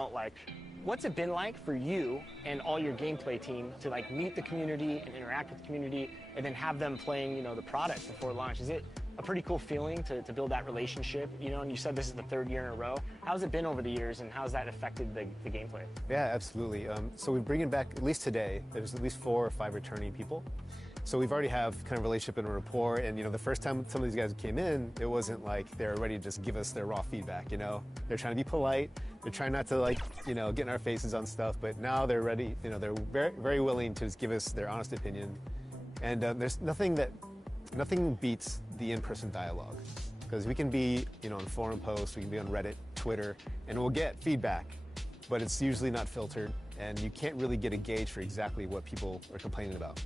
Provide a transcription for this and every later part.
Don't like What's it been like for you and all your gameplay team to like meet the community and interact with the community and then have them playing, you know, the product before launch? Is it a pretty cool feeling to build that relationship, you know, and you said this is the 3rd year in a row. How's it been over the years, and how's that affected the gameplay? Yeah, absolutely. So we're bringing back, at least today, there's at least 4 or 5 returning people. So we've already have kind of relationship and a rapport, and, you know, the first time some of these guys came in, it wasn't like they're ready to just give us their raw feedback, you know. They're trying to be polite, they're trying not to, like, you know, get in our faces on stuff, but now they're ready, you know, they're very, very willing to just give us their honest opinion. And there's nothing beats the in-person dialogue, because we can be, you know, on forum posts, we can be on Reddit, Twitter, and we'll get feedback, but it's usually not filtered, and you can't really get a gauge for exactly what people are complaining about.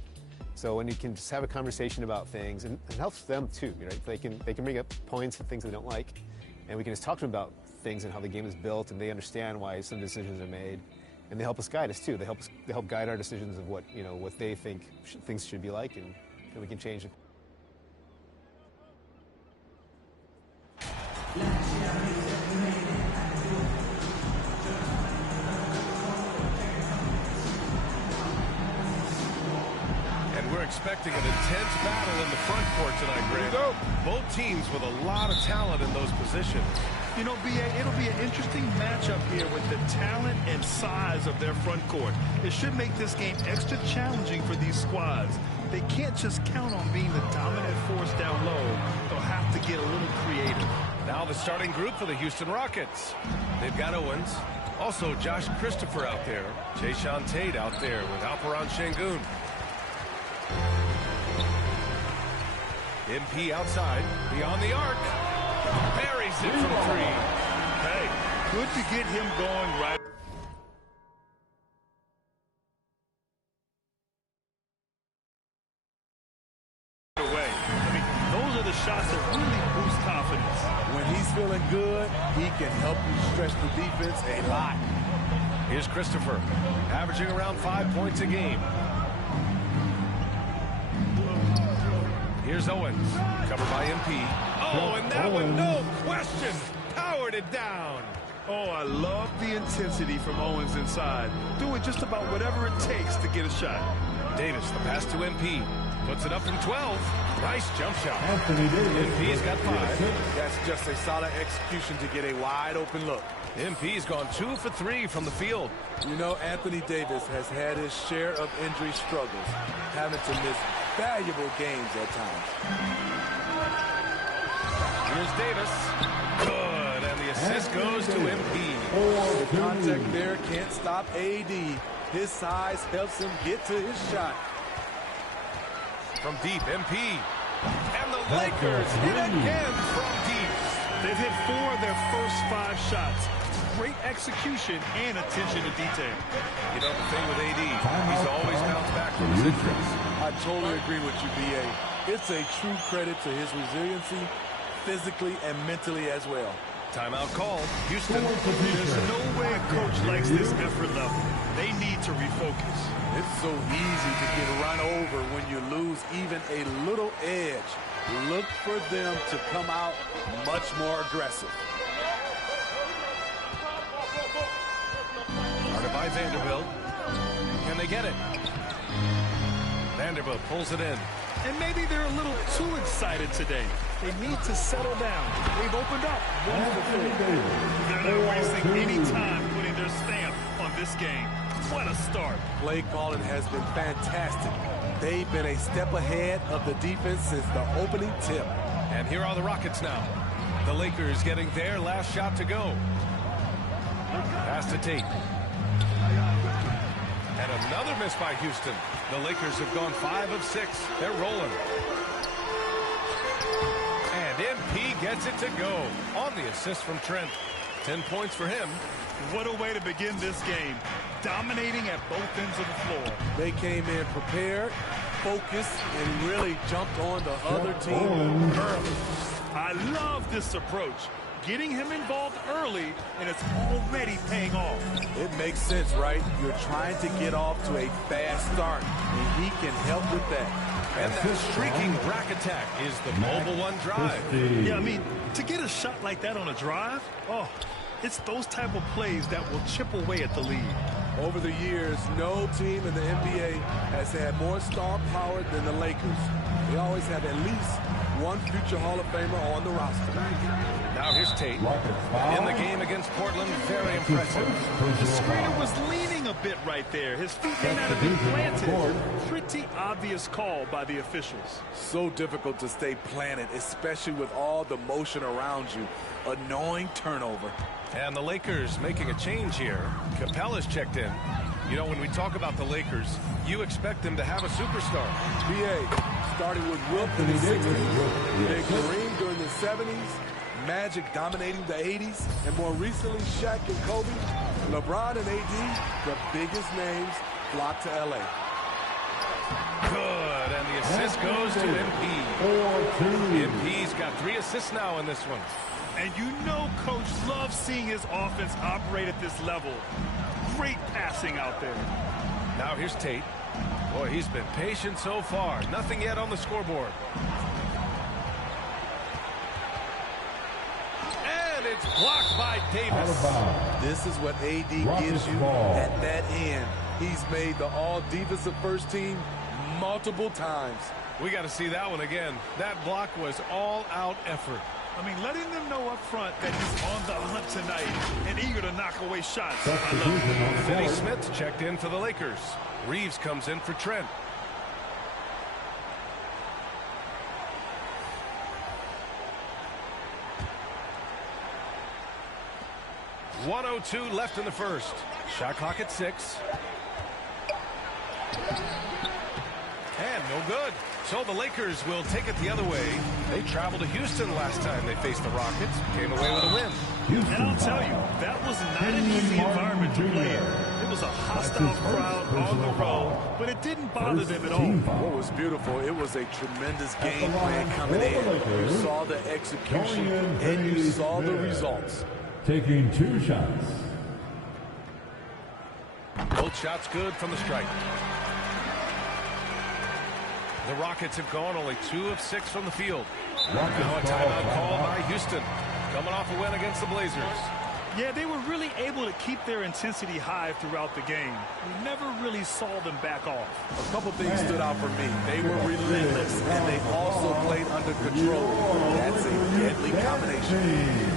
So when you can just have a conversation about things, and it helps them too, right? They can bring up points and things they don't like, and we can just talk to them about things and how the game is built, and they understand why some decisions are made, and they help us guide us too. They help guide our decisions of what, you know, what they think things should be like, and we can change it. We're expecting an intense battle in the front court tonight, Grant. Both teams with a lot of talent in those positions. You know, B.A., it'll be an interesting matchup here with the talent and size of their front court. It should make this game extra challenging for these squads. They can't just count on being the dominant force down low. They'll have to get a little creative. Now the starting group for the Houston Rockets. They've got Owens. Also Josh Christopher out there. Jae'Sean Tate out there with Alperen Sengun. MP outside, beyond the arc, buries it from 3. Hey, good to get him going right away. I mean, those are the shots that really boost confidence. When he's feeling good, he can help you stretch the defense a lot. Here's Christopher, averaging around 5 points a game. Here's Owens, covered by MP. Oh, and that one, no question, powered it down. Oh, I love the intensity from Owens inside. Doing just about whatever it takes to get a shot. Davis, the pass to MP. Puts it up from 12. Nice jump shot. MP's got 5. That's just a solid execution to get a wide open look. MP's gone 2 for 3 from the field. You know, Anthony Davis has had his share of injury struggles, having to miss valuable games at times. Here's Davis. Good, and the assist goes to MP. The contact there can't stop AD. His size helps him get to his shot. From deep, MP. And the Lakers hit again from deep. They've hit 4 of their first 5 shots. Great execution and attention to detail. You know the thing with AD, he's always bounced back from his injuries. I totally agree with you, B.A. It's a true credit to his resiliency, physically and mentally as well. Timeout call, Houston. There's no way a coach likes this effort level. They need to refocus. It's so easy to get run over when you lose even a little edge. Look for them to come out much more aggressive. Guarded by Vanderbilt. Can they get it? Vanderbilt pulls it in. And maybe they're a little too excited today. They need to settle down. They've opened up 1 for 4. They're not wasting any time putting their stamp on this game. What a start. Play calling has been fantastic. They've been a step ahead of the defense since the opening tip. And here are the Rockets now. The Lakers getting their last shot to go. Pass to Tate. And another miss by Houston. The Lakers have gone 5 of 6. They're rolling. And MP gets it to go on the assist from Trent. 10 points for him. What a way to begin this game. Dominating at both ends of the floor. They came in prepared, focused, and really jumped on the other team early. I love this approach. Getting him involved early, and it's already paying off. It makes sense, right? You're trying to get off to a fast start, and he can help with that. And that streaking rack attack is the Mobile One drive. Yeah, I mean, to get a shot like that on a drive, oh, It's those type of plays that will chip away at the lead. Over the years, no team in the NBA has had more star power than the Lakers. They always have at least one future Hall of Famer on the roster. Now here's Tate. In the game against Portland, very impressive. The screener was leaning a bit right there. His feet may not have been planted. Pretty obvious call by the officials. So difficult to stay planted, especially with all the motion around you. Annoying turnover. And the Lakers making a change here. Capella's checked in. You know, when we talk about the Lakers, you expect them to have a superstar. BA, starting with Wilt in the 60s, Big Kareem during the 70s, Magic dominating the 80s, and more recently Shaq and Kobe, LeBron and AD, the biggest names flock to LA. Good, and the assist goes to MP. MP's got 3 assists now in this one. And you know Coach loves seeing his offense operate at this level. Great passing out there. Now here's Tate. Boy, he's been patient so far. Nothing yet on the scoreboard. And it's blocked by Davis. This is what AD gives you at that end. He's made the all-defensive first team multiple times. We got to see that one again. That block was all-out effort. I mean, letting them know up front that he's on the hunt tonight and eager to knock away shots. I love it. Finney Smith checked in for the Lakers. Reeves comes in for Trent. .102 left in the first. Shot clock at 6. And no good. So the Lakers will take it the other way. They traveled to Houston last time they faced the Rockets. Came away with a win. And I'll tell you, that was not an easy environment to play in. It was a hostile crowd on the road, but it didn't bother them at all. What was beautiful, it was a tremendous game plan coming in. You saw the execution, and you saw the results. Taking 2 shots. Both shots good from the stripe. The Rockets have gone only 2 of 6 from the field. Now a timeout called by Houston. Coming off a win against the Blazers. Yeah, they were really able to keep their intensity high throughout the game. We never really saw them back off. A couple things stood out for me. They were relentless, and they also played under control. That's a deadly combination.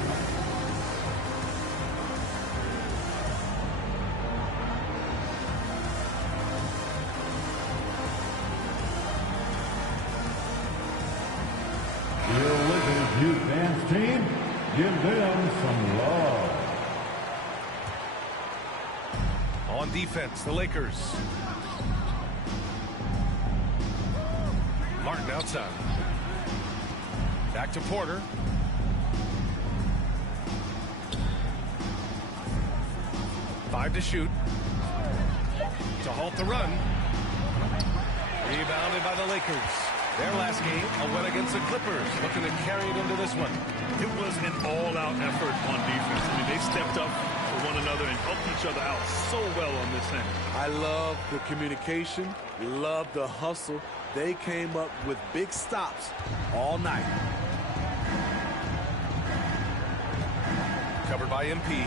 Youth dance team, give them some love. On defense, the Lakers. Martin outside. Back to Porter. Five to shoot. To halt the run. Rebounded by the Lakers. Their last game, a win against the Clippers, looking to carry it into this one. It was an all-out effort on defense. I mean, they stepped up for one another and helped each other out so well on this end. I love the communication, love the hustle. They came up with big stops all night. Covered by MP.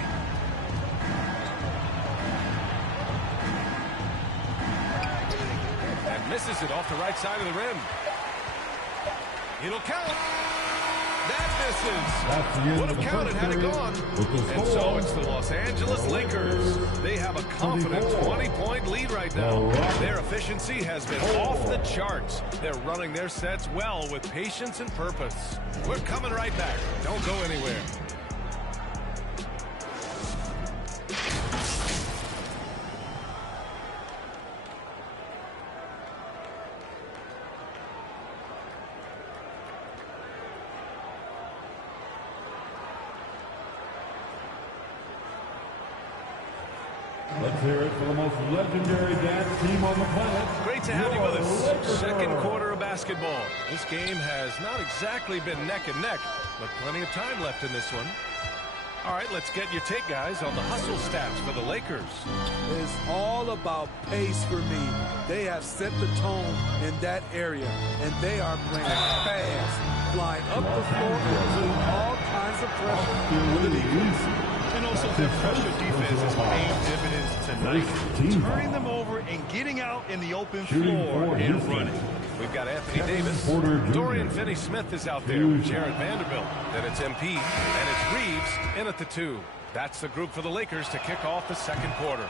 And misses it off the right side of the rim. It'll count. That misses. Would have counted had it gone. And so it's the Los Angeles Lakers. They have a confident 20-point lead right now. Their efficiency has been off the charts. They're running their sets well with patience and purpose. We're coming right back. Don't go anywhere. Let's hear it for the most legendary dance team on the planet. Great to have you with us. Second quarter of basketball. This game has not exactly been neck and neck, but plenty of time left in this one. All right, let's get your take, guys, on the hustle stats for the Lakers. It's all about pace for me. They have set the tone in that area, and they are playing fast, flying up the floor and putting all kinds of pressure on the defense. And also their pressure defense is paying dividends tonight. Turning them over and getting out in the open floor and running. We've got Anthony Davis. Dorian Finney-Smith is out there with Jared Vanderbilt. Then it's MP, and it's Reeves in at the 2. That's the group for the Lakers to kick off the second quarter.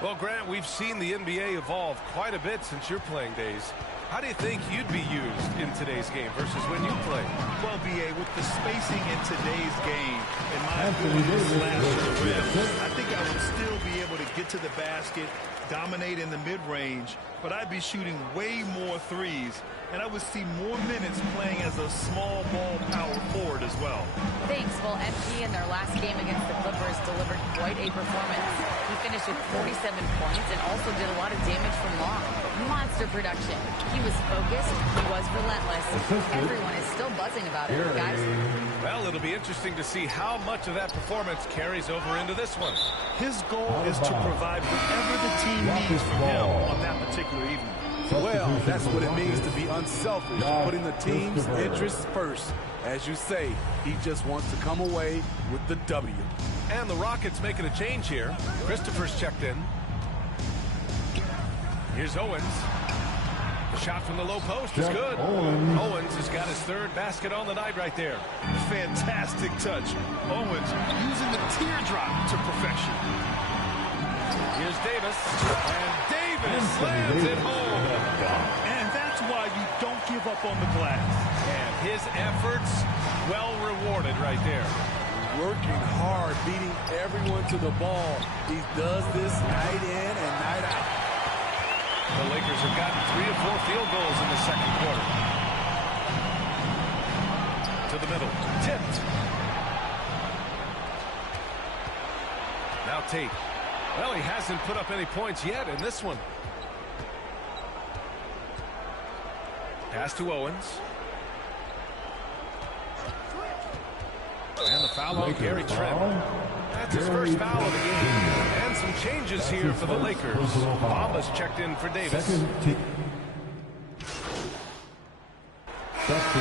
Well, Grant, we've seen the NBA evolve quite a bit since your playing days. How do you think you'd be used in today's game versus when you played? Well, B.A., with the spacing in today's game and my ability to slash the rim, I think I would still be able to get to the basket, dominate in the mid-range, but I'd be shooting way more threes, and I would see more minutes playing as a small ball power forward as well. Thanks. Well, MP in their last game against the Clippers delivered quite a performance. He finished with 47 points and also did a lot of damage from long. Monster production. He was focused. He was relentless. Everyone is still buzzing about it, guys. Well, it'll be interesting to see how much of that performance carries over into this one. His goal is to provide whatever the team needs from him on that particular evening. Well, that's what it means to be unselfish, putting the team's interests first. As you say, he just wants to come away with the W. And the Rockets making a change here. Christopher's checked in. Here's Owens. The shot from the low post is good. Owens has got his third basket on the night right there. Fantastic touch. Owens using the teardrop to perfection. Here's Davis. And Davis slams it home. And that's why you don't give up on the glass. And his efforts well rewarded right there. Working hard, beating everyone to the ball. He does this night in and night out. The Lakers have gotten 3 or 4 field goals in the second quarter. To the middle. Tipped. Now Tate. Well, he hasn't put up any points yet in this one. Pass to Owens. And the foul on Gary Trent. That's his first foul of the game. And some changes here for the Lakers. Bamba's checked in for Davis. So it's the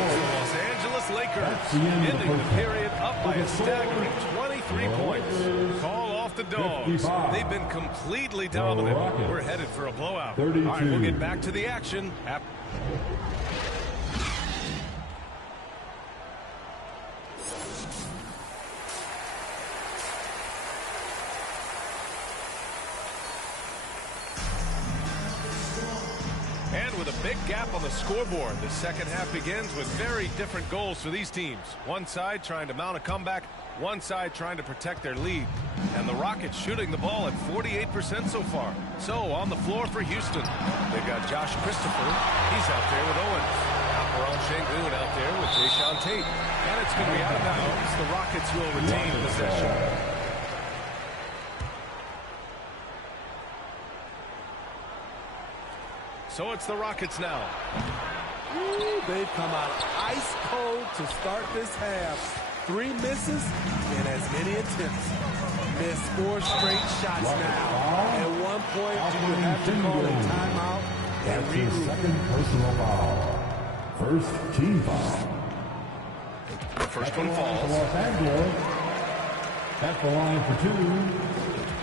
Los Angeles Lakers ending the period up by a staggering 23 points. Call off the Dogs. They've been completely dominant. We're headed for a blowout. All right, we'll get back to the action. Big gap on the scoreboard. The second half begins with very different goals for these teams. One side trying to mount a comeback, one side trying to protect their lead. And the Rockets shooting the ball at 48% so far. So on the floor for Houston, they've got Josh Christopher. He's out there with Owens. Alperen Sengun out there with Jae'Sean Tate. And it's going to be out of bounds. The Rockets will retain possession. So it's the Rockets now. Ooh, they've come out ice cold to start this half. 3 misses and as many attempts. Missed 4 straight shots now. At one point, you would have to call a timeout and regroup. Second personal foul. First team foul. The first one falls. Los Angeles. At the line for 2.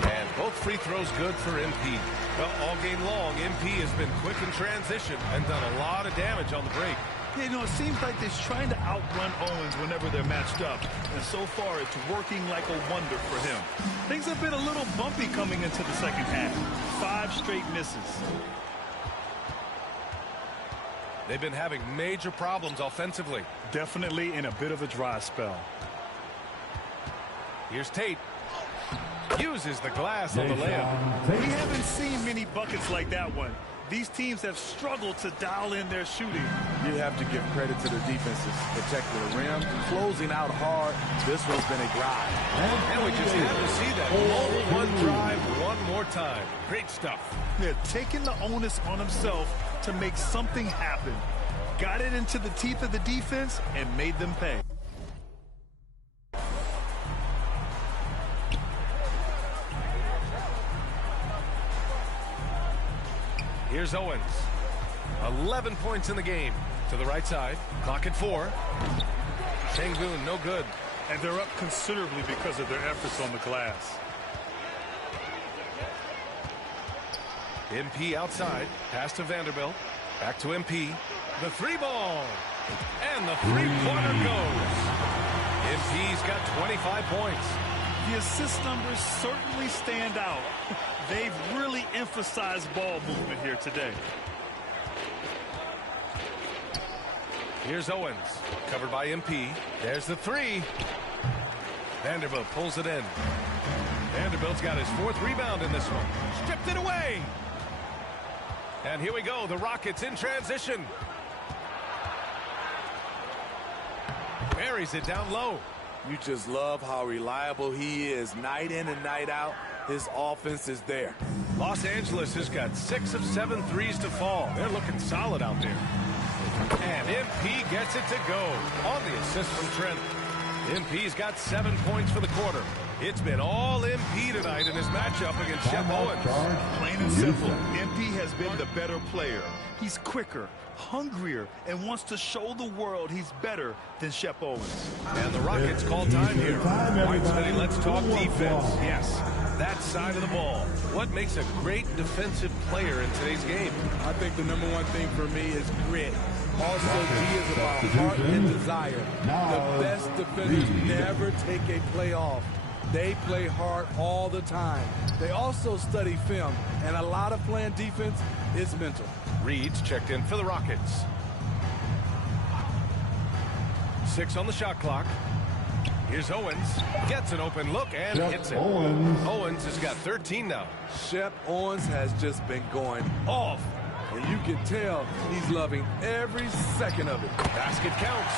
And both free throws good for MP. Well, all game long, MP has been quick in transition and done a lot of damage on the break. You know, it seems like they're trying to outrun Owens whenever they're matched up. And so far, it's working like a wonder for him. Things have been a little bumpy coming into the second half. 5 straight misses. They've been having major problems offensively. Definitely in a bit of a dry spell. Here's Tate. Uses the glass on the layup. We haven't seen many buckets like that one. These teams have struggled to dial in their shooting. You have to give credit to their defenses. Protecting the rim, closing out hard. This one's been a drive. And we just had to see that one drive one more time. Great stuff. They're taking the onus on himself to make something happen. Got it into the teeth of the defense and made them pay. Here's Owens. 11 points in the game. To the right side. Clock at 4. Sengun, no good. And they're up considerably because of their efforts on the glass. MP outside. Pass to Vanderbilt. Back to MP. The three ball. And the three-pointer goes. MP's got 25 points. The assist numbers certainly stand out. They've really emphasized ball movement here today. Here's Owens. Covered by MP. There's the three. Vanderbilt pulls it in. Vanderbilt's got his fourth rebound in this one. Stripped it away. And here we go. The Rockets in transition. Buries it down low. You just love how reliable he is night in and night out. His offense is there. Los Angeles has got 6 of 7 threes to fall. They're looking solid out there. And MP gets it to go on the assist from Trent. MP's got 7 points for the quarter. It's been all MP tonight in his matchup against Shep Owens. Plain and simple, MP has been the better player. He's quicker, hungrier, and wants to show the world he's better than Shep Owens. And the Rockets call time here. Whiteside, let's talk defense. Yes, that side of the ball. What makes a great defensive player in today's game? I think the number one thing for me is grit. Also, G is about heart and desire. The best defenders never take a play off. They play hard all the time. They also study film, and a lot of playing defense is mental. Reed's checked in for the Rockets. 6 on the shot clock. Here's Owens. Gets an open look and hits it. Owens has got 13 now. Shep Owens has just been going off. And you can tell he's loving every second of it. Basket counts.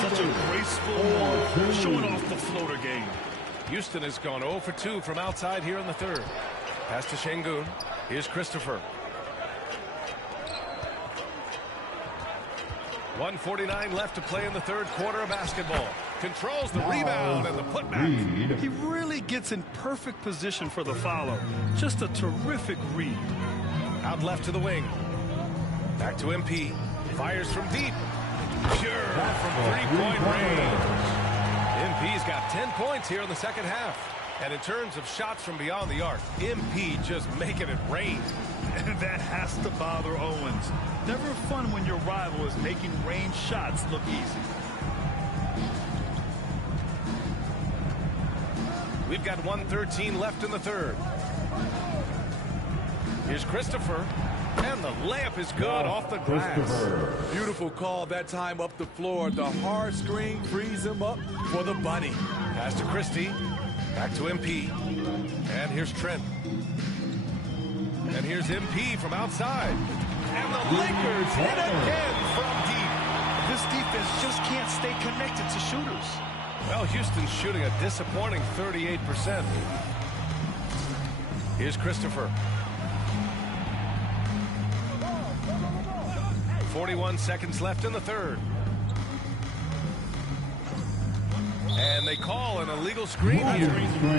Such a graceful move, showing off the floater game. Houston has gone 0 for 2 from outside here in the third. Pass to Şengün. Here's Christopher. 1:49 left to play in the third quarter of basketball. Controls the rebound and the putback. He really gets in perfect position for the follow. Just a terrific read. Out left to the wing. Back to MP. Fires from deep. Pure from three-point range. MP's got 10 points here in the second half. And in terms of shots from beyond the arc, MP just making it rain. And that has to bother Owens. Never fun when your rival is making range shots look easy. We've got 1:13 left in the third. Here's Christopher. And the layup is good off the glass. Beautiful call that time up the floor. The hard screen frees him up for the bunny. Pass to Christie. Back to MP. And here's Trent. And here's MP from outside. And the Lakers hit again from deep. This defense just can't stay connected to shooters. Well, Houston's shooting a disappointing 38%. Here's Christopher. 41 seconds left in the third. And they call an illegal screen here.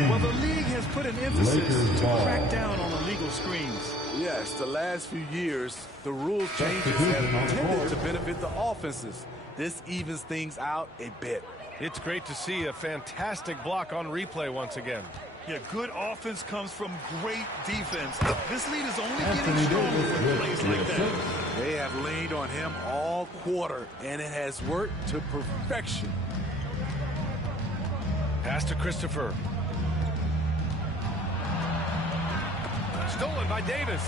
Well, the league has put an emphasis to crack down on illegal screens. Yes, the last few years, the rule changes have tended to benefit the offenses. This evens things out a bit. It's great to see a fantastic block on replay once again. Yeah, good offense comes from great defense. This lead is only getting stronger with plays like that. They have leaned on him all quarter, and it has worked to perfection. Pass to Christopher. Stolen by Davis.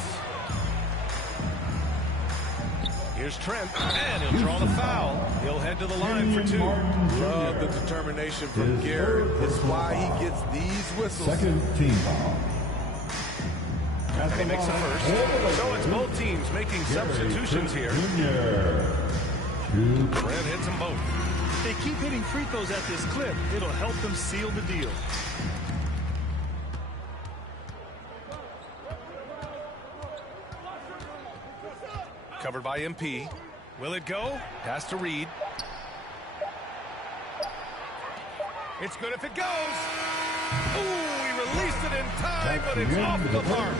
Here's Trent, and he'll draw the foul. He'll head to the line for 2. Love the determination from Garrett. It's why he gets these whistles. Second team foul. He makes the first. So it's both teams making substitutions here. Trent hits them both. If they keep hitting free throws at this clip, it'll help them seal the deal. Covered by MP. Will it go? Pass to Reed. It's good if it goes. Ooh, he released it in time, but it's off the mark.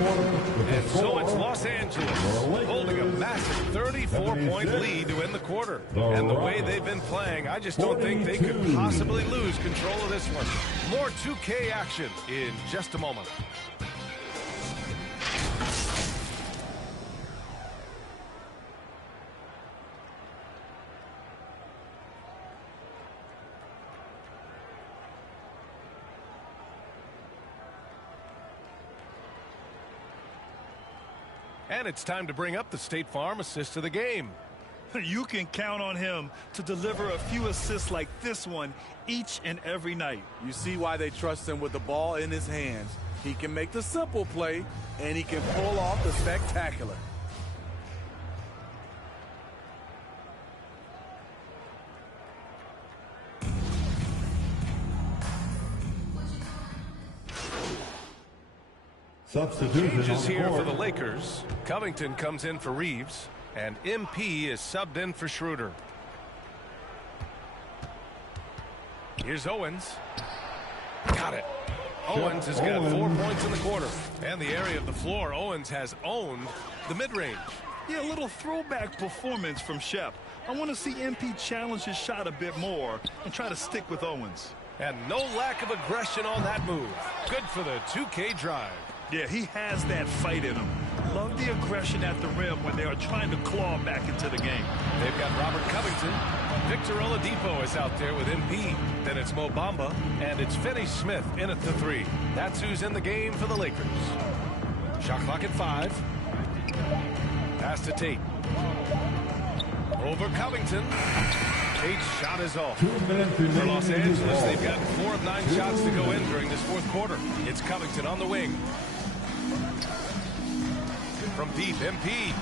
And so it's Los Angeles holding a massive 34-point lead to end the quarter. And the way they've been playing, I just don't think they could possibly lose control of this one. More 2K action in just a moment. And it's time to bring up the State Farm assist of the game. You can count on him to deliver a few assists like this one each and every night. You see why they trust him with the ball in his hands. He can make the simple play, and he can pull off the spectacular. Changes here for the Lakers. Covington comes in for Reeves, and MP is subbed in for Schroeder. Here's Owens. Got it. Owens has got 4 points in the quarter. And the area of the floor, Owens has owned the mid-range. Yeah, a little throwback performance from Shep. I want to see MP challenge his shot a bit more and try to stick with Owens. And no lack of aggression on that move. Good for the 2K drive. Yeah, he has that fight in him. Love the aggression at the rim when they are trying to claw back into the game. They've got Robert Covington. Victor Oladipo is out there with MP. Then it's Mo Bamba, and it's Finney Smith in at the 3. That's who's in the game for the Lakers. Shot clock at 5. Pass to Tate. Over Covington. Tate's shot is off. For Los Angeles, they've got 4 of 9 shots to go in during this fourth quarter. It's Covington on the wing. From deep, MP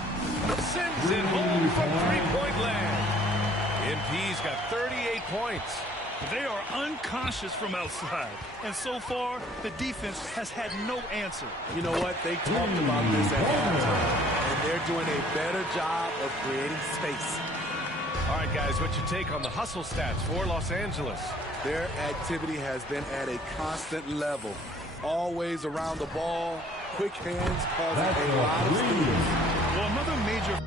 sends it home from three-point land. MP's got 38 points. They are unconscious from outside, and so far, the defense has had no answer. You know what? They talked about this at halftime, and they're doing a better job of creating space. All right, guys, what's your take on the hustle stats for Los Angeles? Their activity has been at a constant level. Always around the ball, quick hands causing a lot of steals. Well, another major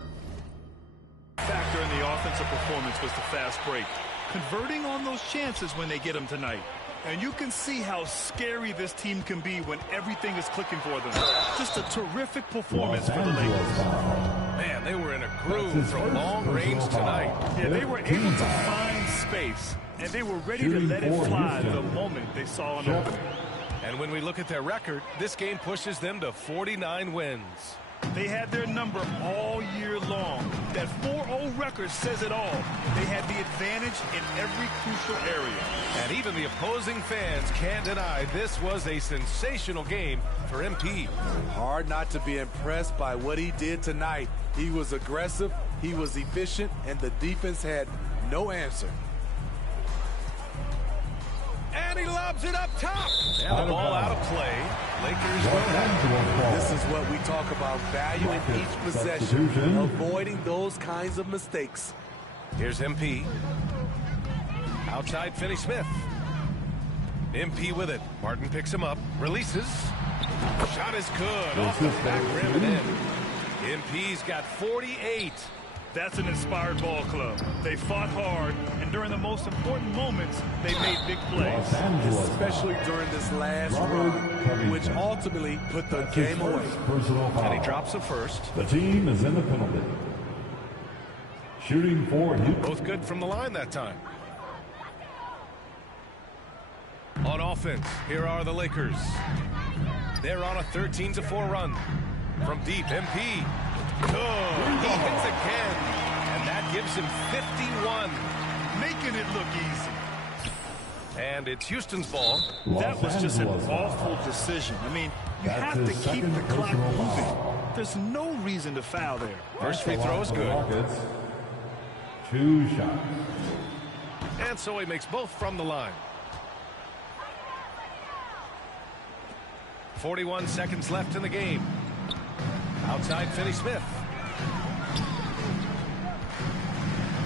factor in the offensive performance was the fast break. Converting on those chances when they get them tonight. And you can see how scary this team can be when everything is clicking for them. Just a terrific performance for the Lakers. Man, they were in a groove from long range tonight. Yeah, they were able to find space, and they were ready to let it fly the moment they saw an opening. And when we look at their record, this game pushes them to 49 wins. They had their number all year long. That 4-0 record says it all. They had the advantage in every crucial area. And even the opposing fans can't deny this was a sensational game for MP. Hard not to be impressed by what he did tonight. He was aggressive, he was efficient, and the defense had no answer. And he lobs it up top. And the ball out of play. Lakers go back. This is what we talk about, value in each possession, avoiding those kinds of mistakes. Here's MP. Outside Finney Smith. MP with it. Martin picks him up. Releases. Shot is good. Off the back rim and in. MP's got 48. That's an inspired ball club. They fought hard, and during the most important moments, they made big plays. Especially during this last run, which ultimately put the game away. And he drops a first. The team is in the penalty. Shooting for you. Both good from the line that time. On offense, here are the Lakers. They're on a 13-4 run. From deep, MP. Good. He hits again. And that gives him 51. Making it look easy. And it's Houston's ball. That was just an awful decision. I mean, you have to keep the clock moving. There's no reason to foul there. First free throw is good. 2 shots. And so he makes both from the line. 41 seconds left in the game. Outside Finney Smith.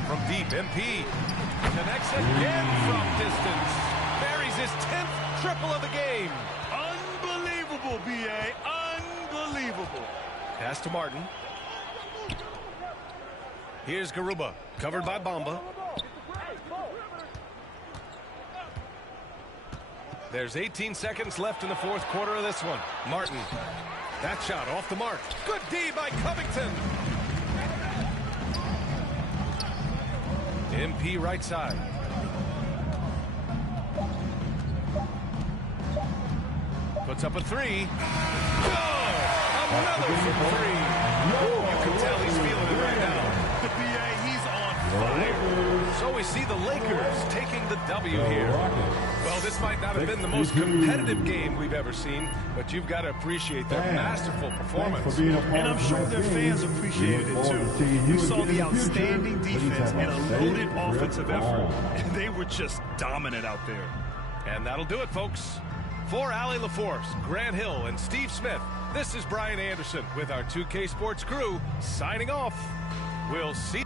From deep, MP connects again from distance. Buries his 10th triple of the game. Unbelievable, B.A. Unbelievable. Pass to Martin. Here's Garuba, covered by Bamba. There's 18 seconds left in the fourth quarter of this one. Martin, that shot off the mark. Good D by Covington. MP right side. Puts up a three. Oh, another from three. You can tell he's feeling it right now. The BA, he's on fire. So we see the Lakers taking the W here. Well, this might not have been the most competitive game we've ever seen, but you've got to appreciate their masterful performance. And I'm sure their fans appreciated it too. We saw the outstanding defense and a loaded offensive effort, and they were just dominant out there. And that'll do it, folks. For Allie LaForce, Grant Hill, and Steve Smith, this is Brian Anderson with our 2K Sports crew signing off. We'll see.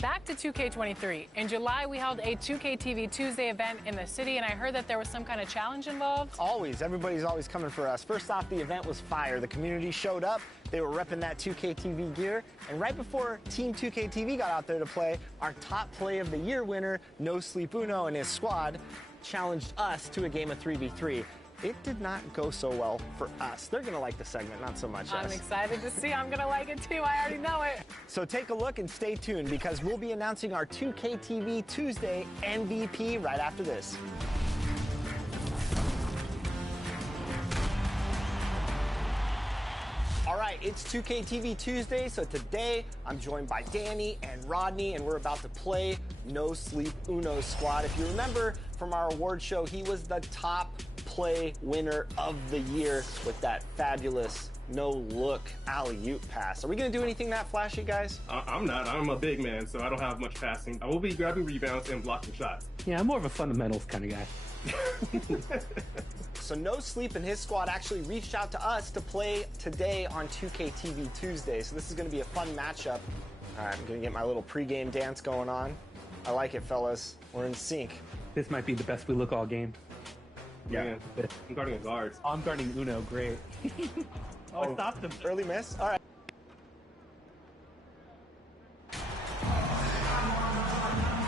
Back to 2K23. In July, we held a 2K TV Tuesday event in the city, and I heard that there was some kind of challenge involved. Always. Everybody's always coming for us. First off, the event was fire. The community showed up. They were repping that 2K TV gear. And right before Team 2K TV got out there to play, our top play of the year winner, No Sleep Uno and his squad, challenged us to a game of 3v3. It did not go so well for us. They're going to like the segment, not so much I'm us. excited to see. I'm going to like it too. I already know it. So take a look and stay tuned because we'll be announcing our 2K TV Tuesday MVP right after this. All right, it's 2K TV Tuesday, so today I'm joined by Danny and Rodney, and we're about to play No Sleep Uno Squad. If you remember from our award show, he was the top play winner of the year with that fabulous no-look alley-oop pass. Are we going to do anything that flashy, guys? I'm not. I'm a big man, so I don't have much passing. I will be grabbing rebounds and blocking shots. Yeah, I'm more of a fundamentals kind of guy. So No Sleep and his squad actually reached out to us to play today on 2K TV Tuesday. So this is going to be a fun matchup. All right, I'm going to get my little pregame dance going on. I like it, fellas. We're in sync. This might be the best we look all game. Yeah. I'm guarding a guard. I'm guarding Uno. Great. I stopped him. Early miss? All right.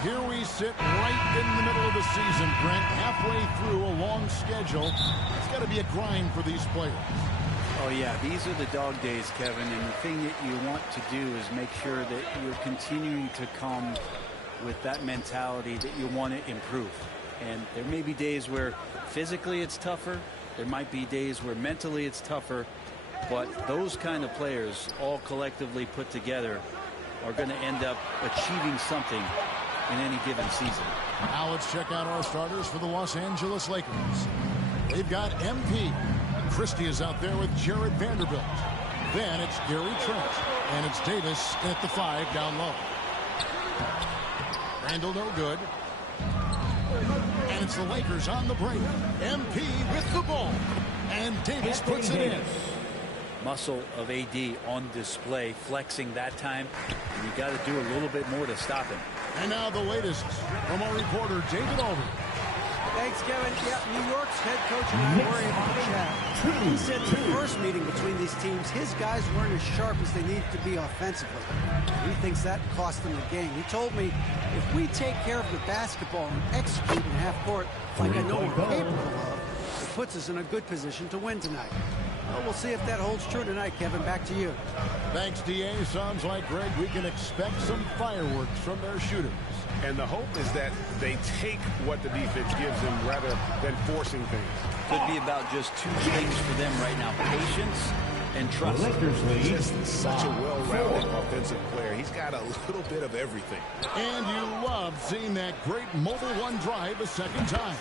Here we sit right in the middle of the season, Brent, halfway through a long schedule. It's got to be a grind for these players. Oh, Oh, yeah, these are the dog days, Kevin, and the thing that you want to do is make sure that you're continuing to come with that mentality that you want to improve. And there may be days where physically it's tougher. There might be days where mentally it's tougher. But those kind of players, all collectively put together, are going to end up achieving something in any given season. Now let's check out our starters for the Los Angeles Lakers. They've got MP. Christie is out there with Jared Vanderbilt. Then it's Gary Trent. And it's Davis at the 5 down low. Randall no good. And it's the Lakers on the break. MP with the ball. And Davis puts it in. Muscle of AD on display, flexing that time. And you got to do a little bit more to stop him. And now the latest from our reporter, David Aldridge. Thanks, Kevin. Yeah, New York's head coach and I were able to chat. He said in the first meeting between these teams, his guys weren't as sharp as they needed to be offensively. He thinks that cost them the game. He told me, if we take care of the basketball and execute in half court like I know we're capable of, it puts us in a good position to win tonight. Well, we'll see if that holds true tonight, Kevin. Back to you. Thanks, D.A. Sounds like, Greg, we can expect some fireworks from their shooters. And the hope is that they take what the defense gives them rather than forcing things. Could be about just two things for them right now: patience and trust. Just such a well-rounded offensive player. He's got a little bit of everything. And you love seeing that great mobile one drive a second time.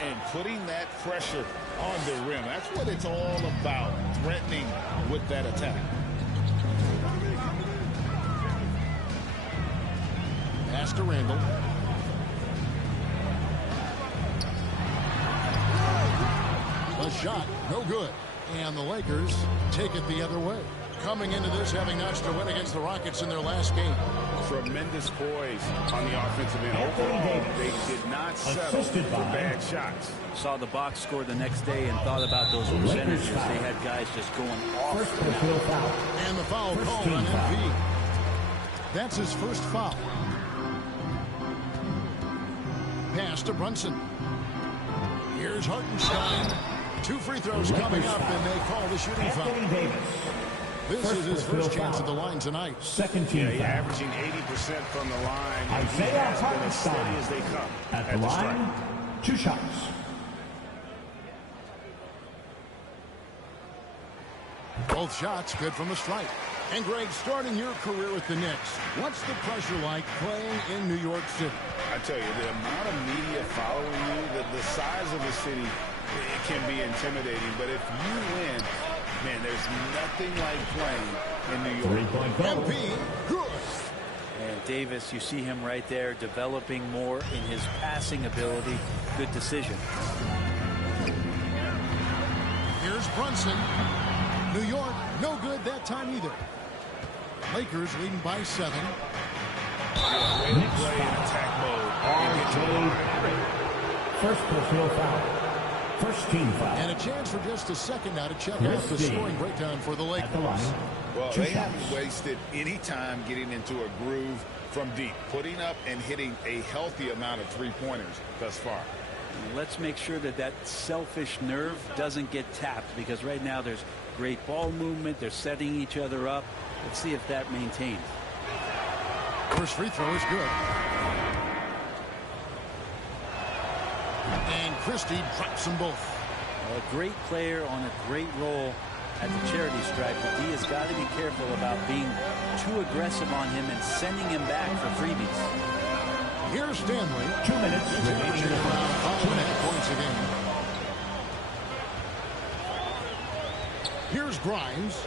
And putting that pressure on the rim. That's what it's all about, threatening with that attack. Pass to Randall. The shot, no good. And the Lakers take it the other way. Coming into this, having notched a win against the Rockets in their last game. Tremendous poise on the offensive end. Overall, they did not settle for bad shots. Saw the box score the next day and thought about those percentages. They had guys just going off. And the foul called on MP. That's his first foul. Pass to Brunson. Here's Hartenstein. 2 free throws coming up, and they call the shooting foul. This is his first chance at the line tonight. Second team. Yeah, averaging 80% from the line. Isaiah Hartenstein, as steady as they come at the line. 2 shots. Both shots good from the stripe. And Greg, starting your career with the Knicks, what's the pressure like playing in New York City? I tell you, the amount of media following you, the size of the city, it can be intimidating. But if you win, man, there's nothing like playing in New York. MP, good. And Davis, you see him right there developing more in his passing ability. Good decision. Here's Brunson. New York, no good that time either. Lakers leading by 7. Yeah, way to play in attack mode and get to the line. First personal foul. First team foul. And a chance for just a second now to check out the scoring breakdown for the Lakers. Well, they haven't wasted any time getting into a groove from deep, putting up and hitting a healthy amount of three-pointers thus far. Let's make sure that that selfish nerve doesn't get tapped, because right now there's great ball movement. They're setting each other up. Let's see if that maintains. First free throw is good. And Christie drops them both. A great player on a great role at the charity stripe. But D has got to be careful about being too aggressive on him and sending him back for freebies. Here's Stanley. 2 minutes. He's averaging around 5.5 points a game. Here's Grimes.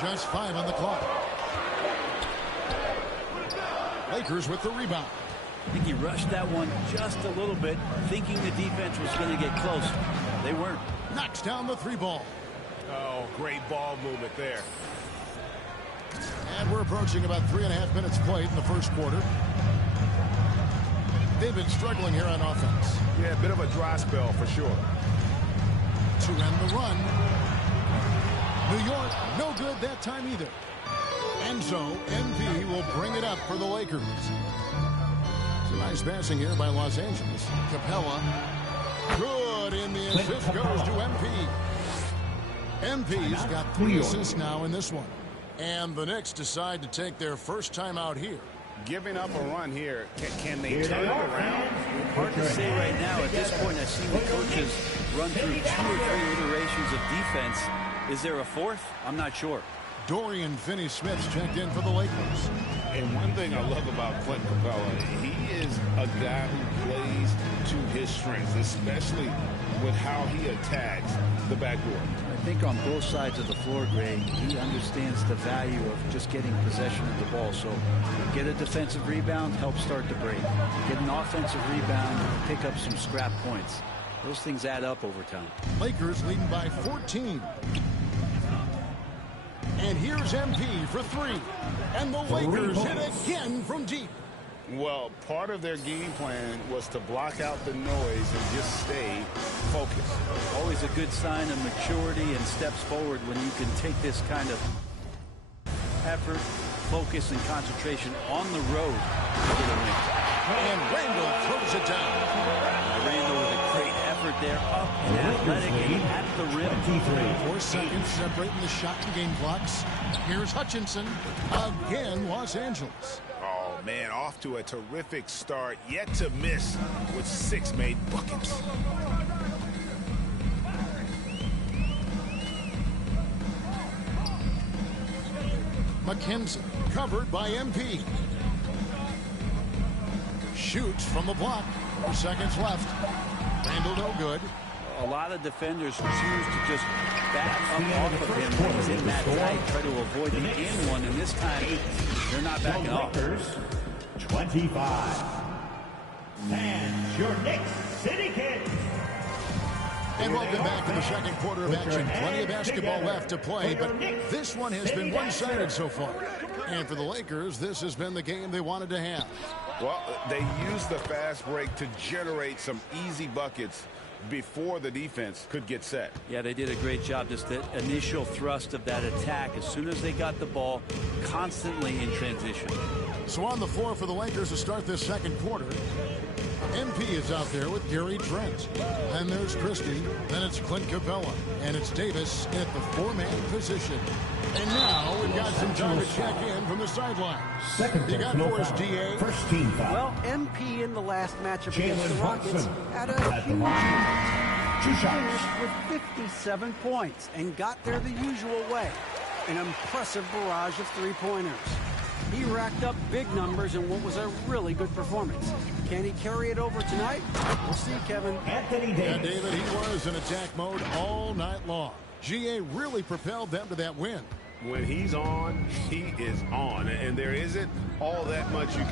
Just 5 on the clock. Lakers with the rebound. I think he rushed that one just a little bit, thinking the defense was going to get close. They weren't. Knocks down the 3 ball. Oh, great ball movement there. And we're approaching about 3.5 minutes played in the first quarter. They've been struggling here on offense. Yeah, a bit of a dry spell for sure. To end the run. New York, no good that time either. And so, MP will bring it up for the Lakers. It's a nice passing here by Los Angeles. Capella. Good in the assist goes to MP. MP's got 3 assists now in this one. And the Knicks decide to take their first time out here. Giving up a run here, can they turn it around? Hard to say right now. At this point, I've seen the coaches run through 2 or 3 iterations of defense. Is there a fourth? I'm not sure. Dorian Finney-Smith's checked in for the Lakers. And one thing I love about Clint Capella, he is a guy who plays to his strengths, especially with how he attacks the backdoor. I think on both sides of the floor, Greg, he understands the value of just getting possession of the ball. So get a defensive rebound, help start the break. Get an offensive rebound, pick up some scrap points. Those things add up over time. Lakers leading by 14. And here's MP for 3. And the Lakers hit again from deep. Well, part of their game plan was to block out the noise and just stay focused. Always a good sign of maturity and steps forward when you can take this kind of effort, focus, and concentration on the road to get a win. And Randall throws it down. Randall with a great effort there, up and athletic and at the rim. 4 seconds separating the shot and game clocks. Here's Hutchinson. Again, Los Angeles. Oh, man, off to a terrific start, yet to miss with 6 made buckets. McKenzie covered by MP. Shoots from the block. 4 seconds left. Randall no good. A lot of defenders choose to just back up off of him when he's in that tight, try to avoid the in one, and this time they're not backing off. 25. And your Knicks City Kids. And welcome back to the second quarter of action. Plenty of basketball left to play, but this one has been one-sided so far. And for the Lakers, this has been the game they wanted to have. Well, they used the fast break to generate some easy buckets before the defense could get set. Yeah, they did a great job. Just the initial thrust of that attack as soon as they got the ball, constantly in transition. So on the floor for the Lakers to start this second quarter, MP is out there with Gary Trent. And there's Christie. Then it's Clint Capella. And it's Davis at the 4-man position. And now we've got some time to check in from the sideline. You got for us, DA. First team foul. Well, MP in the last matchup against the Rockets had a huge finish with 57 points and got there the usual way. An impressive barrage of 3-pointers. He racked up big numbers in what was a really good performance. Can he carry it over tonight? We'll see, Kevin. Anthony Davis. Yeah, David, he was in attack mode all night long. GA really propelled them to that win. When he's on, he is on. And there isn't all that much you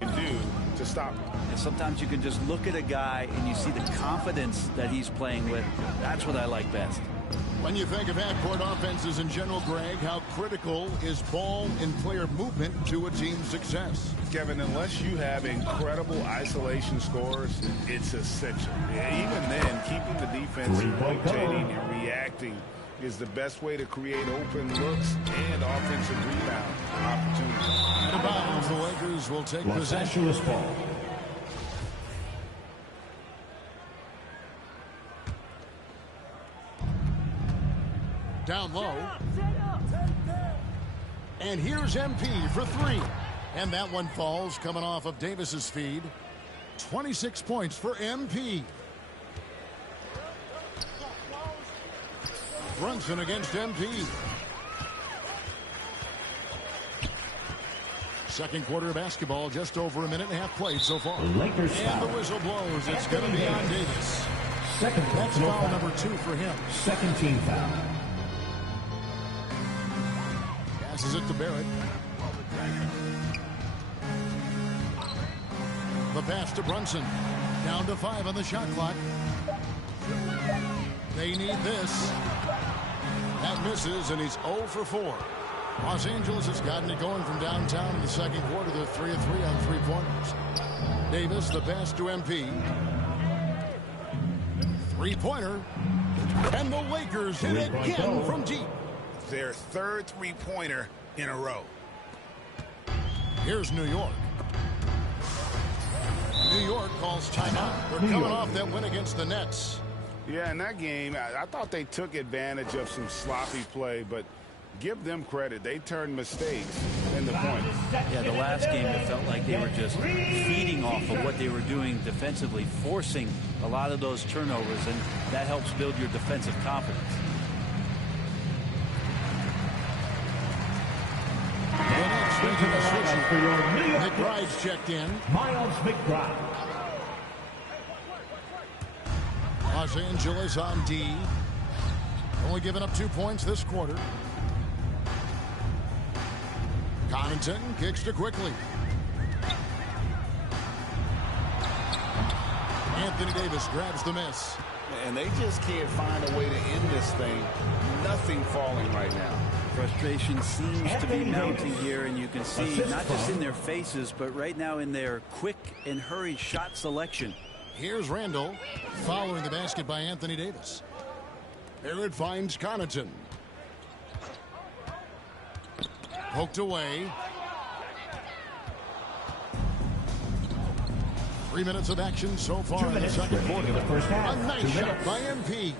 can do to stop him. And sometimes you can just look at a guy and you see the confidence that he's playing with. That's what I like best. When you think of half-court offenses in general, Greg, how critical is ball and player movement to a team's success? Kevin, unless you have incredible isolation scores, it's essential. Even then, keeping the defense rotating and reacting is the best way to create open looks and offensive rebound opportunities. Out of bounds, the Lakers will take Los possession. Angeles ball. Down low. And here's MP for 3. And that one falls coming off of Davis's feed. 26 points for MP. Brunson against MP. Second quarter of basketball, just over a minute and a half played so far. Lakers and foul. the whistle blows. It's going to be on Davis. Second That's foul number 2 for him. Second team foul. Passes it to Barrett. The pass to Brunson. Down to 5 on the shot clock. They need this. That misses, and he's 0 for 4. Los Angeles has gotten it going from downtown in the second quarter. They're 3 of 3 on 3-pointers. Davis, the pass to MP. 3-pointer. And the Lakers hit it again from deep. Their third 3-pointer in a row. Here's New York. New York calls timeout. They're coming off that win against the Nets. Yeah, in that game, I thought they took advantage of some sloppy play, but give them credit. They turned mistakes into points. Yeah, the last game, it felt like they were just feeding off of what they were doing defensively, forcing a lot of those turnovers, and that helps build your defensive confidence. McBride's checked in. Miles McBride. Los Angeles on D. Only giving up 2 points this quarter. Connaughton kicks to Quickly. Anthony Davis grabs the miss. And they just can't find a way to end this thing. Nothing falling right now. Frustration seems to be mounting here, and you can see not just in their faces, but right now in their quick and hurried shot selection. Here's Randall following the basket by Anthony Davis. Barrett finds Connaughton. Poked away. 3 minutes of action so far in the second quarter. A nice shot by MP.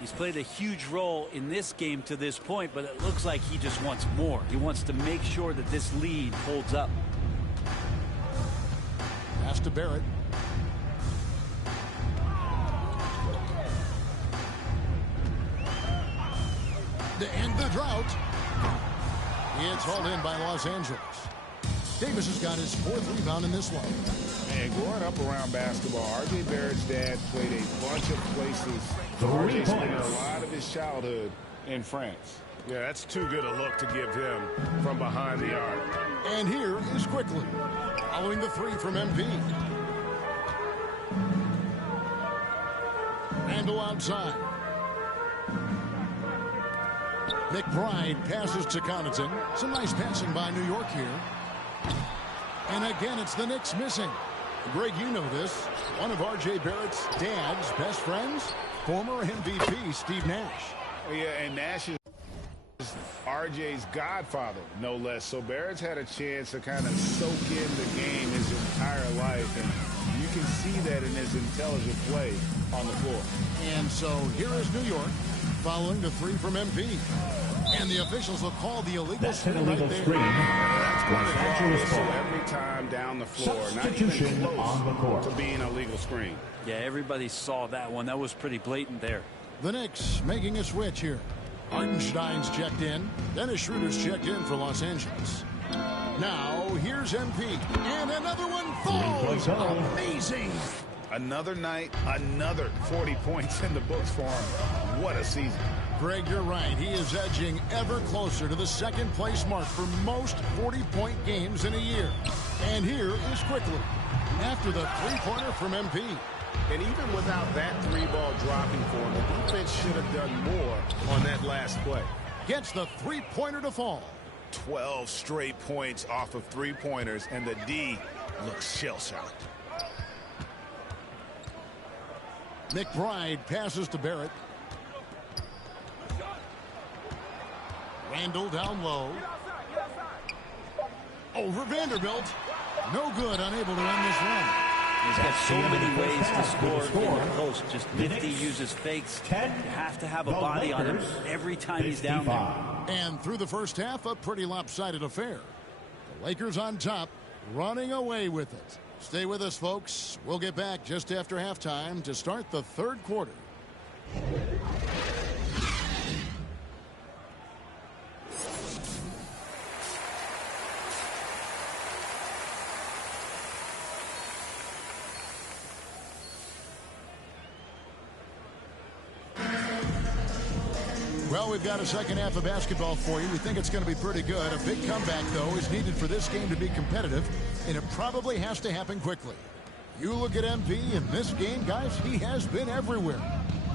He's played a huge role in this game to this point, but it looks like he just wants more. He wants to make sure that this lead holds up. Pass to Barrett. To end the drought. It's hauled in by Los Angeles. Davis has got his 4th rebound in this one. And growing up around basketball, R.J. Barrett's dad played a bunch of places. R.J. spent a lot of his childhood in France. Yeah, that's too good a look to give him from behind the arc. And here is Quickly, following the 3 from MP. Randall outside. McBride passes to Connaughton. Some nice passing by New York here. And again, it's the Knicks missing. Greg, you know this. One of R.J. Barrett's dad's best friends, former MVP Steve Nash. Yeah, and Nash is R.J.'s godfather, no less. So Barrett's had a chance to kind of soak in the game his entire life, and you can see that in his intelligent play on the floor. And so here is New York, following the 3 from MP. And the officials will call the illegal screen right there. That's going to draw a whistle every time down the floor. Not even close to being a legal screen. Yeah, everybody saw that one. That was pretty blatant there. The Knicks making a switch here. Hartenstein's checked in. Dennis Schroeder's checked in for Los Angeles. Now, here's MP. And another one falls. Amazing. Another night, another 40 points in the books for him. What a season. Greg, you're right. He is edging ever closer to the second place mark for most 40-point games in a year. And here is Quickly after the 3-pointer from MP. And even without that 3-ball dropping for him, the defense should have done more on that last play. Gets the 3-pointer to fall. 12 straight points off of 3-pointers, and the D looks shell-shocked. McBride passes to Barrett. Randall down low. Over Vanderbilt. No good, unable to end this run. He's got so many ways to score in the post. Just 50 uses fakes. You have to have a body on him every time he's down there. And through the first half, a pretty lopsided affair. The Lakers on top, running away with it. Stay with us, folks. We'll get back just after halftime to start the 3rd quarter. Well, we've got a second half of basketball for you. We think it's going to be pretty good. A big comeback, though, is needed for this game to be competitive, and it probably has to happen quickly. You look at MP in this game, guys, he has been everywhere.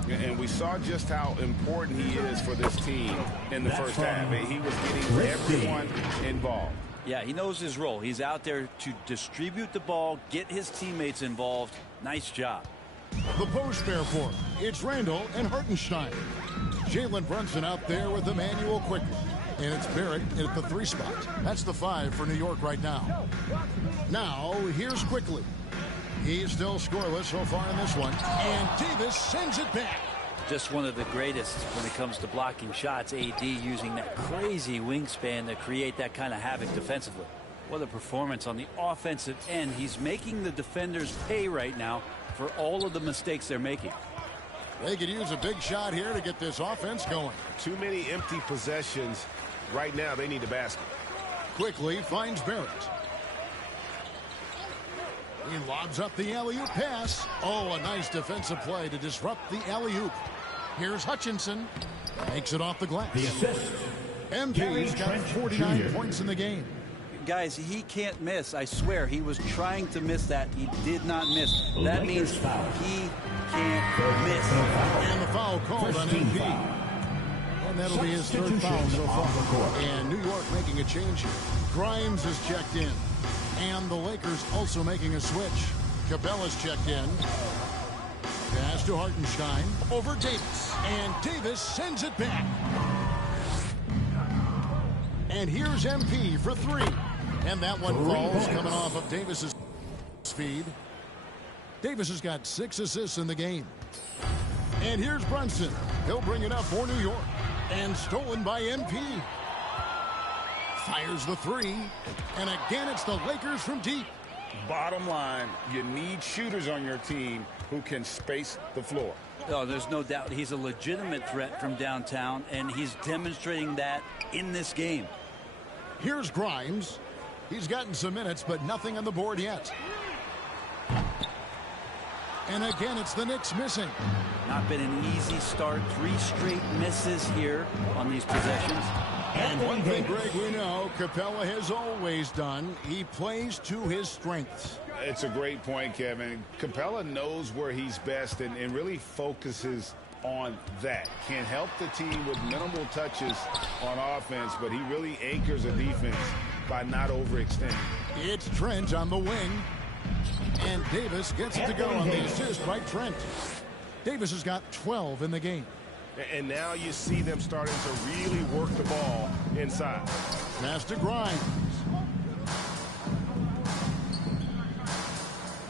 And we saw just how important he is for this team in the first half. He was getting everyone involved. Yeah, he knows his role. He's out there to distribute the ball, get his teammates involved. Nice job. The post pair for him. It's Randall and Hartenstein. Jalen Brunson out there with Emmanuel Quickly. And it's Barrett at the 3 spot. That's the 5 for New York right now. Now, here's Quickly. He's still scoreless so far in this one. And Davis sends it back. Just one of the greatest when it comes to blocking shots. AD using that crazy wingspan to create that kind of havoc defensively. What a performance on the offensive end. He's making the defenders pay right now for all of the mistakes they're making. They could use a big shot here to get this offense going. Too many empty possessions. Right now, they need a basket. Quickly finds Barrett. He lobs up the alley-oop pass. Oh, a nice defensive play to disrupt the alley-oop. Here's Hutchinson. Makes it off the glass. The assist. MP's got 49 points in the game. Guys, he can't miss. I swear, he was trying to miss that. He did not miss. That means he can't miss. And the foul called on MP. And that'll be his third foul so far. And New York making a change here. Grimes is checked in. And the Lakers also making a switch. Capella's checked in. Pass to Hartenstein. Over Davis. And Davis sends it back. And here's MP for three. And that one falls coming off of Davis's speed. Davis has got 6 assists in the game. And here's Brunson. He'll bring it up for New York. And stolen by MP. Fires the three. And again, it's the Lakers from deep. Bottom line, you need shooters on your team who can space the floor. Oh, there's no doubt he's a legitimate threat from downtown, and he's demonstrating that in this game. Here's Grimes. He's gotten some minutes, but nothing on the board yet. And again, it's the Knicks missing. Not been an easy start. 3 straight misses here on these possessions. And one thing, Greg, we know Capella has always done, he plays to his strengths. It's a great point, Kevin. Capella knows where he's best and really focuses on that. Can help the team with minimal touches on offense, but he really anchors a defense by not overextending. It's Trent on the wing. And Davis gets it to go on the assist by Trent. Davis has got 12 in the game. And now you see them starting to really work the ball inside. Pass to Grimes.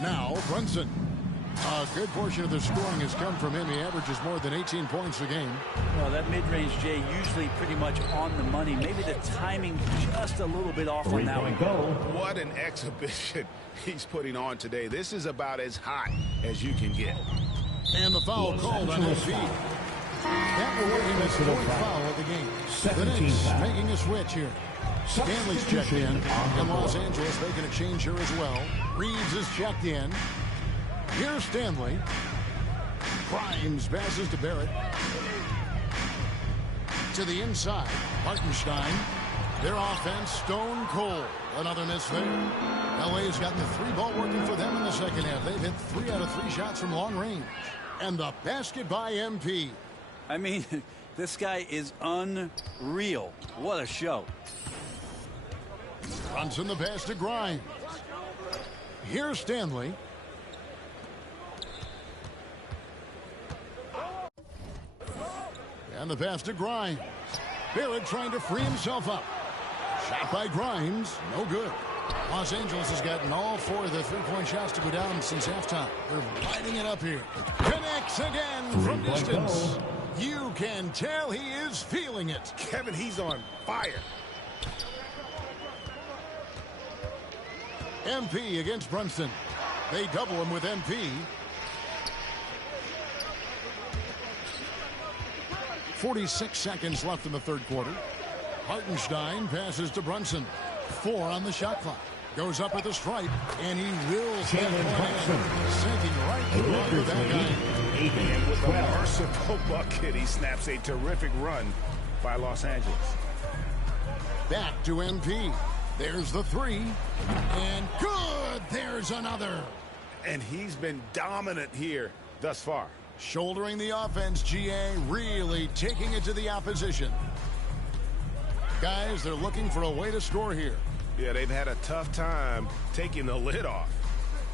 Now Brunson. A good portion of the scoring has come from him. He averages more than 18 points a game. Well, that mid-range, Jay, usually pretty much on the money. Maybe the timing just a little bit off on that one. What an exhibition he's putting on today. This is about as hot as you can get. And the foul called on MP. That will work in his 4th foul of the game. The Knicks making a switch here. Stanley's checked in. And Los Angeles making a change here as well. Reeves is checked in. Here's Stanley. Grimes passes to Barrett. To the inside. Hartenstein. Their offense stone cold. Another miss there. LA's gotten the 3-ball working for them in the second half. They've hit 3 out of 3 shots from long range. And the basket by MP. I mean, this guy is unreal. What a show. Brunson the pass to Grimes. Here's Stanley. And the pass to Grimes. Barrett trying to free himself up. Shot by Grimes. No good. Los Angeles has gotten all 4 of their 3-point shots to go down since halftime. They're lighting it up here. Connects again from distance. You can tell he is feeling it. Kevin, he's on fire. MP against Brunson. They double him with MP. 46 seconds left in the third quarter. Hartenstein passes to Brunson. 4 on the shot clock. Goes up with a stripe, and he will sinking right through under that guy. And with a merciful bucket, he snaps a terrific run by Los Angeles. Back to MP. There's the 3. And good! There's another. And he's been dominant here thus far. Shouldering the offense, GA, really taking it to the opposition. Guys, they're looking for a way to score here. Yeah, they've had a tough time taking the lid off.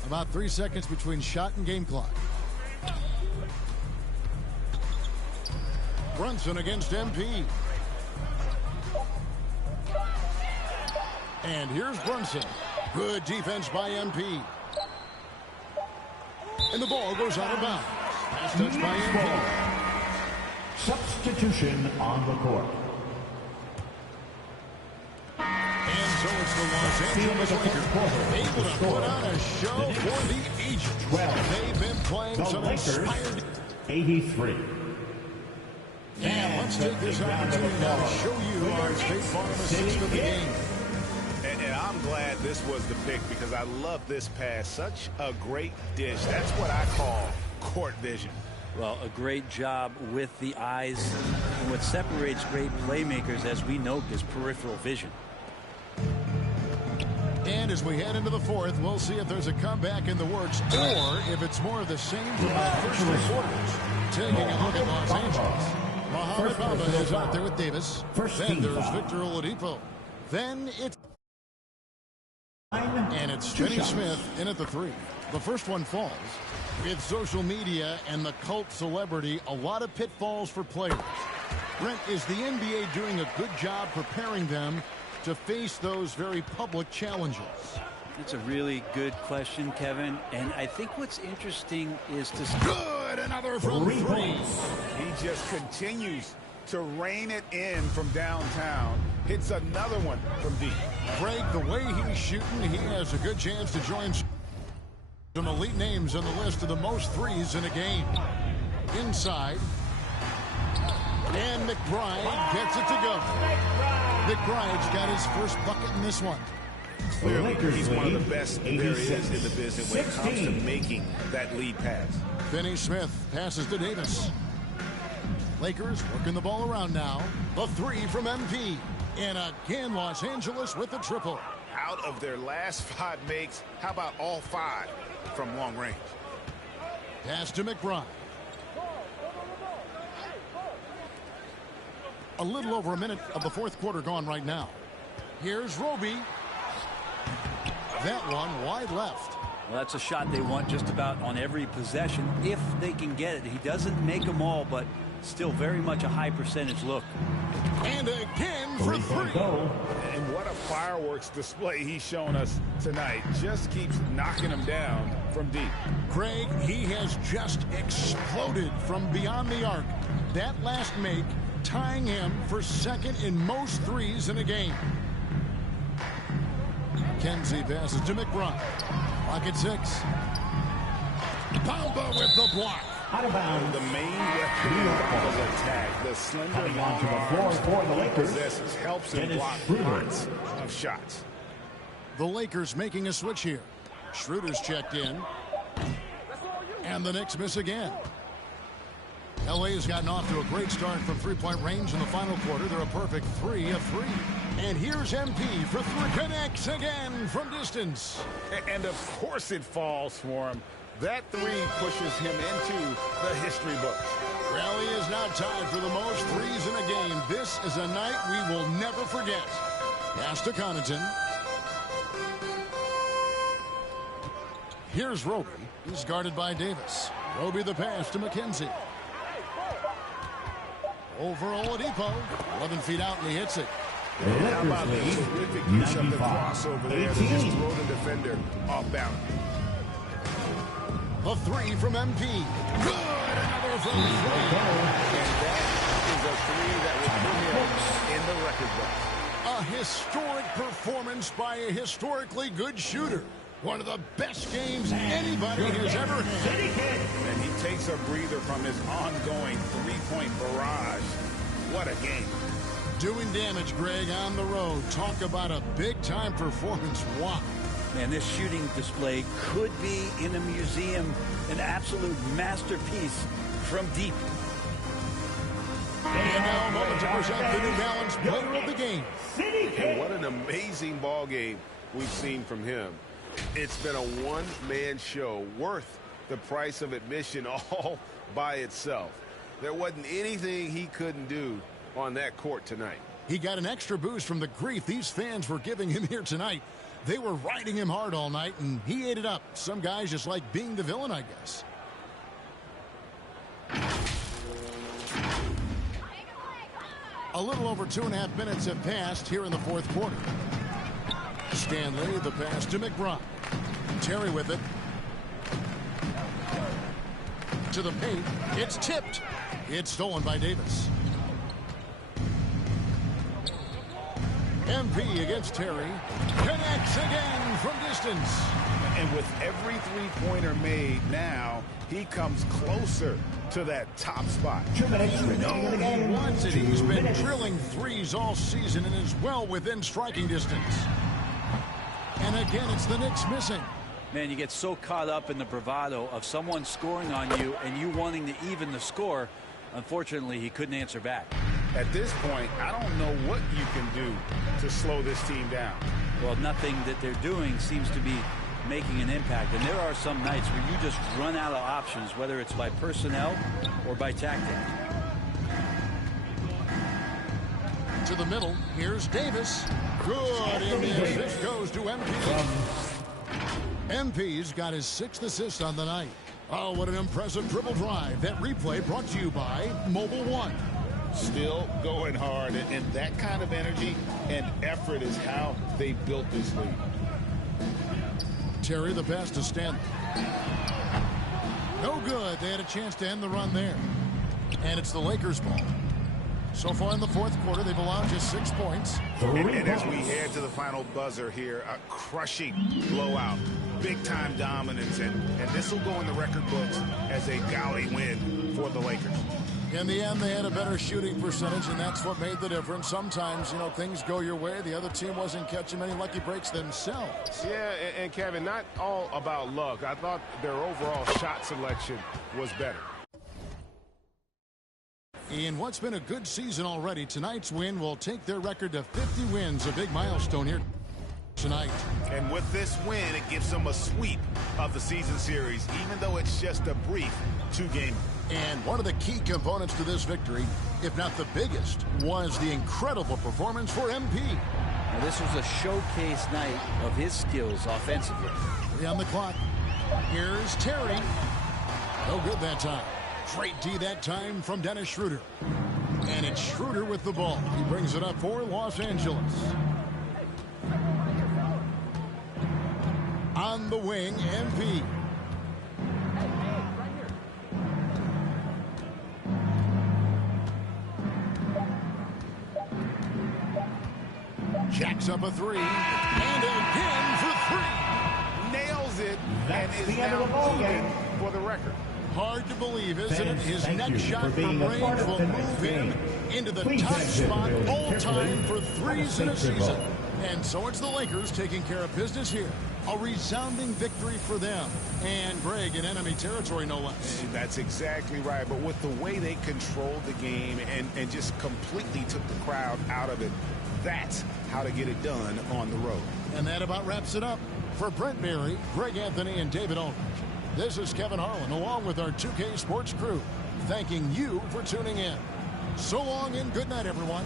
About 3 seconds between shot and game clock. Brunson against MP. And here's Brunson. Good defense by MP. And the ball goes out of bounds. Pass touched by MP. Substitution on the court. And so it's the Los Angeles Lakers able to put on a show for the ages. They've been playing some inspired. 83. And let's take this opportunity now to show you our State Farm assist of the game. And I'm glad this was the pick because I love this pass. Such a great dish. That's what I call court vision. Well, a great job with the eyes. And what separates great playmakers, as we know, is peripheral vision. And as we head into the fourth, we'll see if there's a comeback in the works or if it's more of the same from the first three quarters. Taking a look at Los Angeles. Mohamed Bamba is out there with Davis. Then there's Victor Oladipo. Then it's... And it's Finney Smith in at the three. The first one falls. With social media and the cult celebrity, a lot of pitfalls for players. Brent, is the NBA doing a good job preparing them to face those very public challenges? It's a really good question, Kevin. And I think what's interesting is to... Good! Another from three. He just continues to rein it in from downtown. Hits another one from deep. Greg, the way he's shooting, he has a good chance to join some elite names on the list of the most threes in a game. Inside. And McBride gets it to go. McBride's got his first bucket in this one. Clearly, he's one of the best there is in the business when it comes to making that lead pass. Finney Smith passes to Davis. Lakers working the ball around now. The three from MP. And again, Los Angeles with the triple. Out of their last 5 makes, how about all 5 from long range? Pass to McBride. A little over a minute of the fourth quarter gone right now. Here's Roby. That one wide left. Well, that's a shot they want just about on every possession if they can get it. He doesn't make them all, but still very much a high percentage look. And again for three. And what a fireworks display he's shown us tonight. Just keeps knocking them down from deep. Craig, he has just exploded from beyond the arc. That last make tying him for second in most threes in a game. Kenzie passes to McBride. Clock at 6. Bamba with the block. Out of bounds. The main weapon of Bamba's attack, the slender long arms for the Lakers, possesses, helps him block lots of shots. The Lakers making a switch here. Schroeder's checked in. And the Knicks miss again. LA has gotten off to a great start from three-point range in the final quarter. They're a perfect 3 of 3. And here's MP for 3. Connects again from distance. And of course it falls for him. That 3 pushes him into the history books. Rally is now tied for the most threes in a game. This is a night we will never forget. Pass to Connaughton. Here's Roby. He's guarded by Davis. Roby the pass to McKenzie. Over Oladipo. 11 feet out and he hits it. How about the terrific use of the crossover there to just throw the defender off balance. The 3 from MP. Good! Another from 3. And that is a 3 that will put him in the record book. A historic performance by a historically good shooter. One of the best games anybody has ever had. And he takes a breather from his ongoing three-point barrage. What a game. Doing damage, Greg, on the road. Talk about a big-time performance. Wow. Man, this shooting display could be in a museum, an absolute masterpiece from deep. And now, a moment to present the New Balance player of the game. And what an amazing ball game we've seen from him. It's been a one-man show worth the price of admission all by itself. There wasn't anything he couldn't do on that court tonight. He got an extra boost from the grief these fans were giving him here tonight. They were riding him hard all night, and he ate it up. Some guys just like being the villain, I guess. A little over 2.5 minutes have passed here in the fourth quarter. Stanley, the pass to McBride. Terry with it. To the paint. It's tipped. It's stolen by Davis. MP against Terry. Connects again from distance. And with every three-pointer made now, he comes closer to that top spot. He wants it. He's been drilling threes all season and is well within striking distance. And again, it's the Knicks missing. Man, you get so caught up in the bravado of someone scoring on you and you wanting to even the score. Unfortunately, he couldn't answer back. At this point, I don't know what you can do to slow this team down. Well, nothing that they're doing seems to be making an impact. And there are some nights where you just run out of options, whether it's by personnel or by tactic. To the middle. Here's Davis. Good. And the assist goes to MP. MP's got his 6th assist on the night. Oh, what an impressive dribble drive. That replay brought to you by Mobile One. Still going hard, and that kind of energy and effort is how they built this league. Terry the pass to Stanley. No good. They had a chance to end the run there. And it's the Lakers' ball. So far in the fourth quarter, they've allowed just 6 points. And as we head to the final buzzer here, a crushing blowout, big-time dominance, and this will go in the record books as a gaudy win for the Lakers. In the end, they had a better shooting percentage, and that's what made the difference. Sometimes, you know, things go your way. The other team wasn't catching many lucky breaks themselves. Yeah, and Kevin, not all about luck. I thought their overall shot selection was better. In what's been a good season already, tonight's win will take their record to 50 wins, a big milestone here tonight. And with this win, it gives them a sweep of the season series, even though it's just a brief 2-game. And one of the key components to this victory, if not the biggest, was the incredible performance for MP. Now, this was a showcase night of his skills offensively. 3 on the clock. Here's Terry. No good that time. Great D that time from Dennis Schroeder. And it's Schroeder with the ball. He brings it up for Los Angeles. On the wing, MP. Jacks up a 3. And again for 3. Nails it. And is now even for the record. Hard to believe, isn't it? His next shot from range will move him into the top spot all time for threes in a season. And so it's the Lakers taking care of business here. A resounding victory for them. And Greg in enemy territory, no less. That's exactly right. But with the way they controlled the game and just completely took the crowd out of it, that's how to get it done on the road. And that about wraps it up. For Brent Barry, Greg Anthony, and David Aldridge, this is Kevin Harlan, along with our 2K Sports crew, thanking you for tuning in. So long and good night, everyone.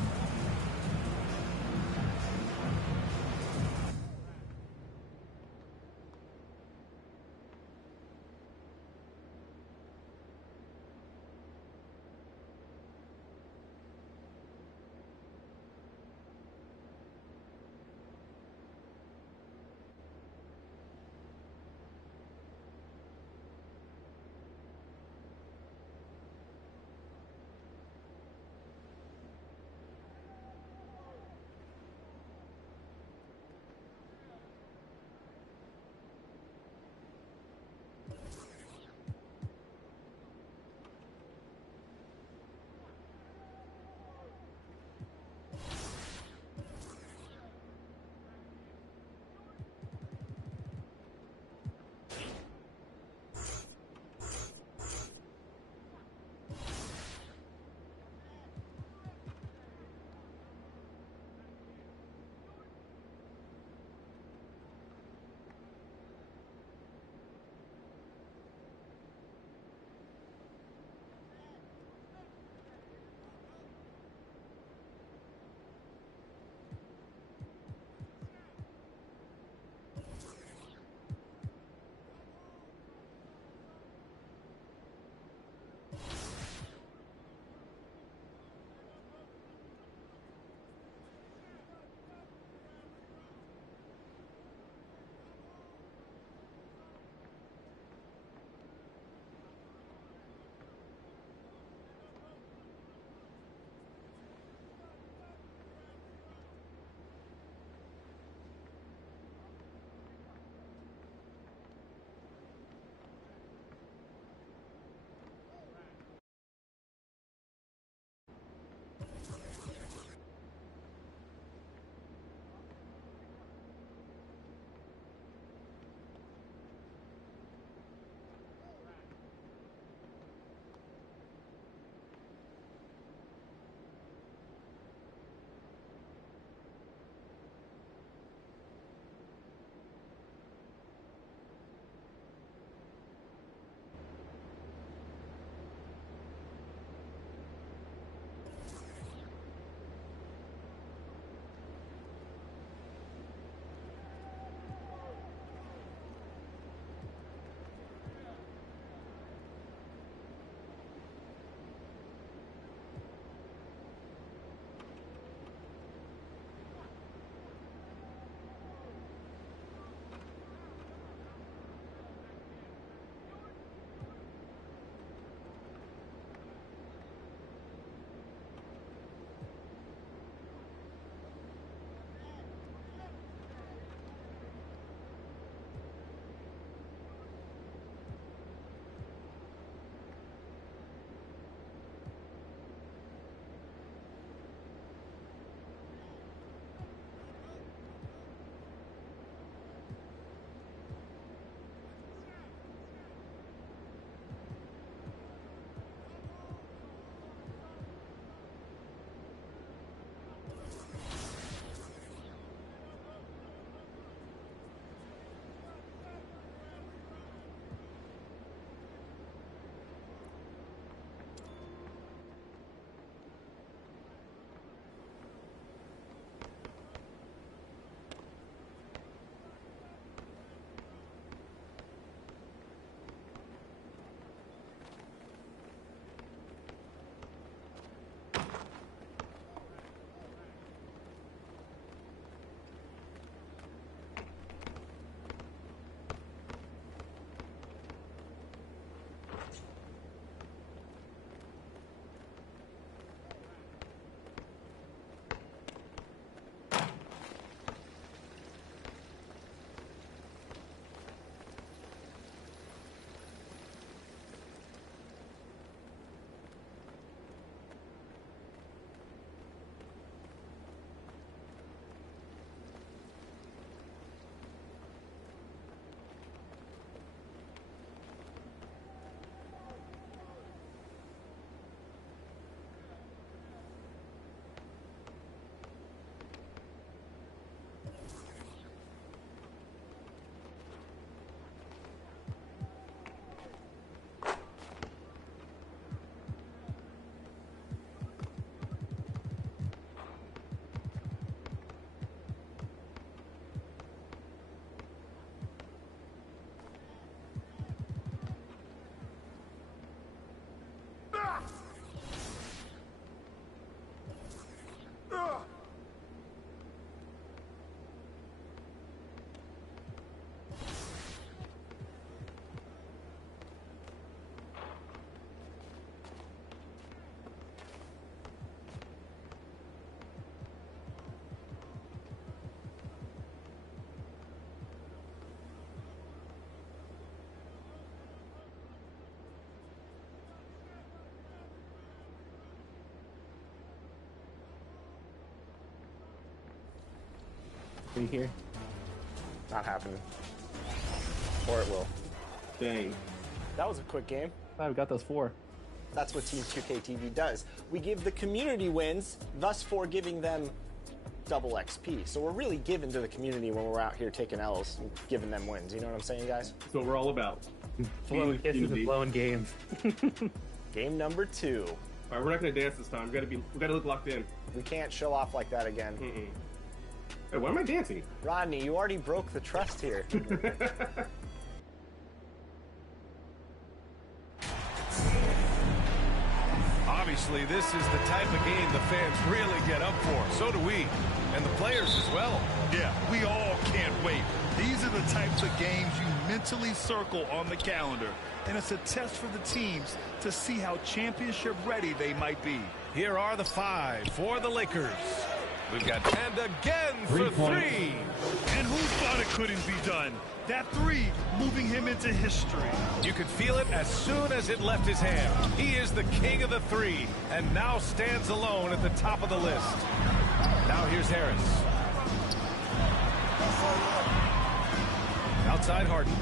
3 here. Not happening. Or it will. Dang. That was a quick game. We got those 4. That's what Team 2K TV does. We give the community wins, thus for giving them double XP. So we're really giving to the community when we're out here taking L's and giving them wins. You know what I'm saying, guys? That's what we're all about. Blowing kisses and blowing games. Game number 2. All right, we're not gonna dance this time. We gotta look locked in. We can't show off like that again. Hey, why am I dancing? Rodney, you already broke the trust here. Obviously, this is the type of game the fans really get up for. So do we, and the players as well. Yeah, we all can't wait. These are the types of games you mentally circle on the calendar. And it's a test for the teams to see how championship ready they might be. Here are the 5 for the Lakers. We've got Panda again for 3. And who thought it couldn't be done? That 3 moving him into history. You could feel it as soon as it left his hand. He is the king of the 3 and now stands alone at the top of the list. Now here's Harris. Outside Harden.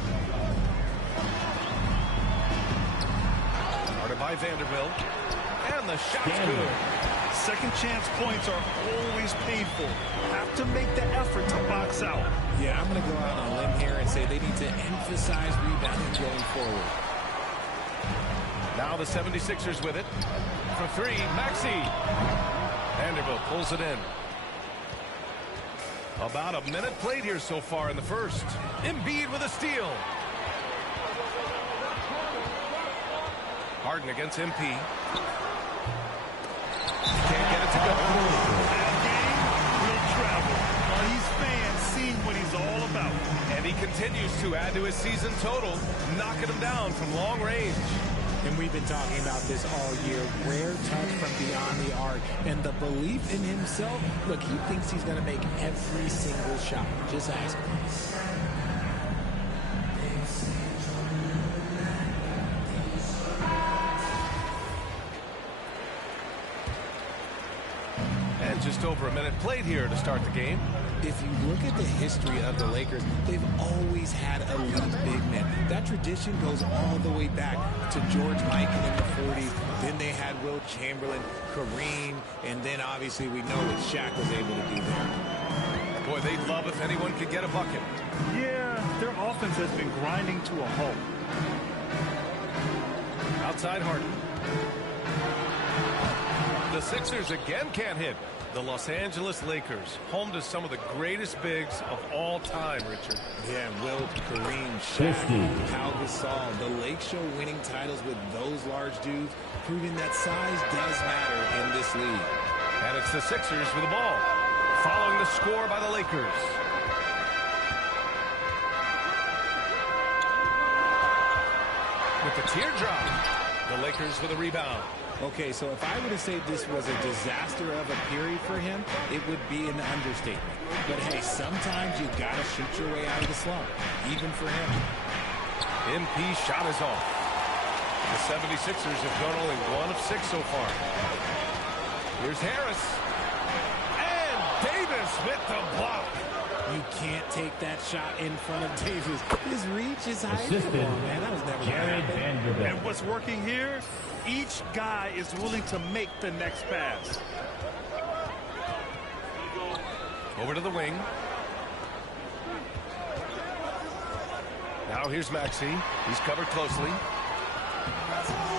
Started by Vanderbilt. And the shot's good. Second chance points are always painful. Have to make the effort to box out. Yeah, I'm going to go out on a limb here and say they need to emphasize rebounding going forward. Now the 76ers with it. For 3, Maxey. Vanderbilt pulls it in. About a minute played here so far in the first. Embiid with a steal. Harden against MP. Can't get it to go. That game will travel. While these fans seeing what he's all about. And he continues to add to his season total, knocking him down from long range. And we've been talking about this all year. Rare touch from beyond the arc. And the belief in himself. Look, he thinks he's going to make every single shot. Just ask him. Just over a minute played here to start the game. If you look at the history of the Lakers, they've always had elite big men. That tradition goes all the way back to George Mikan in the 40s. Then they had Will Chamberlain, Kareem, and then obviously we know what Shaq was able to do there. Boy, they'd love if anyone could get a bucket. Yeah, their offense has been grinding to a halt. Outside Harden. The Sixers again can't hit. The Los Angeles Lakers, home to some of the greatest bigs of all time, Richard. Yeah, Wilt, Kareem, Shaq, Pau Gasol, the Lake Show winning titles with those large dudes, proving that size does matter in this league. And it's the Sixers with the ball, following the score by the Lakers. With the teardrop, the Lakers with a rebound. Okay, so if I were to say this was a disaster of a period for him, it would be an understatement. But hey, sometimes you gotta shoot your way out of the slump, even for him. MP shot is off. The 76ers have gone only 1 of 6 so far. Here's Harris. And Davis with the block. You can't take that shot in front of Davis. His reach is high. Man, that was never going to happen. And what's working here? Each guy is willing to make the next pass. Over to the wing. Now here's Maxey. He's covered closely.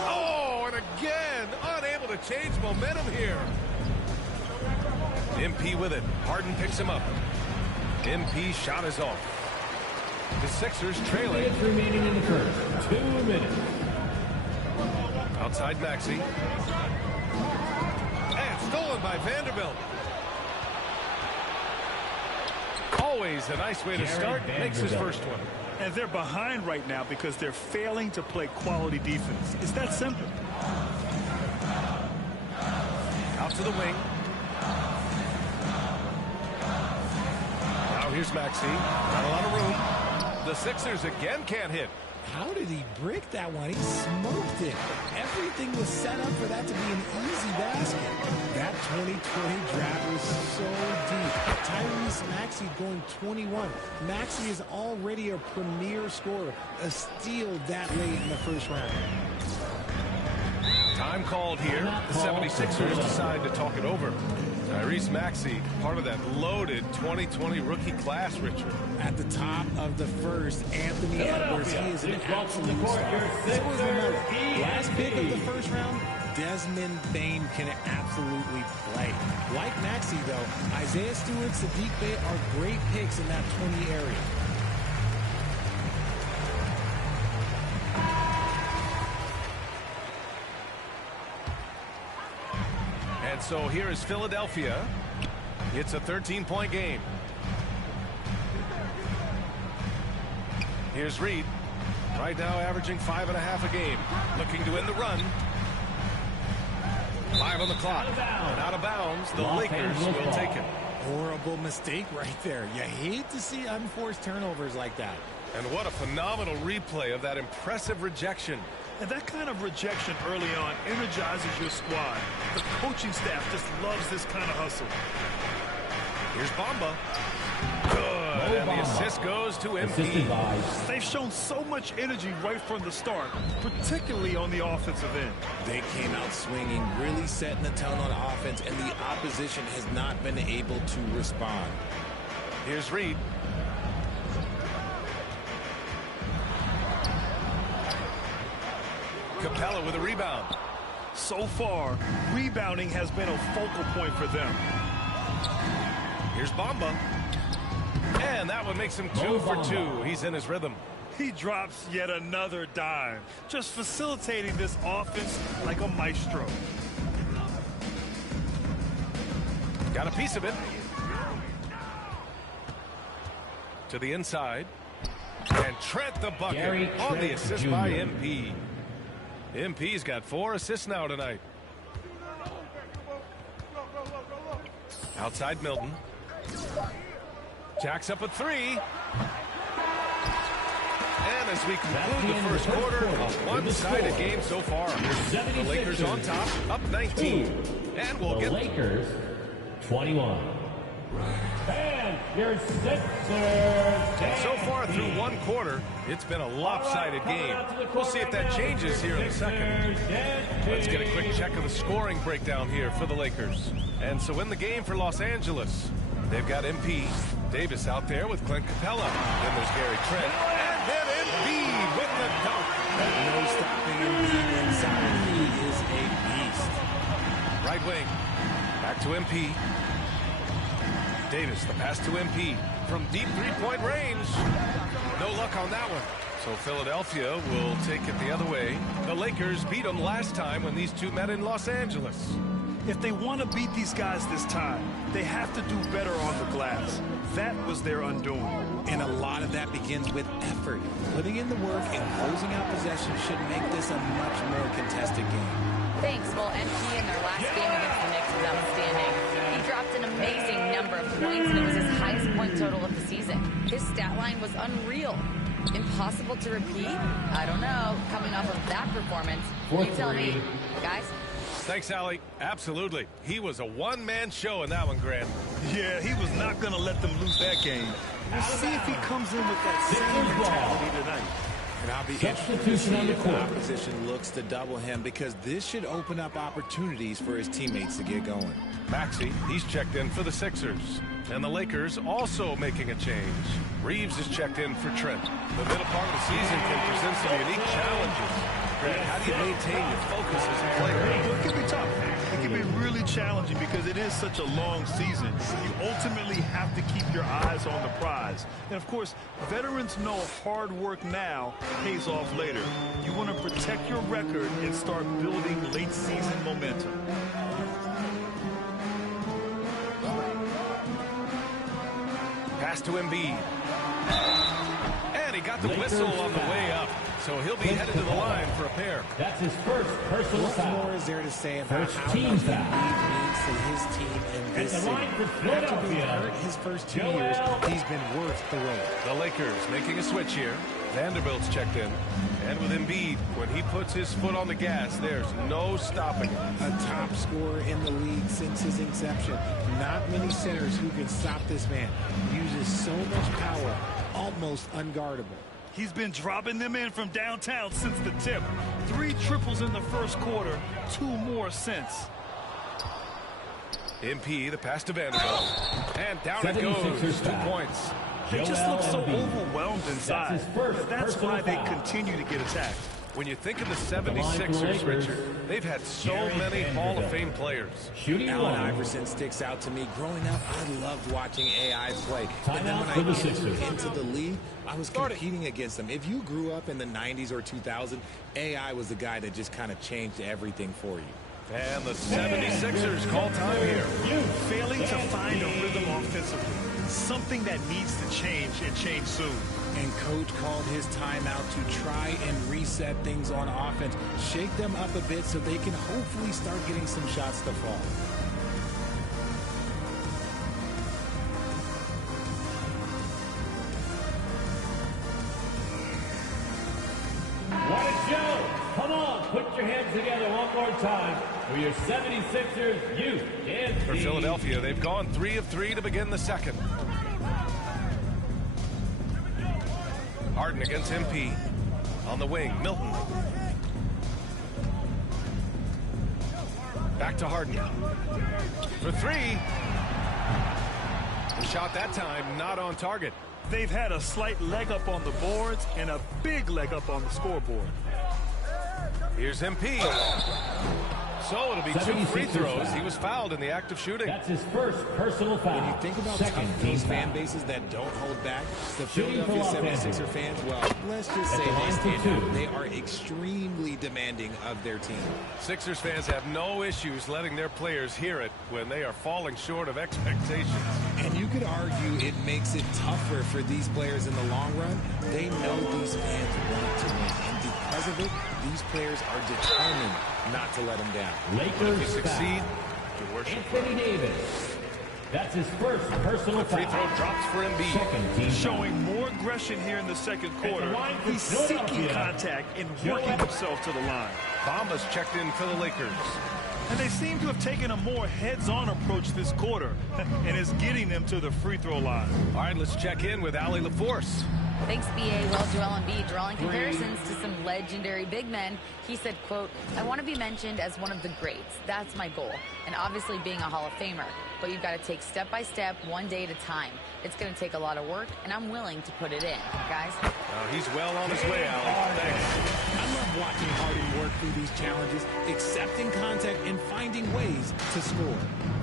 Oh, and again, unable to change momentum here. MP with it. Harden picks him up. MP shot is off. The Sixers trailing. 2 minutes remaining in the first. 2 minutes. Outside Maxey. And stolen by Vanderbilt. Always a nice way to start. Makes his first one. And they're behind right now because they're failing to play quality defense. It's that simple. Out to the wing. Now here's Maxey. Not a lot of room. The Sixers again can't hit. How did he brick that one? He smoked it. Everything was set up for that to be an easy basket. That 2020 draft was so deep. Tyrese Maxey going 21. Maxey is already a premier scorer. A steal that late in the first round. Time called here. The 76ers decide to talk it over. Tyrese Maxey, part of that loaded 2020 rookie class, Richard. At the top of the first, Anthony Edwards. He is an absolute star. So is another. Last pick of the first round, Desmond Bane can absolutely play. Like Maxey, though, Isaiah Stewart, Sadiq Bey are great picks in that 20 area. And so here is Philadelphia. It's a 13-point game. Here's Reed. Right now averaging 5.5 a game. Looking to win the run. 5 on the clock. And out of bounds. The Lakers will take it. Horrible mistake right there. You hate to see unforced turnovers like that. And what a phenomenal replay of that impressive rejection. And that kind of rejection early on energizes your squad. The coaching staff just loves this kind of hustle. Here's Bamba. Good. And the assist goes to MP. They've shown so much energy right from the start, particularly on the offensive end. They came out swinging, really setting the tone on offense, and the opposition has not been able to respond. Here's Reed. Capella with a rebound. So far, rebounding has been a focal point for them. Here's Bamba. And that one makes him 2 for 2. He's in his rhythm. He drops yet another dime, just facilitating this offense like a maestro. Got a piece of it. To the inside. And Trent the bucket on the assist Jr. by MP. MP's got 4 assists now tonight. Outside Milton. Jacks up a 3. And as we conclude the first quarter, a one-sided game so far. The Lakers on top, up 19. And we'll get... Lakers, 21. And your Sixers. So far through one quarter, it's been a lopsided game. We'll see if that changes here in a second. Let's get a quick check of the scoring breakdown here for the Lakers. And so in the game for Los Angeles, they've got MP Davis out there with Clint Capella. Then there's Gary Trent. And then Embiid with the dunk. No stopping Embiid inside. He is a beast. Right wing. Back to MP. Davis, the pass to MP from deep three-point range. No luck on that one. So Philadelphia will take it the other way. The Lakers beat them last time when these two met in Los Angeles. If they want to beat these guys this time, they have to do better on the glass. That was their undoing. And a lot of that begins with effort. Putting in the work and closing out possession should make this a much more contested game. Thanks. Well, MP in their last game against the Knicks was outstanding. He dropped an amazing number of points, and it was his highest point total of the season. His stat line was unreal. Impossible to repeat? I don't know. Coming off of that performance, you tell me. Guys? Thanks, Allie. Absolutely. He was a one-man show in that one, Grant. Yeah, he was not going to let them lose that game. We'll see if he comes in with that same mentality tonight. And I'll be interested to see if the opposition looks to double him, because this should open up opportunities for his teammates to get going. Maxey, he's checked in for the Sixers. And the Lakers also making a change. Reeves is checked in for Trent. The middle part of the season can present some unique challenges. Grant, how do you maintain your focus as a player? It can be tough. It can be really challenging because it is such a long season. You ultimately have to keep your eyes on the prize. And of course, veterans know hard work now pays off later. You want to protect your record and start building late season momentum. Pass to Embiid. And he got the whistle on the way up. So he'll be headed to the line for a pair. That's his first personal foul. What more is there to say about how team much foul Embiid means to his team in this city? After being hurt his first 2 years, he's been worth the wait. The Lakers making a switch here. Vanderbilt's checked in. And with Embiid, when he puts his foot on the gas, there's no stopping him. A top scorer in the league since his inception. Not many centers who can stop this man. Uses so much power, almost unguardable. He's been dropping them in from downtown since the tip. 3 triples in the first quarter, 2 more since. MP, the pass to Vanderbilt. And down it goes. 2 points. They just look so overwhelmed inside. That's why they continue to get attacked. When you think of the 76ers, Richard, they've had so many Hall of Fame players. Allen Iverson sticks out to me. Growing up, I loved watching AI play. And then when I entered into the league, I was competing against them. If you grew up in the 90s or 2000, AI was the guy that just kind of changed everything for you. And the 76ers call time here. Failing to find a rhythm offensively. Something that needs to change and change soon. And coach called his timeout to try and reset things on offense. Shake them up a bit so they can hopefully start getting some shots to fall. What a show! Come on, put your hands together one more time for your 76ers youth and For Philadelphia, they've gone 3 of 3 to begin the second. Harden against MP. On the wing, Milton. Back to Harden. For 3. The shot that time not on target. They've had a slight leg up on the boards and a big leg up on the scoreboard. Here's MP. So it'll be 2 free throws. He was fouled in the act of shooting. That's his first personal foul. When you think about those fan bases that don't hold back, the Philadelphia 76er fans, well, let's just say this, they are extremely demanding of their team. Sixers fans have no issues letting their players hear it when they are falling short of expectations. And you could argue it makes it tougher for these players in the long run. They know these fans want to win, and because of it, these players are determined not to let them down. Lakers if you succeed, your worship. Anthony Davis. That's his first personal free throw drops for Embiid. Showing more aggression here in the second quarter. He's seeking contact and working himself to the line. Bamba's checked in for the Lakers. And they seem to have taken a more heads-on approach this quarter, and is getting them to the free throw line. All right, let's check in with Allie LaForce. Thanks, B.A. Well, Joel Embiid drawing comparisons to some legendary big men. He said, quote, I want to be mentioned as one of the greats. That's my goal. And obviously being a Hall of Famer. But you've got to take step by step, one day at a time. It's going to take a lot of work, and I'm willing to put it in. Guys? He's well on his way, Allie. Thanks. I love watching Harden work through these challenges, accepting contact and finding ways to score.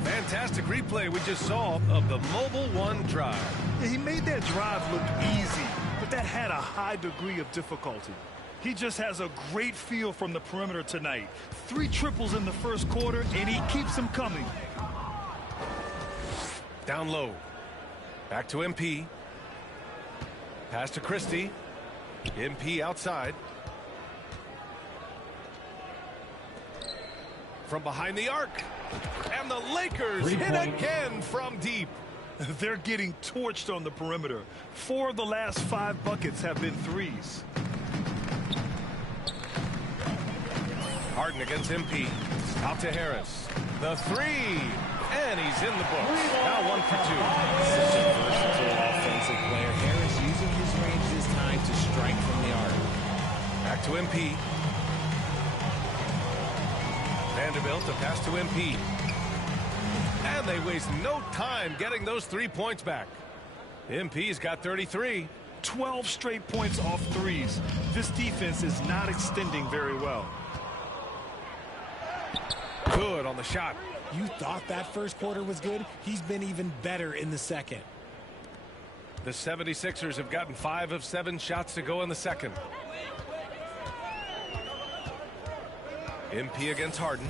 Fantastic replay we just saw of the Mobile One drive. Yeah, he made that drive look easy, but that had a high degree of difficulty. He just has a great feel from the perimeter tonight. 3 triples in the first quarter, and he keeps them coming. Down low. Back to MP. Pass to Christie. MP outside. From behind the arc. And the Lakers hit again from deep. They're getting torched on the perimeter. 4 of the last 5 buckets have been threes. Harden against MP. Out to Harris. The 3. And he's in the books. Now 1 for 2. Such a versatile offensive player. Harris using his range this time to strike from the arc. Back to MP. Vanderbilt, the pass to MP. And they waste no time getting those 3 points back. MP's got 33. 12 straight points off threes. This defense is not extending very well. Good on the shot. You thought that first quarter was good? He's been even better in the second. The 76ers have gotten 5 of 7 shots to go in the second. MP against Harden.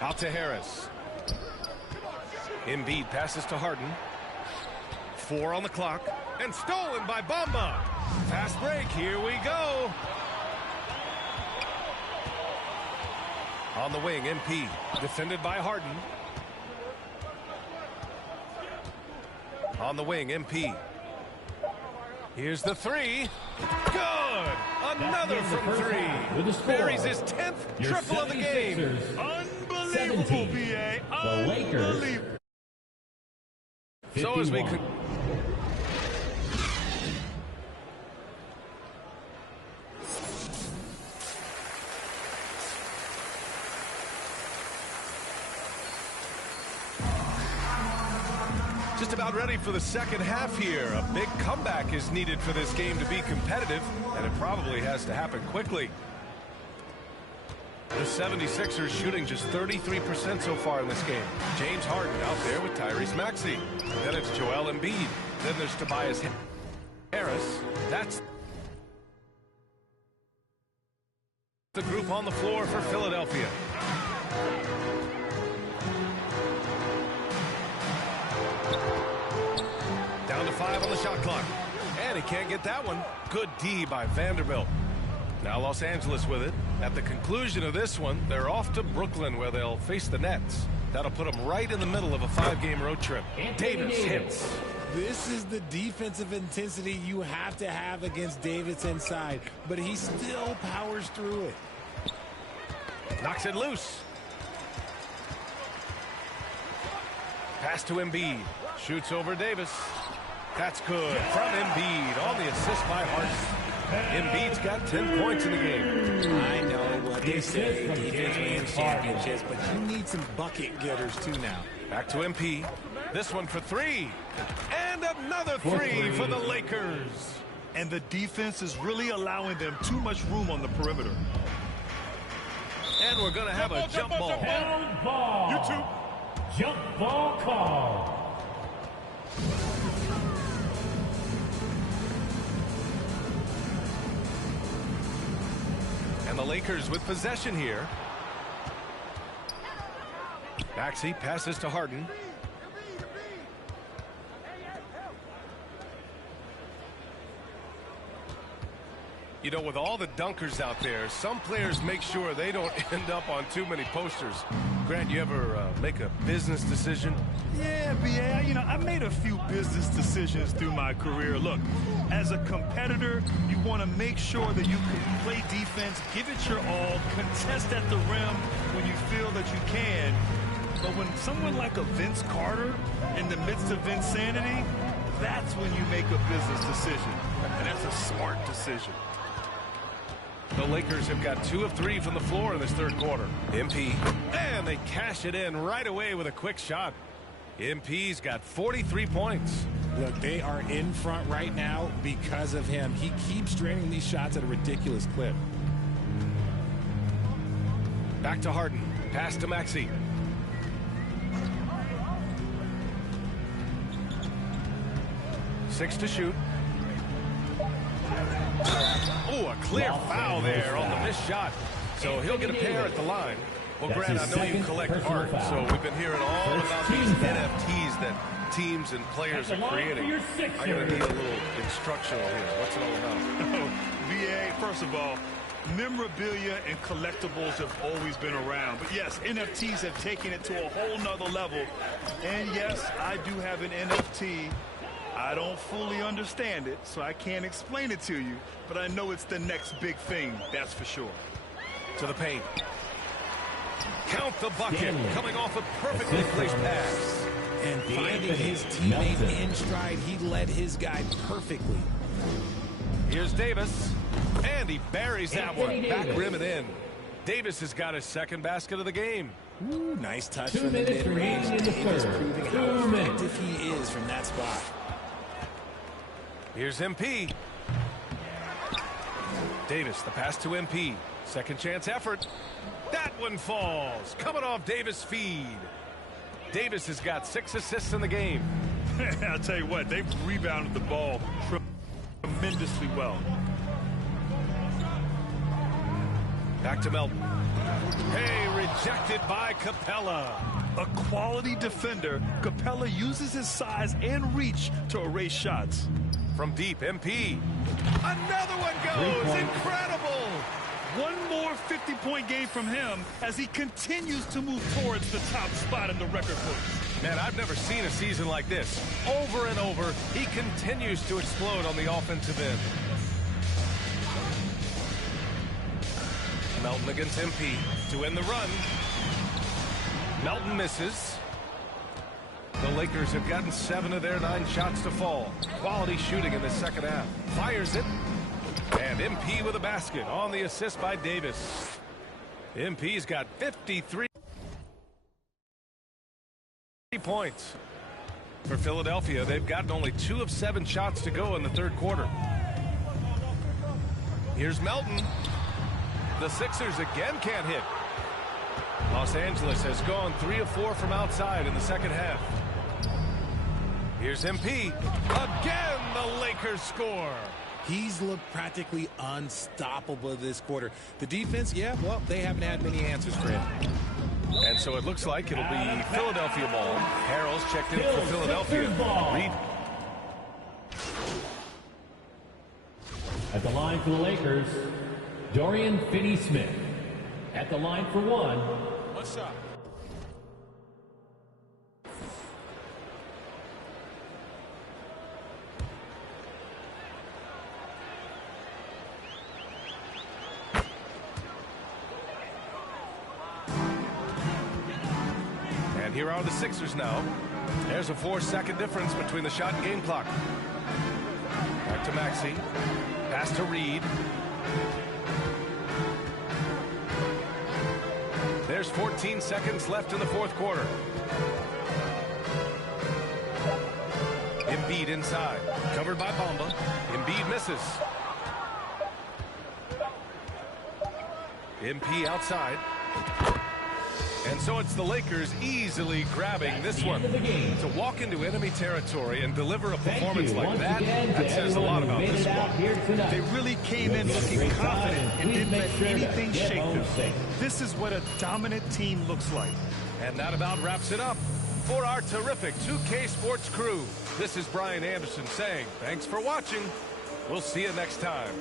Out to Harris. Embiid passes to Harden. 4 on the clock. And stolen by Bamba. Fast break. Here we go. On the wing, MP. Defended by Harden. On the wing, MP. Here's the three. Good. Another from three. Buries his 10th triple of the game. Unbelievable, BA. Unbelievable. So as we could. Just about ready for the second half here. A big comeback is needed for this game to be competitive, and it probably has to happen quickly. The 76ers shooting just 33% so far in this game. James Harden out there with Tyrese Maxey. Then it's Joel Embiid. Then there's Tobias Harris. That's the group on the floor for Philadelphia. Down to 5 on the shot clock. And he can't get that one. Good D by Vanderbilt. Now Los Angeles with it. At the conclusion of this one, they're off to Brooklyn where they'll face the Nets. That'll put them right in the middle of a 5-game road trip. Davis hits. This is the defensive intensity you have to have against Davis inside, but he still powers through it. Knocks it loose. Pass to Embiid. Shoots over Davis. That's good from Embiid on the assist by Harden. Embiid's got 10 points in the game. I know what they say, defense wins championships, but you need some bucket getters too now. Back to MP. This one for three. And another three for the Lakers. And the defense is really allowing them too much room on the perimeter. And we're going to have a jump ball. Held ball. You too. Jump ball call. And the Lakers with possession here. Maxey passes to Harden. You know, with all the dunkers out there, some players make sure they don't end up on too many posters. Grant, you ever make a business decision? Yeah, BA, you know, I've made a few business decisions through my career. Look, as a competitor, you want to make sure that you can play defense, give it your all, contest at the rim when you feel that you can. But when someone like a Vince Carter in the midst of insanity, that's when you make a business decision. And that's a smart decision. The Lakers have got 2 of 3 from the floor in this third quarter. MP. And they cash it in right away with a quick shot. MP's got 43 points. Look, they are in front right now because of him. He keeps draining these shots at a ridiculous clip. Back to Harden. Pass to Maxey. Six to shoot. Oh, a clear foul there on the missed shot. So he'll get a pair at the line. Well, Grant, I know you collect art, so we've been hearing all about these NFTs that teams and players are creating. I'm going to need a little instructional here. What's it all about? VA, first of all, memorabilia and collectibles have always been around. But yes, NFTs have taken it to a whole nother level. And yes, I do have an NFT. I don't fully understand it, so I can't explain it to you. But I know it's the next big thing, that's for sure. To the paint. Count the bucket. Coming off a perfectly placed pass. And finding his teammate in stride, he led his guy perfectly. Here's Davis. And he buries that one. Back rim and in. Davis has got his second basket of the game. Ooh, nice touch from the mid-range. Davis proving how effective he is from that spot. Here's MP. Davis, the pass to MP. Second chance effort. That one falls. Coming off Davis' feed. Davis has got 6 assists in the game. I'll tell you what, they've rebounded the ball tremendously well. Back to Melton. Hey, rejected by Capella. A quality defender, Capella uses his size and reach to erase shots. From deep, MP. Another one goes. Incredible. One more 50-point game from him as he continues to move towards the top spot in the record books. Man, I've never seen a season like this. Over and over, he continues to explode on the offensive end. Melton against MP to end the run. Melton misses. The Lakers have gotten 7 of their 9 shots to fall. Quality shooting in the second half. Fires it. And MP with a basket on the assist by Davis. MP's got 53 points. For Philadelphia, they've gotten only 2 of 7 shots to go in the third quarter. Here's Melton. The Sixers again can't hit. Los Angeles has gone 3 of 4 from outside in the second half. Here's MP. Again, the Lakers score. He's looked practically unstoppable this quarter. The defense, yeah, well, they haven't had many answers for him. And so it looks like it'll be Philadelphia ball. Harrell's checked in for Philadelphia. Reed. At the line for the Lakers, Dorian Finney-Smith. At the line for 1. What's up? And here are the Sixers now. There's a 4-second difference between the shot and game clock. Back to Maxey. Pass to Reed. There's 14 seconds left in the fourth quarter. Embiid inside. Covered by Bamba. Embiid misses. MP outside. And so it's the Lakers easily grabbing this one. To walk into enemy territory and deliver a performance like that, that says a lot about this squad. They really came in looking confident and didn't let anything shake them. This is what a dominant team looks like. And that about wraps it up for our terrific 2K Sports crew. This is Brian Anderson saying thanks for watching. We'll see you next time.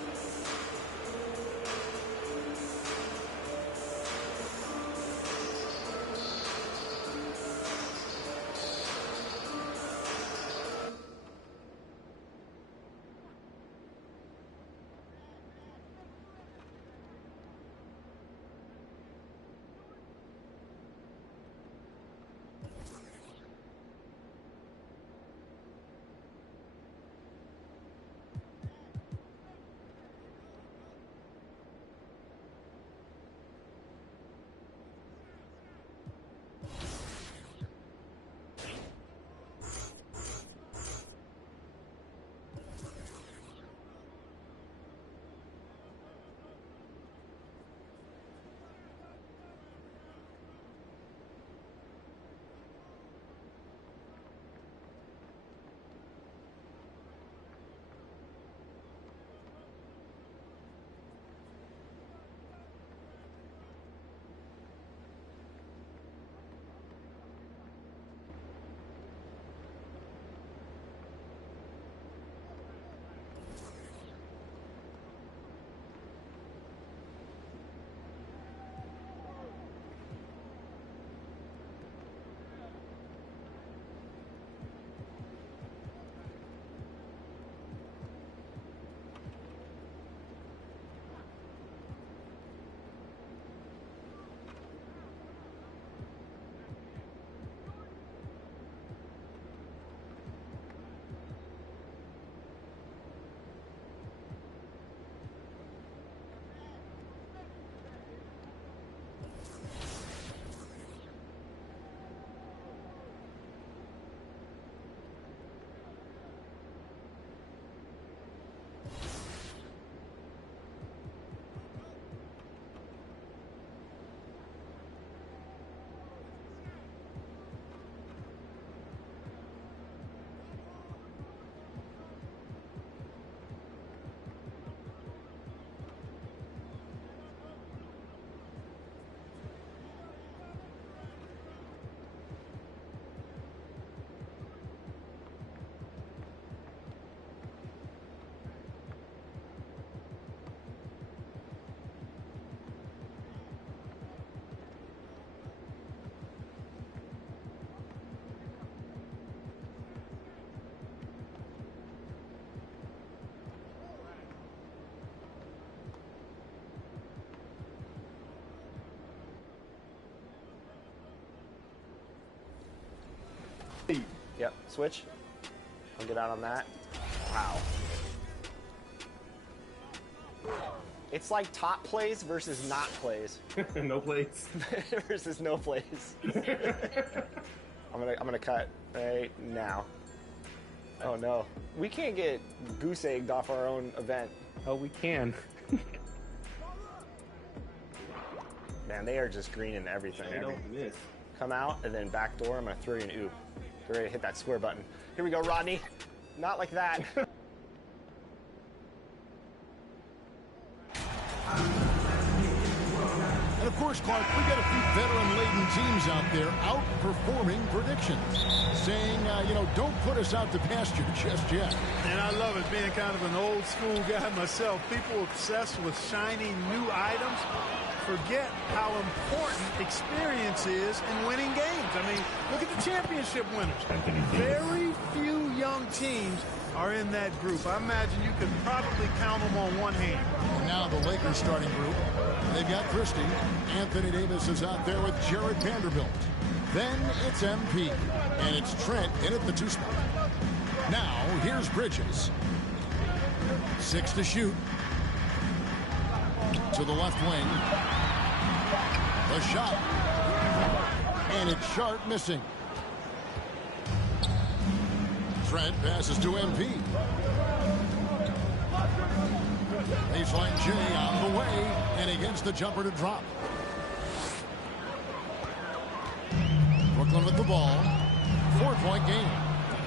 Yep, switch. I'll get out on that. Wow. It's like top plays versus not plays. No plays. Versus no plays. I'm gonna cut right now. Oh no. We can't get goose egged off our own event. Oh, we can. Man, they are just greening everything. They don't miss. Come out and then back door. I'm gonna throw you an oop. Get ready to hit that square button. Here we go, Rodney. Not like that. And of course, Clark, we got a few veteran-laden teams out there outperforming predictions, saying, don't put us out to pasture just yet. And I love it, being kind of an old-school guy myself. People obsessed with shiny new items forget how important experience is in winning games. I mean, look at the championship winners. Very few young teams are in that group. I imagine you could probably count them on one hand. And now the Lakers starting group. They've got Christie. Anthony Davis is out there with Jared Vanderbilt. Then it's MP. And it's Trent in at the 2 spot. Now, here's Bridges. 6 to shoot. To the left wing. The shot. And it's Sharp missing. Trent passes to MP. Baseline J on the way, and he gets the jumper to drop. Brooklyn with the ball. 4-point game.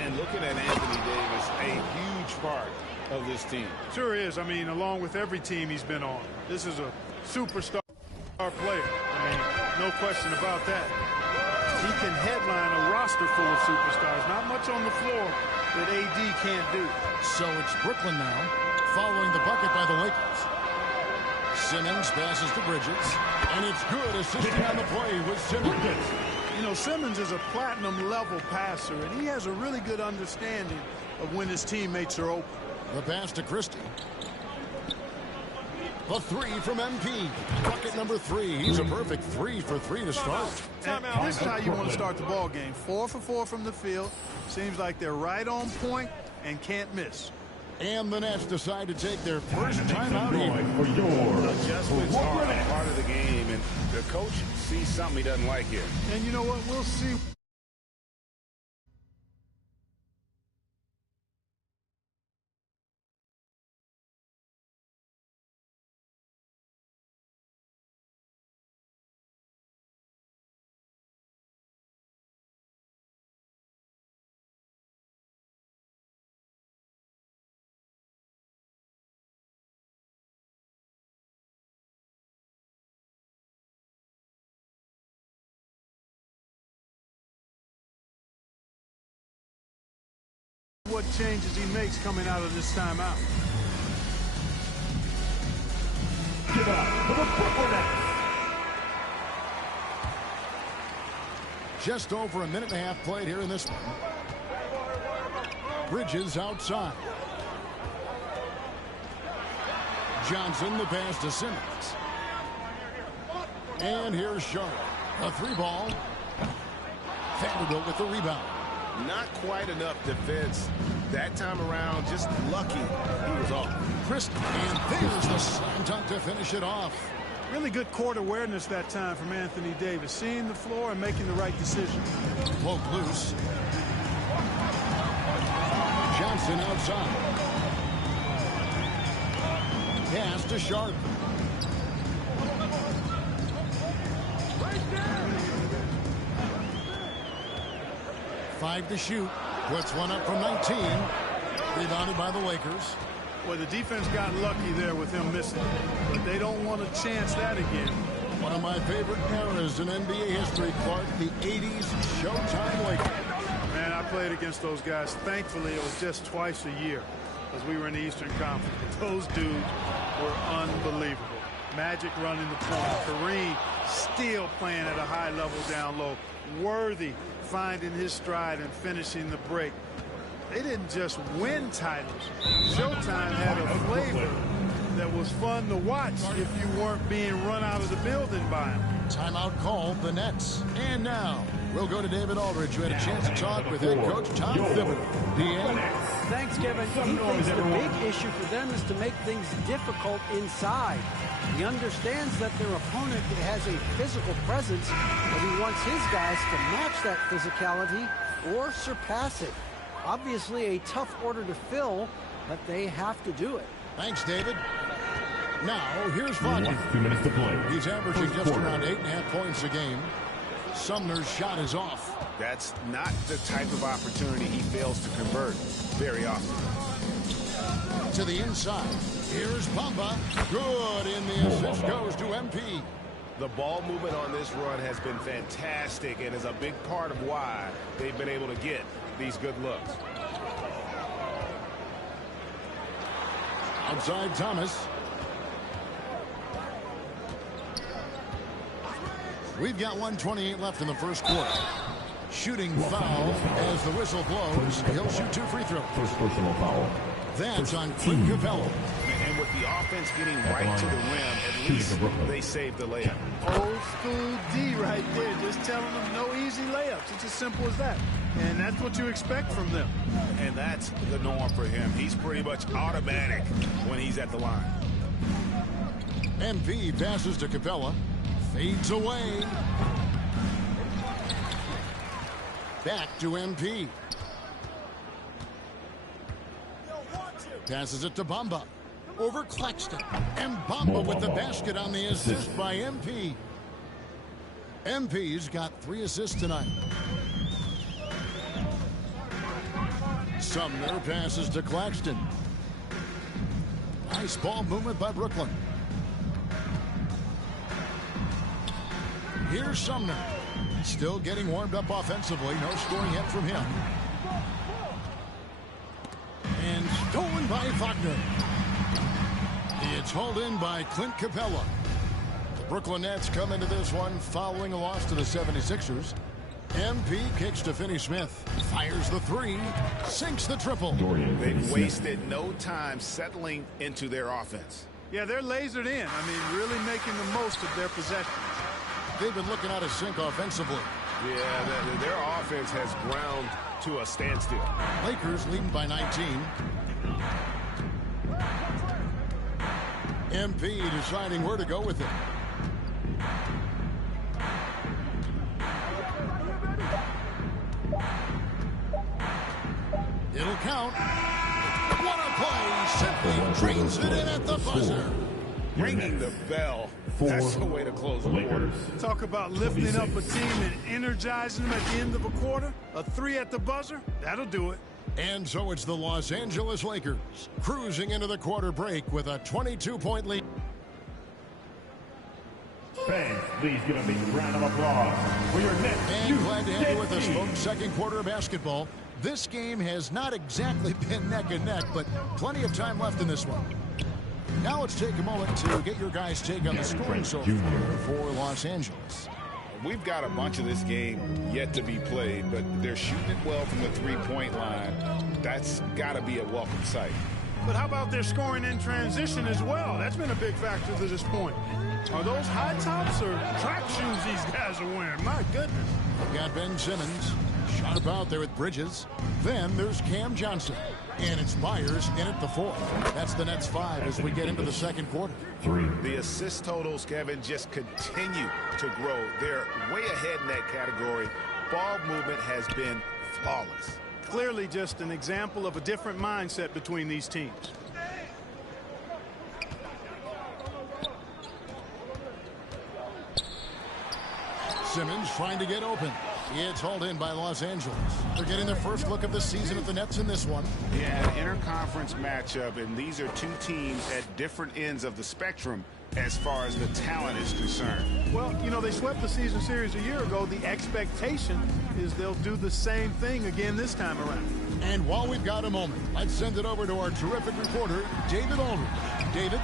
And looking at Anthony Davis, a huge part of this team. Sure is. I mean, along with every team he's been on. This is a superstar player. I mean, no question about that. He can headline a roster full of superstars. Not much on the floor that AD can't do. So it's Brooklyn now, following the bucket by the Lakers. Simmons passes to Bridges, and it's good. Assisting on the play with Simmons. You know, Simmons is a platinum-level passer, and he has a really good understanding of when his teammates are open. The pass to Christie. The 3 from MP. Bucket number 3. He's a perfect 3 for 3 to start. And this is how you want to start the ball game. 4 for 4 from the field. Seems like they're right on point and can't miss. And the Nets decide to take their first time out here. Adjustments are a part of the game, and the coach sees something he doesn't like here. And you know what? We'll see. What changes he makes coming out of this timeout. Give it up for the Brooklyn Nets. Just over a minute and a half played here in this one. Bridges outside. Johnson, the pass to Simmons. And here's Sharp. A 3-ball. Vanderbilt with the rebound. Not quite enough defense that time around. Just lucky he was off. Christie, and there's the slam dunk to finish it off. Really good court awareness that time from Anthony Davis. Seeing the floor and making the right decision. Poke loose. Johnson outside. Pass to Sharp. Five to shoot. Puts one up from 19. Rebounded by the Lakers. Well, the defense got lucky there with him missing. But they don't want to chance that again. One of my favorite eras in NBA history, Clark, the 80s Showtime Lakers. Man, I played against those guys. Thankfully, it was just twice a year as we were in the Eastern Conference. But those dudes were unbelievable. Magic running the point. Kareem still playing at a high level down low. Worthy finding his stride and finishing the break. They didn't just win titles. Showtime had a flavor that was fun to watch if you weren't being run out of the building by them. Timeout called, the Nets. And now, We'll go to David Aldridge, who had a chance to talk with head coach Tom Thibodeau. DA. Thanks, Kevin. He thinks the big issue for them is to make things difficult inside. He understands that their opponent has a physical presence, but he wants his guys to match that physicality or surpass it. Obviously a tough order to fill, but they have to do it. Thanks, David. Now, here's Foggy. 2 minutes to play. He's averaging just around 8.5 points a game. Sumner's shot is off. That's not the type of opportunity he fails to convert very often. To the inside. Here's Bamba. Good, and the assist goes to MP. The ball movement on this run has been fantastic and is a big part of why they've been able to get these good looks. Outside Thomas. We've got 1:28 left in the first quarter. Shooting foul as the whistle blows. He'll shoot 2 free throws. First personal foul. That's on Clint Capella. And with the offense getting right to the rim, at least they saved the layup. Old school D right there, just telling them no easy layups. It's as simple as that. And that's what you expect from them. And that's the norm for him. He's pretty much automatic when he's at the line. MP passes to Capella. Fades away. Back to MP. Passes it to Bamba. Over Claxton. And Bamba with the basket on the assist by MP. MP's got 3 assists tonight. Sumner passes to Claxton. Nice ball movement by Brooklyn. Here's Sumner. Still getting warmed up offensively. No scoring yet from him. And stolen by Wagner. It's hauled in by Clint Capella. The Brooklyn Nets come into this one following a loss to the 76ers. MP kicks to Finney Smith. Fires the 3. Sinks the triple. They've wasted no time settling into their offense. Yeah, they're lasered in. I mean, really making the most of their possessions. They've been looking out of sync offensively. Yeah, their offense has ground to a standstill. Lakers leading by 19. MP deciding where to go with it. It'll count. What a play. Simply drains it in at the buzzer. Ringing the bell. That's the way to close the quarter. Talk about lifting up a team and energizing them at the end of a quarter. A 3 at the buzzer, that'll do it. And so it's the Los Angeles Lakers cruising into the quarter break with a 22-point lead. Fans, please give a big round of applause for your next. And glad to have you with us, folks. Second quarter of basketball. This game has not exactly been neck and neck, but plenty of time left in this one. Now let's take a moment to get your guys' take on the scoring so far for Los Angeles. We've got a bunch of this game yet to be played, but they're shooting it well from the three-point line. That's got to be a welcome sight. But how about their scoring in transition as well? That's been a big factor to this point. Are those high tops or track shoes these guys are wearing? My goodness. We've got Ben Simmons sharp out there with Bridges. Then there's Cam Johnson. And it's Myers in at the 4th. That's the Nets 5 as we get into the second quarter. The assist totals, Kevin, just continue to grow. They're way ahead in that category. Ball movement has been flawless. Clearly just an example of a different mindset between these teams. Simmons trying to get open. It's hauled in by Los Angeles. They're getting their first look of the season at the Nets in this one. Yeah, an interconference matchup, and these are two teams at different ends of the spectrum as far as the talent is concerned. Well, you know, they swept the season series a year ago. The expectation is they'll do the same thing again this time around. And while we've got a moment, let's send it over to our terrific reporter, David Aldridge. David?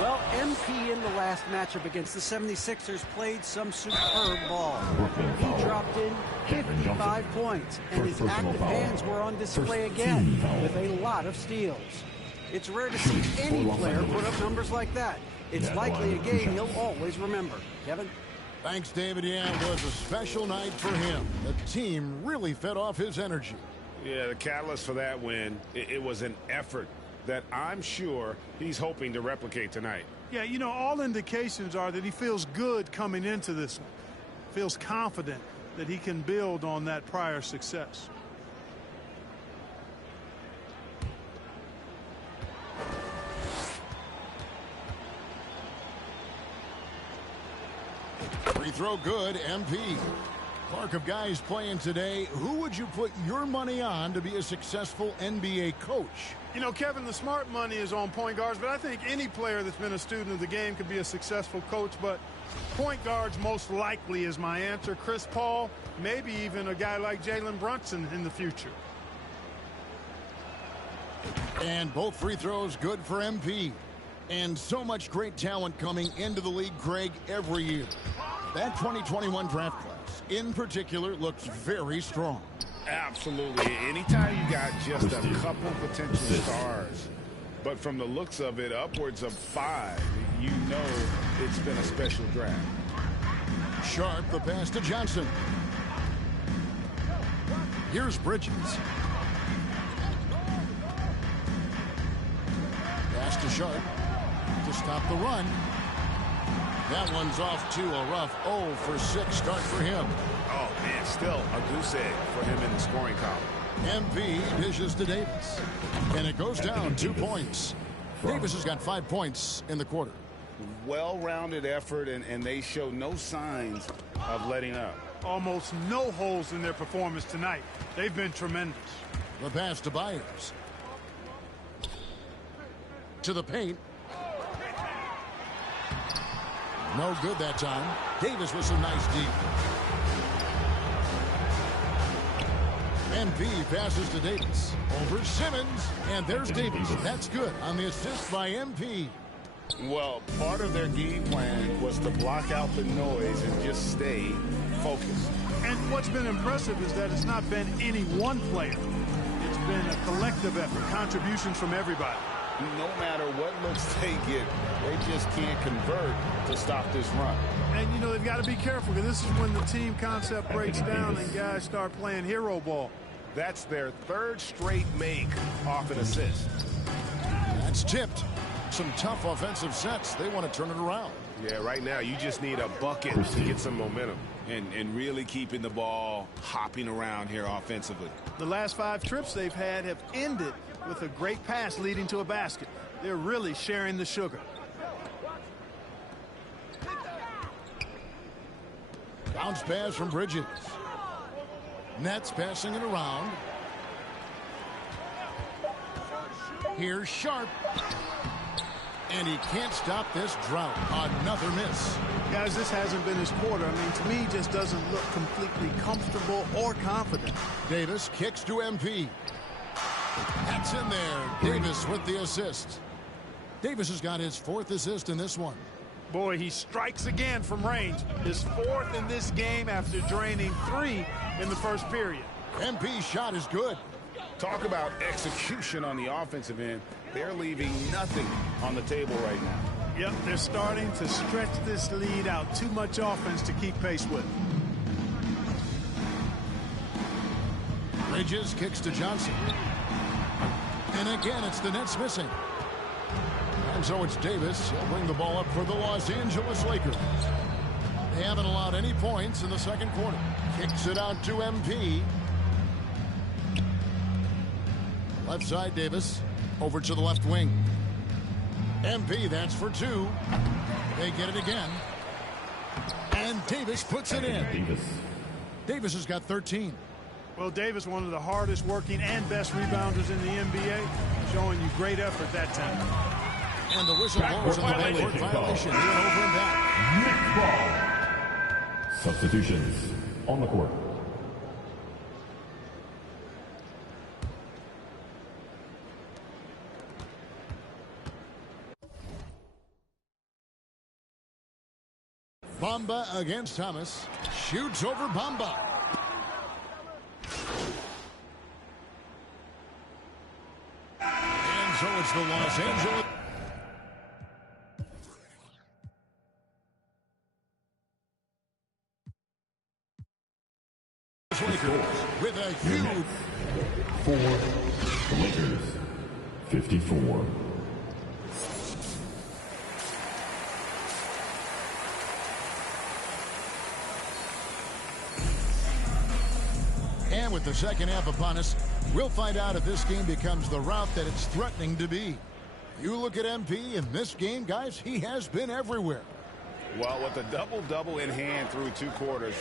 Well, MP in the last matchup against the 76ers played some superb ball. He dropped in 55 points, and his active hands were on display again with a lot of steals. It's rare to see any player put up numbers like that. It's likely a game he'll always remember. Kevin? Thanks, David. Yeah, it was a special night for him. The team really fed off his energy. Yeah, the catalyst for that win, it was an effort that I'm sure he's hoping to replicate tonight. Yeah, you know, all indications are that he feels good coming into this one. Feels confident that he can build on that prior success. Free throw good, MP. Clark, of guys playing today, who would you put your money on to be a successful NBA coach? You know, Kevin, the smart money is on point guards, but I think any player that's been a student of the game could be a successful coach, but point guards most likely is my answer. Chris Paul, maybe even a guy like Jalen Brunson in the future. And both free throws good for MP. And so much great talent coming into the league, Craig, every year. That 2021 draft class, in particular, looks very strong. Absolutely. Anytime you got just a couple potential stars, but from the looks of it, upwards of 5, you know it's been a special draft. Sharp, the pass to Johnson. Here's Bridges. Pass to Sharp to stop the run. That one's off to a rough 0 for 6 start for him. Oh, man, still a goose egg for him in the scoring column. MP dishes to Davis. And it goes down 2 points. Davis has got 5 points in the quarter. Well-rounded effort, and they show no signs of letting up. Almost no holes in their performance tonight. They've been tremendous. The pass to Byers. To the paint. No good that time. Davis with some nice deep. MP passes to Davis. Over Simmons. And there's Davis. That's good on the assist by MP. Well, part of their game plan was to block out the noise and just stay focused. And what's been impressive is that it's not been any one player. It's been a collective effort, contributions from everybody. No matter what looks they get, they just can't convert to stop this run. And, you know, they've got to be careful because this is when the team concept breaks down and guys start playing hero ball. That's their 3rd straight make off an assist. That's tipped. Some tough offensive sets. They want to turn it around. Yeah, right now you just need a bucket to get some momentum. And really keeping the ball hopping around here offensively. The last 5 trips they've had have ended with a great pass leading to a basket. They're really sharing the sugar. Bounce pass from Bridges. Nets passing it around. Here's Sharp. And he can't stop this drought. Another miss. Guys, this hasn't been his quarter. I mean, to me, just doesn't look completely comfortable or confident. Davis kicks to MP. That's in there. Davis with the assist. Davis has got his 4th assist in this one. Boy, he strikes again from range. His 4th in this game after draining 3 in the first period. MP's shot is good. Talk about execution on the offensive end. They're leaving nothing on the table right now. Yep, they're starting to stretch this lead out. Too much offense to keep pace with. Bridges kicks to Johnson. And again, it's the Nets missing. And so it's Davis. He'll bring the ball up for the Los Angeles Lakers. They haven't allowed any points in the second quarter. Kicks it out to MP. Left side, Davis. Over to the left wing. MP, that's for 2. They get it again. And Davis puts it in. Davis has got 13. Well, Davis, one of the hardest working and best rebounders in the NBA, showing you great effort that time. And the whistle blows on the backcourt violation. He went over and back. Substitutions on the court. Bamba against Thomas. Shoots over Bamba. And so it's the Los Angeles Angeles Lakers with a huge... For the Lakers, 54. And with the second half upon us, we'll find out if this game becomes the rout that it's threatening to be. You look at MP in this game, guys, he has been everywhere. Well, with a double-double in hand through 2 quarters,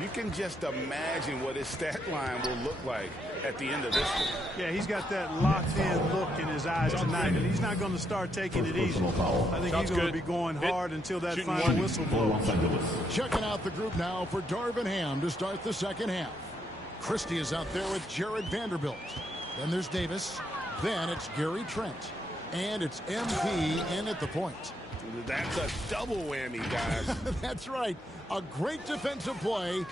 you can just imagine what his stat line will look like at the end of this one. Yeah, he's got that locked-in look in his eyes tonight, and he's not going to start taking it easy. I think he's going to be going hard until that final whistle blows. Checking out the group now for Darvin Ham to start the second half. Christie is out there with Jared Vanderbilt. Then there's Davis. Then it's Gary Trent. And it's MP in at the point. That's a double whammy, guys. That's right. A great defensive play.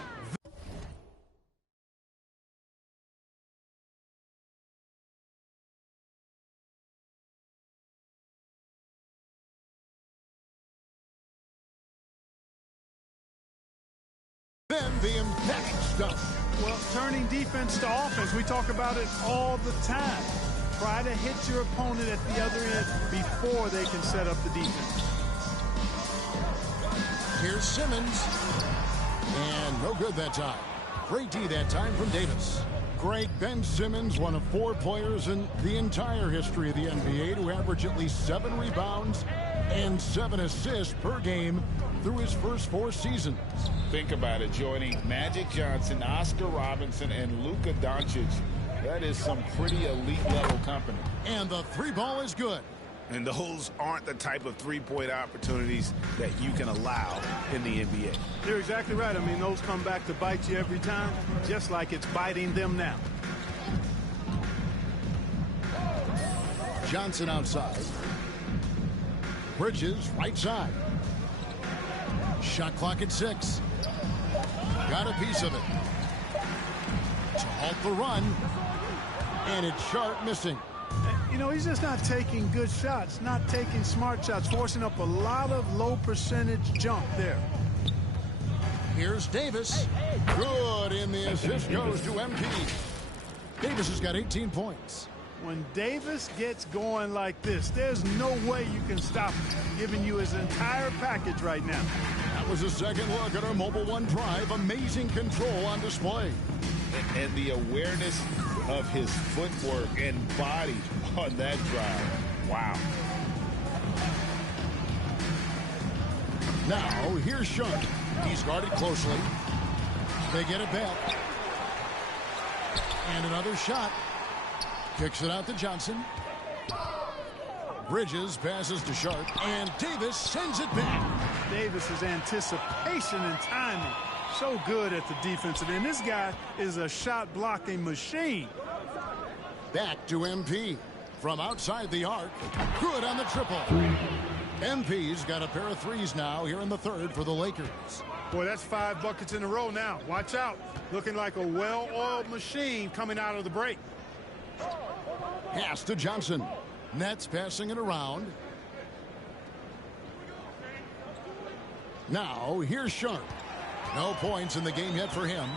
Then the emphatic stuff. Well, turning defense to offense, we talk about it all the time. Try to hit your opponent at the other end before they can set up the defense. Here's Simmons. And no good that time. Great D that time from Davis. Great Ben Simmons, one of 4 players in the entire history of the NBA to average at least 7 rebounds and 7 assists per game through his first 4 seasons. Think about it, joining Magic Johnson, Oscar Robinson, and Luka Doncic. That is some pretty elite level company. And the 3 ball is good. And those aren't the type of three-point opportunities that you can allow in the NBA. You're exactly right. I mean, those come back to bite you every time, just like it's biting them now. Johnson outside. Bridges right side. Shot clock at 6. Got a piece of it. To halt the run. And it's Sharp missing. You know, he's just not taking good shots, not taking smart shots, forcing up a lot of low percentage jump there. Here's Davis. Good, and the assist goes to MP. Davis has got 18 points. When Davis gets going like this, there's no way you can stop him, giving you his entire package right now. That was a second look at our Mobile One drive. Amazing control on display. And the awareness of his footwork and body on that drive. Wow. Now, here's Sharp. He's guarded closely. They get it back. And another shot. Kicks it out to Johnson. Bridges passes to Sharp. And Davis sends it back. Davis's anticipation and timing. So good at the defensive end. This guy is a shot blocking machine. Back to MP. From outside the arc. Good on the triple. MP's got a pair of threes now here in the third for the Lakers. Boy, that's 5 buckets in a row now. Watch out. Looking like a well-oiled machine coming out of the break. Pass to Johnson. Nets passing it around. Now, here's Sharp. No points in the game yet for him.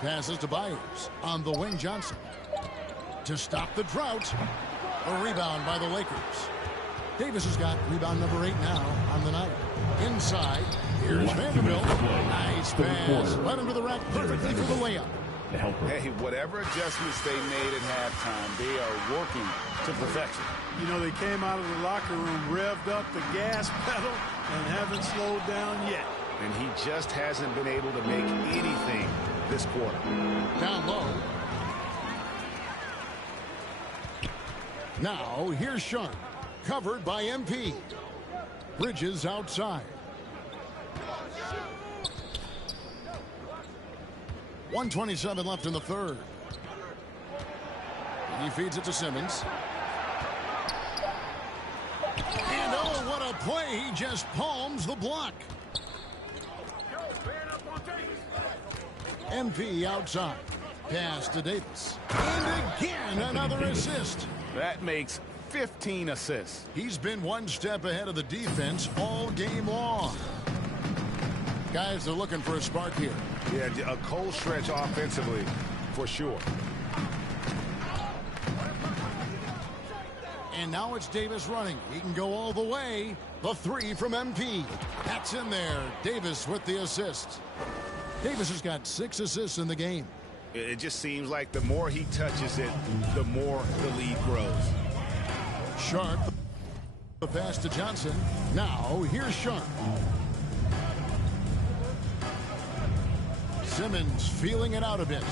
Passes to Byers. On the wing, Johnson. To stop the drought. A rebound by the Lakers. Davis has got rebound number 8 now on the night. Inside, here's Vanderbilt. Nice pass. Led him to the rack perfectly for the layup. Hey, whatever adjustments they made at halftime, they are working to perfection. You know, they came out of the locker room, revved up the gas pedal, and haven't slowed down yet. And he just hasn't been able to make anything this quarter. Down low. Now, here's Sharp. Covered by MP. Bridges outside. 1:27 left in the third. He feeds it to Simmons. And oh, what a play. He just palms the block. MP outside. Pass to Davis. And again, another assist. That makes 15 assists. He's been one step ahead of the defense all game long. Guys are looking for a spark here. Yeah, a cold stretch offensively, for sure. And now it's Davis running. He can go all the way. The three from MP. That's in there. Davis with the assist. Davis has got 6 assists in the game. It just seems like the more he touches it, the more the lead grows. Sharp. The pass to Johnson. Now here's Sharp. Simmons feeling it out a bit.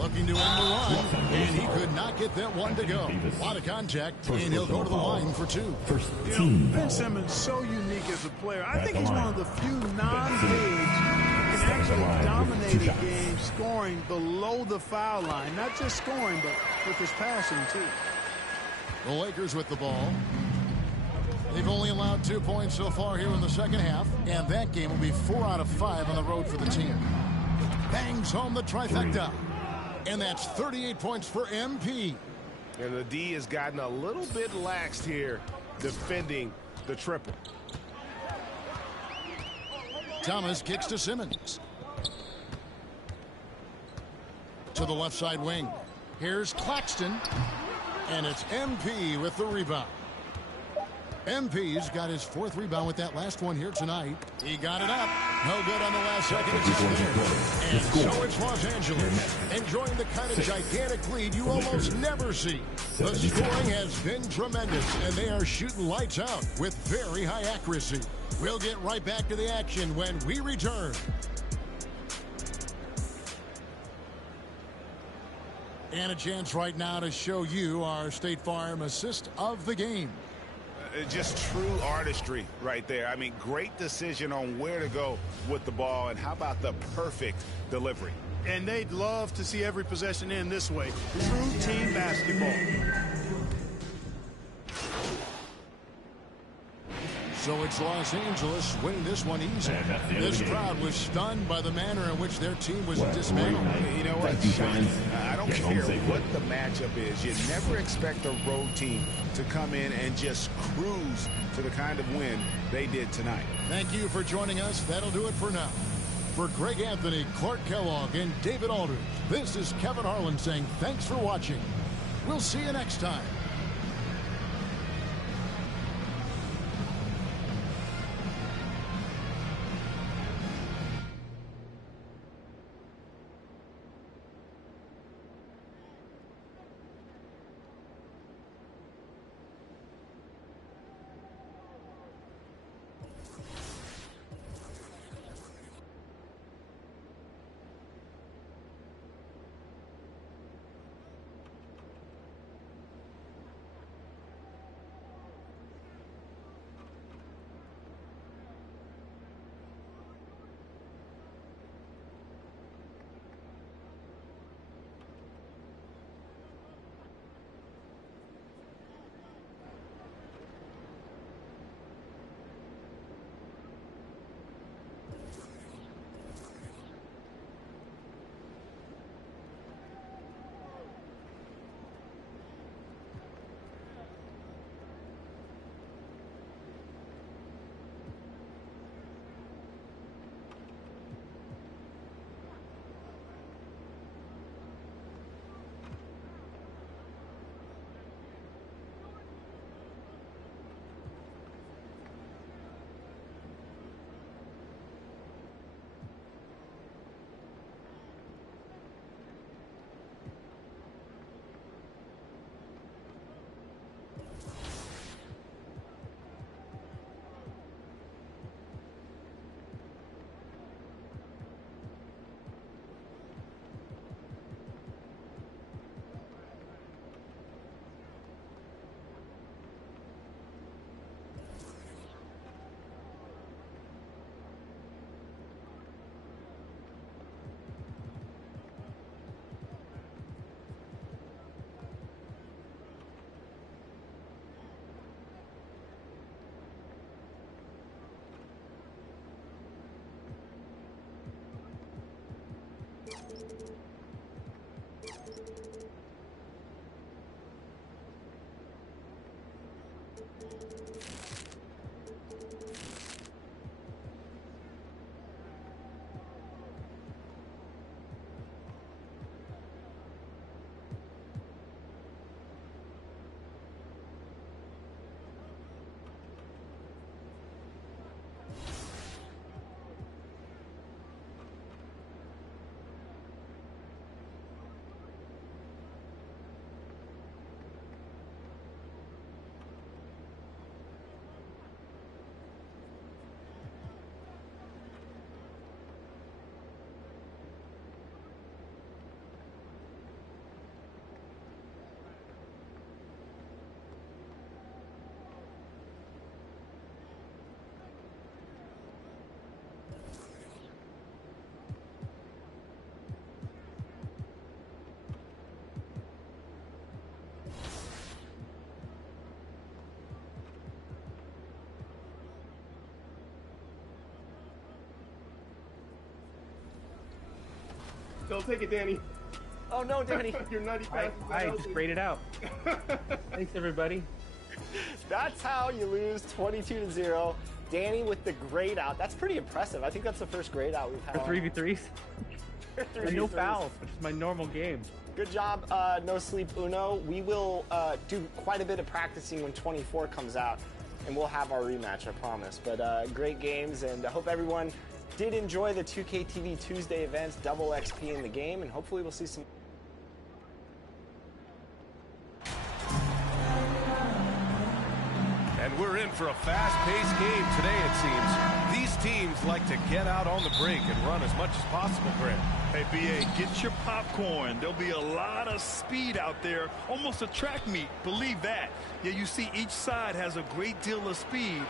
Looking to end the run, and he could not get that one to go. A lot of contact, and he'll go to the line for 2. Ben Simmons so unique as a player. I think he's one of the few non-bigs who can actually dominate a game scoring below the foul line. Not just scoring, but with his passing, too. The Lakers with the ball. They've only allowed 2 points so far here in the second half, and that game will be 4 out of 5 on the road for the team. Bangs home the trifecta. And that's 38 points for MP. And the D has gotten a little bit laxed here defending the triple. Thomas kicks to Simmons. To the left side wing. Here's Claxton. And it's MP with the rebound. MP's got his 4th rebound with that last one here tonight. He got it up. No good on the last second. It's just there. And so it's Los Angeles enjoying the kind of gigantic lead you almost never see. The scoring has been tremendous, and they are shooting lights out with very high accuracy. We'll get right back to the action when we return. And a chance right now to show you our State Farm assist of the game. Just true artistry right there. I mean, great decision on where to go with the ball, and how about the perfect delivery? And they'd love to see every possession end this way. True team basketball. So it's Los Angeles winning this one easy. This crowd was stunned by the manner in which their team was dismantled. You know what, Sean? I don't care what the matchup is. You never expect a road team to come in and just cruise to the kind of win they did tonight. Thank you for joining us. That'll do it for now. For Greg Anthony, Clark Kellogg, and David Aldridge, this is Kevin Harlan saying thanks for watching. We'll see you next time. Don't take it, Danny. Oh, no, Danny. Your nutty pass. I just grayed it out. Thanks, everybody. That's how you lose 22-0. Danny with the grade out. That's pretty impressive. I think that's the first grade out we've had. For 3v3s. And no fouls, which is my normal game. Good job, No Sleep Uno. We will do quite a bit of practicing when 24 comes out, and we'll have our rematch, I promise. But great games, and I hope everyone did enjoy the 2K TV Tuesday events, double XP in the game, and hopefully we'll see some... And we're in for a fast-paced game today, it seems. These teams like to get out on the break and run as much as possible, Grant. Hey, B.A., get your popcorn. There'll be a lot of speed out there, almost a track meet. Believe that. Yeah, you see each side has a great deal of speed.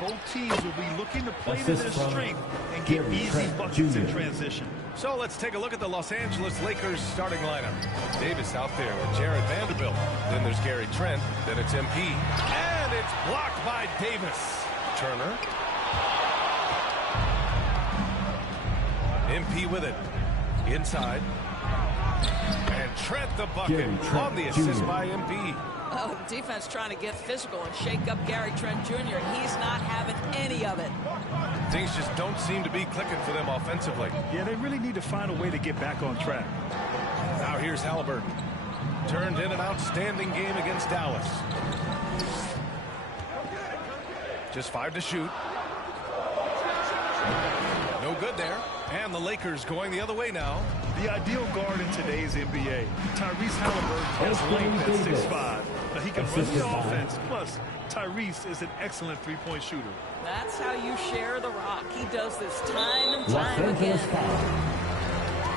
Both teams will be looking to play to their strength and get easy buckets in transition. So let's take a look at the Los Angeles Lakers starting lineup. Davis out there with Jared Vanderbilt. Then there's Gary Trent. Then it's MP. And it's blocked by Davis. Turner. MP with it. Inside. And Trent the bucket on the assist by MP. Oh, the defense trying to get physical and shake up Gary Trent Jr. He's not having any of it. Things just don't seem to be clicking for them offensively. Yeah, they really need to find a way to get back on track. Now here's Halliburton. Turned in an outstanding game against Dallas. Just 5 to shoot. No good there. And the Lakers going the other way now. The ideal guard in today's NBA. Tyrese Halliburton has length at 6'5". Now he can run the offense. Plus, Tyrese is an excellent three-point shooter. That's how you share the rock. He does this time and time again.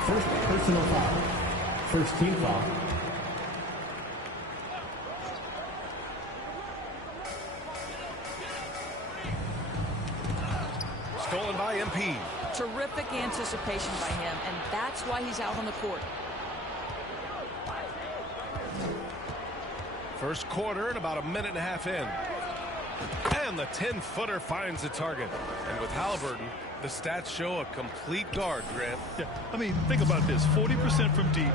First personal foul. First team foul. Stolen by MP. Terrific anticipation by him, and that's why he's out on the court. First quarter and about a minute and a half in. And the 10-footer finds the target. And with Halliburton, the stats show a complete guard, Grant. Yeah, I mean, think about this. 40% from deep.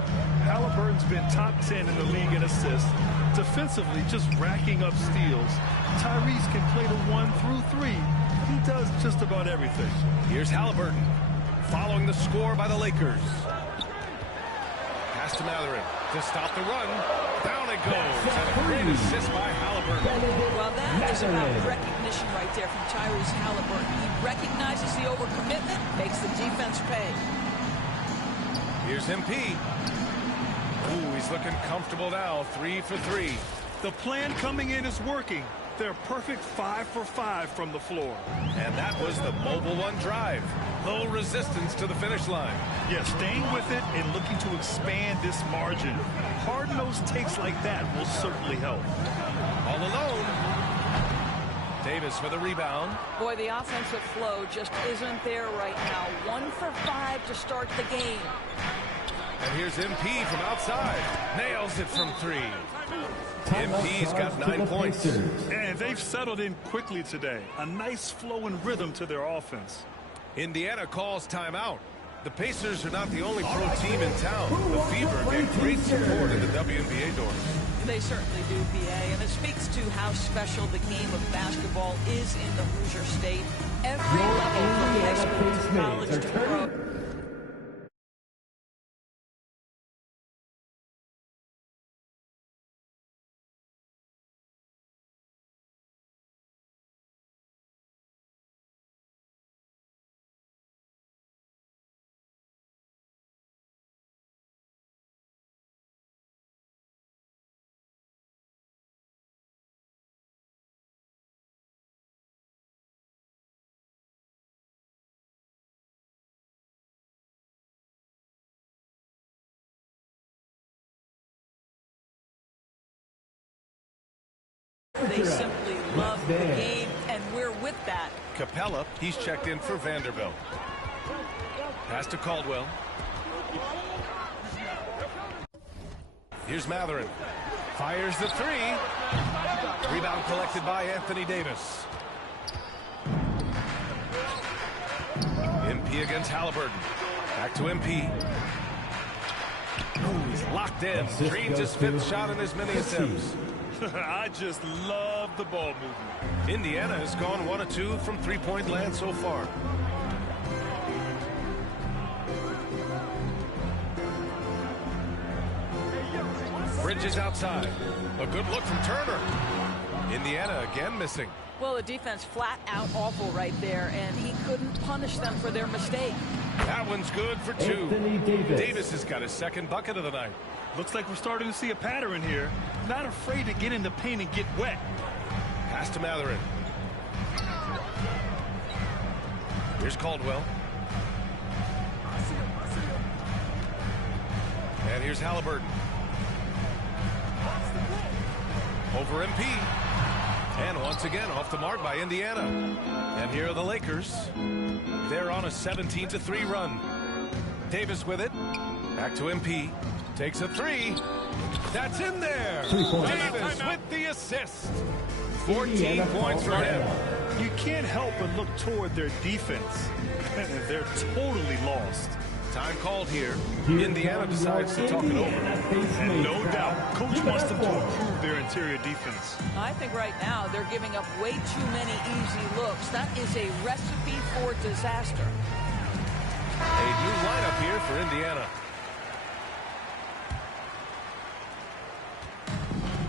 Halliburton's been top 10 in the league in assists. Defensively, just racking up steals. Tyrese can play the 1 through 3. He does just about everything. Here's Halliburton following the score by the Lakers. Pass to Mathurin to stop the run. Down it goes. And a great assist by Halliburton. Well, that is about recognition right there from Tyrese Halliburton. He recognizes the overcommitment, makes the defense pay. Here's MP. Ooh, he's looking comfortable now. 3 for 3. The plan coming in is working. They're perfect 5 for 5 from the floor. And that was the Mobile One drive. Low resistance to the finish line. Yeah, staying with it and looking to expand this margin. Hard-nosed takes like that will certainly help. All alone. Davis for the rebound. Boy, the offensive flow just isn't there right now. 1 for 5 to start the game. And here's MP from outside. Nails it from 3. MP's got 9 points. And they've settled in quickly today. A nice flow and rhythm to their offense. Indiana calls timeout. The Pacers are not the only pro team in town. The Fever get great support in the WNBA doors. They certainly do, BA, and it speaks to how special the game of basketball is in the Hoosier State. Every level from high school to college to pro. They simply love the game, and we're with that. Capella, he's checked in for Vanderbilt. Pass to Caldwell. Here's Mathurin. Fires the 3. Rebound collected by Anthony Davis. MP against Halliburton. Back to MP. Ooh, he's locked in. Dreams his 5th shot in as many attempts. I just love the ball movement. Indiana has gone 1 of 2 from three-point land so far. Bridges outside. A good look from Turner. Indiana again missing. Well, the defense flat out awful right there, and he couldn't punish them for their mistake. That one's good for 2. Davis has got his 2nd bucket of the night. Looks like we're starting to see a pattern here. Not afraid to get in the paint and get wet. Pass to Mathurin. Here's Caldwell. And here's Halliburton. Over MP. And once again off the mark by Indiana. And here are the Lakers. They're on a 17-3 run. Davis with it. Back to MP. Takes a 3. That's in there. Davis with the assist. 14 points for him. You can't help but look toward their defense. They're totally lost. Time called here. Indiana decides to talk it over. And no doubt, coach wants them to improve their interior defense. I think right now they're giving up way too many easy looks. That is a recipe for disaster. A new lineup here for Indiana.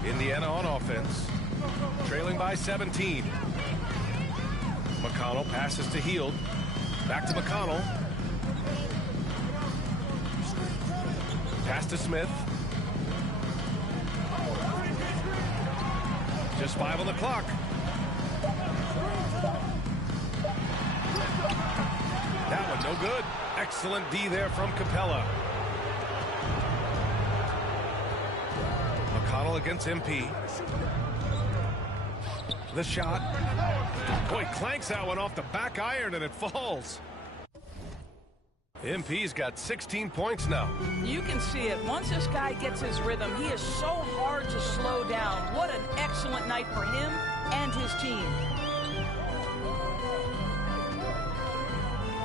Indiana on offense. Trailing by 17. McConnell passes to Hield. Back to McConnell. Pass to Smith. Just 5 on the clock. That one no good. Excellent D there from Capella. McConnell against MP. The shot. Boy, clanks that one off the back iron and it falls. MP's got 16 points now. You can see it. Once this guy gets his rhythm, he is so hard to slow down. What an excellent night for him and his team.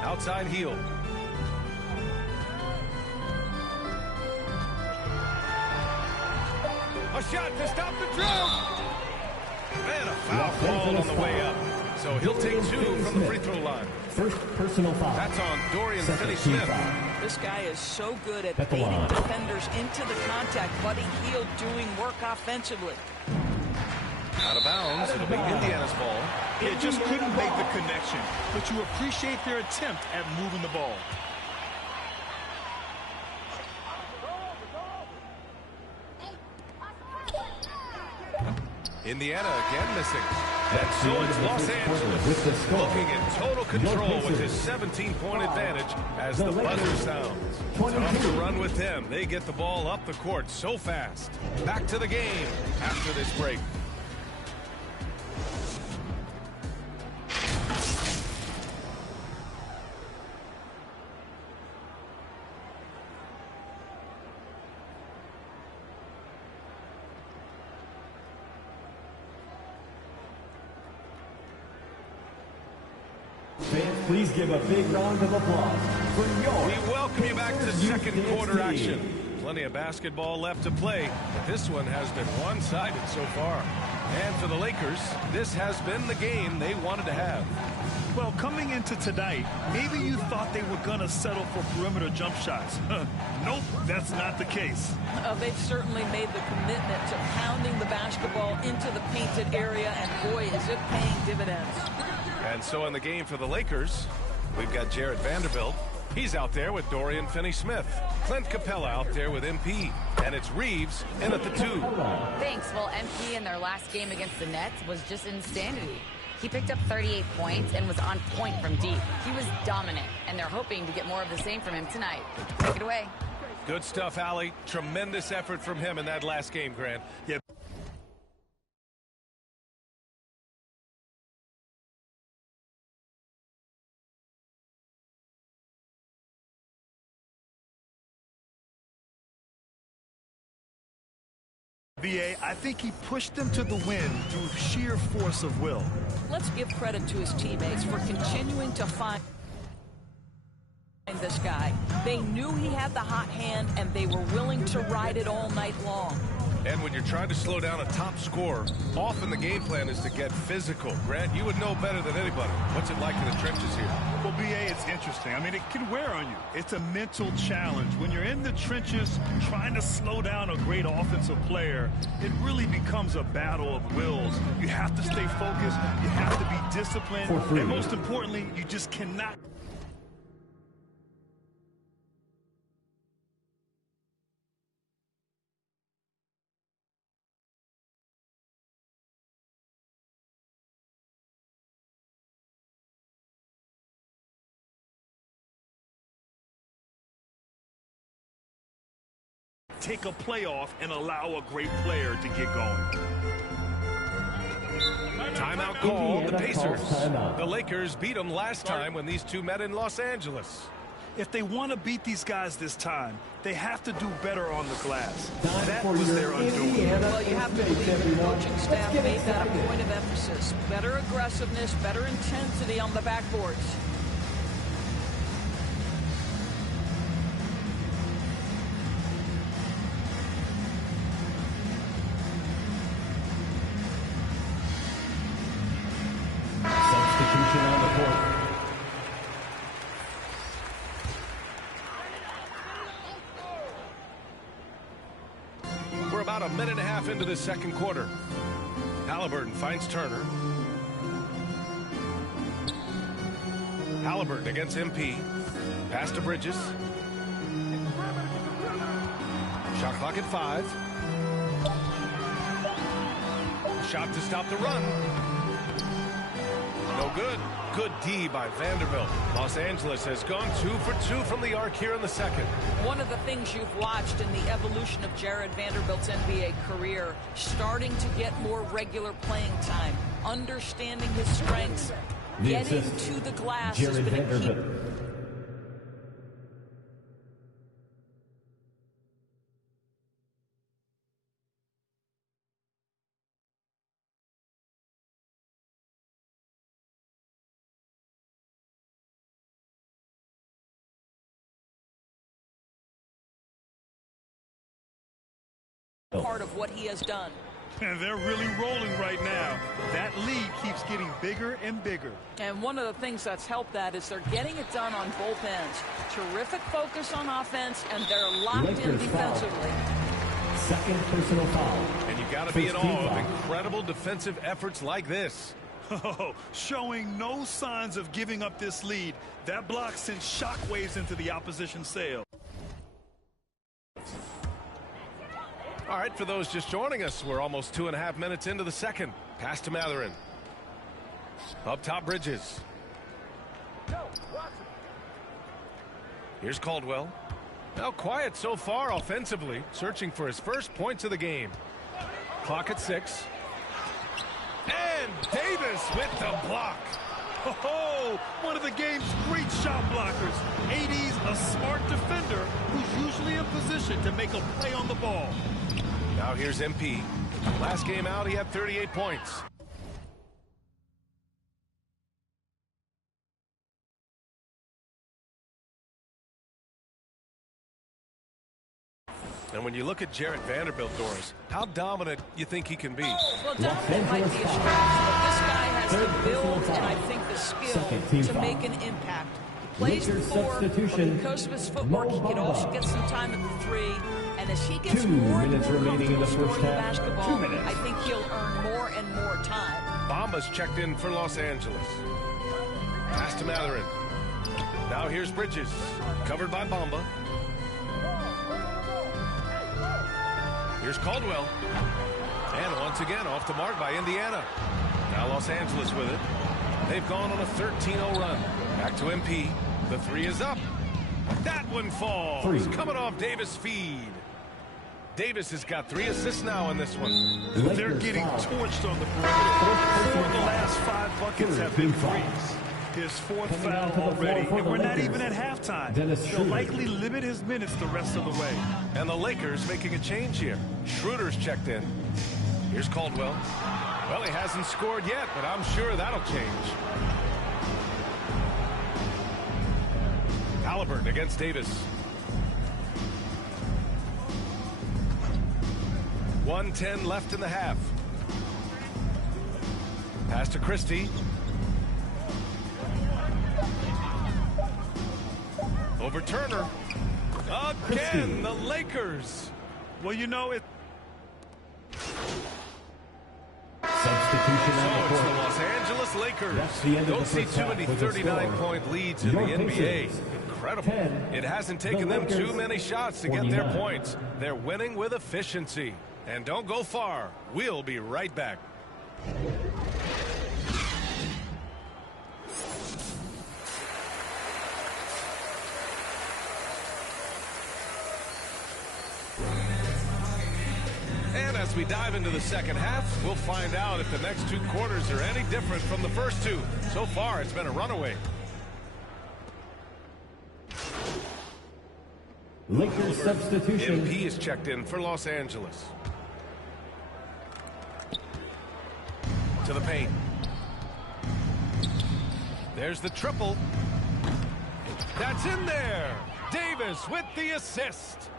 Outside Hield. A shot to stop the drought. And a foul call on the way up. So he'll take 2 from the free throw line. First personal foul. That's on Dorian Finney-Smith. This guy is so good at baiting defenders into the contact. Buddy Hield doing work offensively. Out of bounds. It'll be Indiana's ball. It just couldn't make the connection, but you appreciate their attempt at moving the ball. Indiana again missing. And so it's Los Angeles looking in total control with his 17-point advantage as the buzzer sounds. Tough to run with them. They get the ball up the court so fast. Back to the game after this break. Fans, please give a big round of applause for your... We welcome you back to second quarter action. Plenty of basketball left to play, but this one has been one-sided so far. And for the Lakers, this has been the game they wanted to have. Well, coming into tonight, maybe you thought they were going to settle for perimeter jump shots. Nope, that's not the case. They've certainly made the commitment to pounding the basketball into the painted area, and boy, is it paying dividends. And so in the game for the Lakers, we've got Jarred Vanderbilt. He's out there with Dorian Finney-Smith. Clint Capella out there with MP. And it's Reeves in at the 2. Thanks. Well, MP in their last game against the Nets was just insanity. He picked up 38 points and was on point from deep. He was dominant, and they're hoping to get more of the same from him tonight. Take it away. Good stuff, Allie. Tremendous effort from him in that last game, Grant. Yeah. VA, I think he pushed them to the win through sheer force of will. Let's give credit to his teammates for continuing to find this guy. They knew he had the hot hand, and they were willing to ride it all night long. And when you're trying to slow down a top scorer, often the game plan is to get physical. Grant, you would know better than anybody. What's it like in the trenches here? Well, B.A., it's interesting. I mean, it can wear on you. It's a mental challenge. When you're in the trenches trying to slow down a great offensive player, it really becomes a battle of wills. You have to stay focused. You have to be disciplined. And most importantly, you just cannot... take a playoff and allow a great player to get going. Timeout call, the Pacers. The Lakers beat them last time when these two met in Los Angeles. If they want to beat these guys this time, they have to do better on the glass. That was their undoing. Well, you have to believe the coaching staff made that a point of emphasis. Better aggressiveness, better intensity on the backboards. Substitution on the court. We're about a minute and a half into the second quarter. Halliburton finds Turner. Halliburton against MP. Pass to Bridges. Shot clock at 5. Shot to stop the run. No good. Good D by Vanderbilt. Los Angeles has gone 2 for 2 from the arc here in the second. One of the things you've watched in the evolution of Jared Vanderbilt's NBA career, starting to get more regular playing time, understanding his strengths, getting to the glass has been a key. Part of what he has done. And they're really rolling right now. That lead keeps getting bigger and bigger. And one of the things that's helped that is they're getting it done on both ends. Terrific focus on offense, and they're locked in defensively. Second personal foul. And you got to be in awe of incredible defensive efforts like this. Oh, showing no signs of giving up this lead. That block sent shockwaves into the opposition sail. All right, for those just joining us, we're almost 2.5 minutes into the second. Pass to Mathurin. Up top, Bridges. Here's Caldwell. Now quiet so far offensively, searching for his first points of the game. Clock at 6. And Davis with the block. Oh, one of the game's great shot blockers. AD's a smart defender who's usually in position to make a play on the ball. Now here's MP. Last game out, he had 38 points. And when you look at Jared Vanderbilt, Doris, how dominant you think he can be? Well, dominant might be a strength, but this guy has the build and I think the skill to make an impact. Plays the 4, but because of his footwork, he can also get some time at the 3. And as he gets more and more comfortable scoring the basketball, I think he'll earn more and more time. Bamba's checked in for Los Angeles. Pass to Mathurin. Now here's Bridges, covered by Bamba. Here's Caldwell. And once again, off the mark by Indiana. Now Los Angeles with it. They've gone on a 13-0 run. Back to MP. The 3 is up. That one falls. Coming off Davis' feed. Davis has got 3 assists now in this one. They're getting torched on the perimeter. 4 of the last 5 buckets have been threes. His 4th foul already, and we're not even at halftime. He'll likely limit his minutes the rest of the way. And the Lakers making a change here. Schroeder's checked in. Here's Caldwell. Well, he hasn't scored yet, but I'm sure that'll change. Halliburton against Davis. 1:10 left in the half. Pass to Christie. Over Turner. Again, the Lakers. Well, you know it. Substitution on the So it's court. the Los Angeles Lakers. That's the end of Don't the see first too half many with the 39-point leads in the Your NBA. Pacers. Incredible. 10, It hasn't taken them Lakers, too many shots to get their 49. points. They're winning with efficiency. And don't go far. We'll be right back. And as we dive into the second half, we'll find out if the next two quarters are any different from the first two. So far, it's been a runaway. Lakers substitution. MP is checked in for Los Angeles. To the paint. There's the triple. That's in there. Davis with the assist.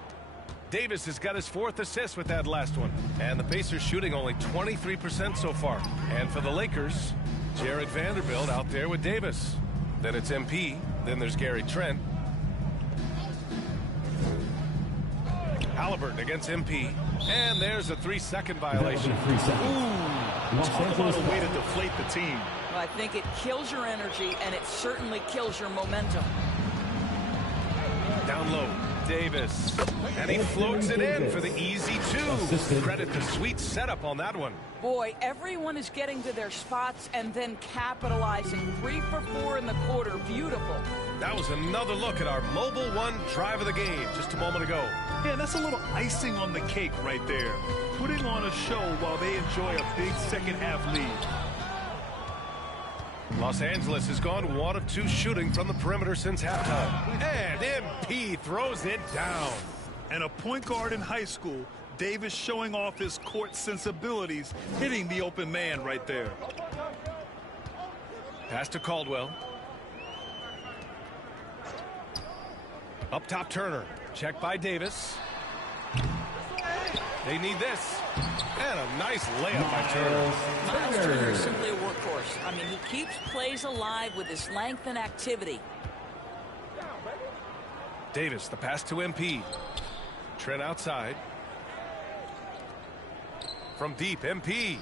Davis has got his 4th assist with that last one. And the Pacers shooting only 23% so far. And for the Lakers, Jared Vanderbilt out there with Davis. Then it's MP. Then there's Gary Trent. Halliburton against MP. And there's a 3-second violation. 3 seconds. Talk about a way to deflate the team. Well, I think it kills your energy, and it certainly kills your momentum. Down low, Davis. And he floats it in for the easy 2. Credit the sweet setup on that one. Boy, everyone is getting to their spots and then capitalizing. 3 for 4 in the quarter. Beautiful. That was another look at our Mobile One drive of the game just a moment ago. Yeah, that's a little icing on the cake right there. Putting on a show while they enjoy a big second half lead. Los Angeles has gone 1 of 2 shooting from the perimeter since halftime. And MP throws it down. And a point guard in high school, Davis showing off his court sensibilities, hitting the open man right there. Pass to Caldwell. Up top, Turner. Checked by Davis. They need this. And a nice layup by Turner. Miles Turner is simply a workhorse. I mean, he keeps plays alive with his length and activity. Davis, the pass to MP. Trent outside. From deep, MP.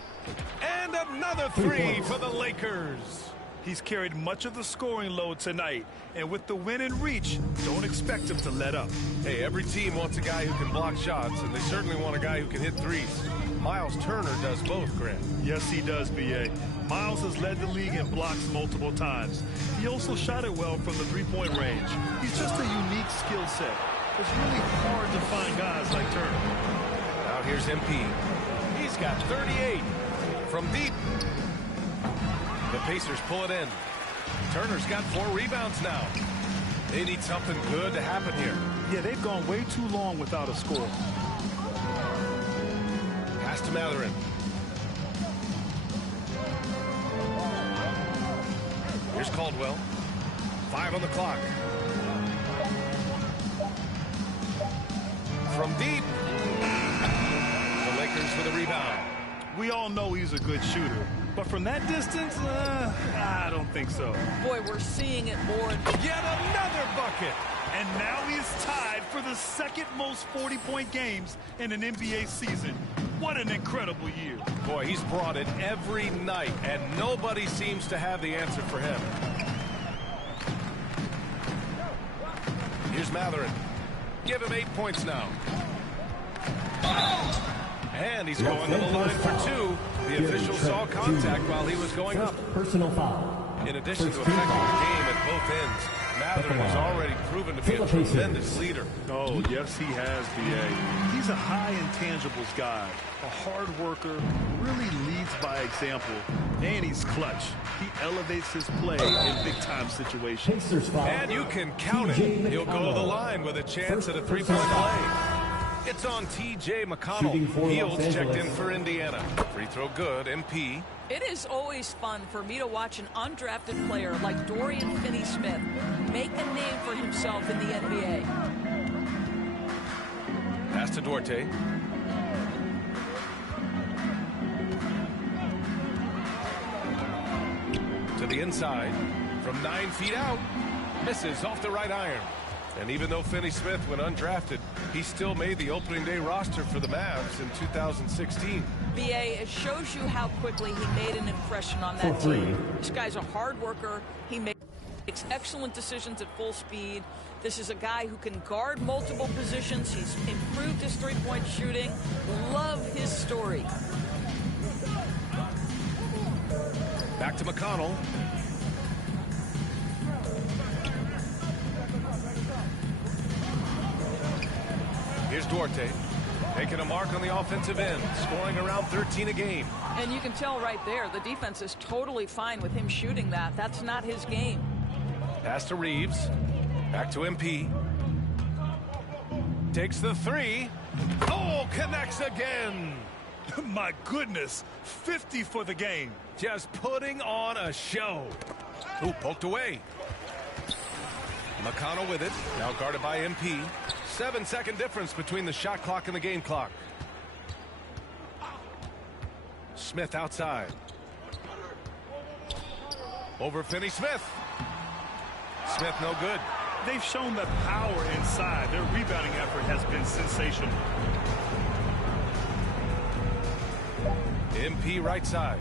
And another 3 for the Lakers. He's carried much of the scoring load tonight. And with the win in reach, don't expect him to let up. Hey, every team wants a guy who can block shots, and they certainly want a guy who can hit threes. Miles Turner does both, Grant. Yes, he does, B.A. Miles has led the league in blocks multiple times. He also shot it well from the three-point range. He's just a unique skill set. It's really hard to find guys like Turner. Now here's MP. He's got 38 from deep. The Pacers pull it in. Turner's got 4 rebounds now. They need something good to happen here. Yeah, they've gone way too long without a score. Pass to Mathurin. Here's Caldwell. 5 on the clock. From deep. The Lakers for the rebound. We all know he's a good shooter. But from that distance, I don't think so. Boy, we're seeing it more. Yet another bucket. And now he's tied for the second most 40-point games in an NBA season. What an incredible year. Boy, he's brought it every night, and nobody seems to have the answer for him. Here's Mathurin. Give him 8 points now. And he's going to the line for 2. The official saw contact while he was going up. Personal foul. In addition to affecting the game at both ends, Mathurin has already proven to be a tremendous leader. Oh, yes, he has, B.A. He's a high intangibles guy, a hard worker, really leads by example, and he's clutch. He elevates his play in big-time situations. And you can count it. He'll go to the line with a chance at a 3-point play. It's on T.J. McConnell. Fields checked in for Indiana. Free throw good. MP. It is always fun for me to watch an undrafted player like Dorian Finney-Smith make a name for himself in the NBA. Pass to Duarte. To the inside. From 9 feet out. Misses off the right iron. And even though Finney-Smith went undrafted, he still made the opening day roster for the Mavs in 2016. BA, it shows you how quickly he made an impression on that team. This guy's a hard worker. He makes excellent decisions at full speed. This is a guy who can guard multiple positions. He's improved his three-point shooting. Love his story. Back to McConnell. Here's Duarte, making a mark on the offensive end, scoring around 13 a game. And you can tell right there, the defense is totally fine with him shooting that. That's not his game. Pass to Reeves, back to MP. Takes the three. Oh, connects again. My goodness, 50 for the game. Just putting on a show. Ooh, poked away. McConnell with it, now guarded by MP. 7-second difference between the shot clock and the game clock. Smith outside. Over Finney-Smith. Smith no good. They've shown the power inside. Their rebounding effort has been sensational. MP right side.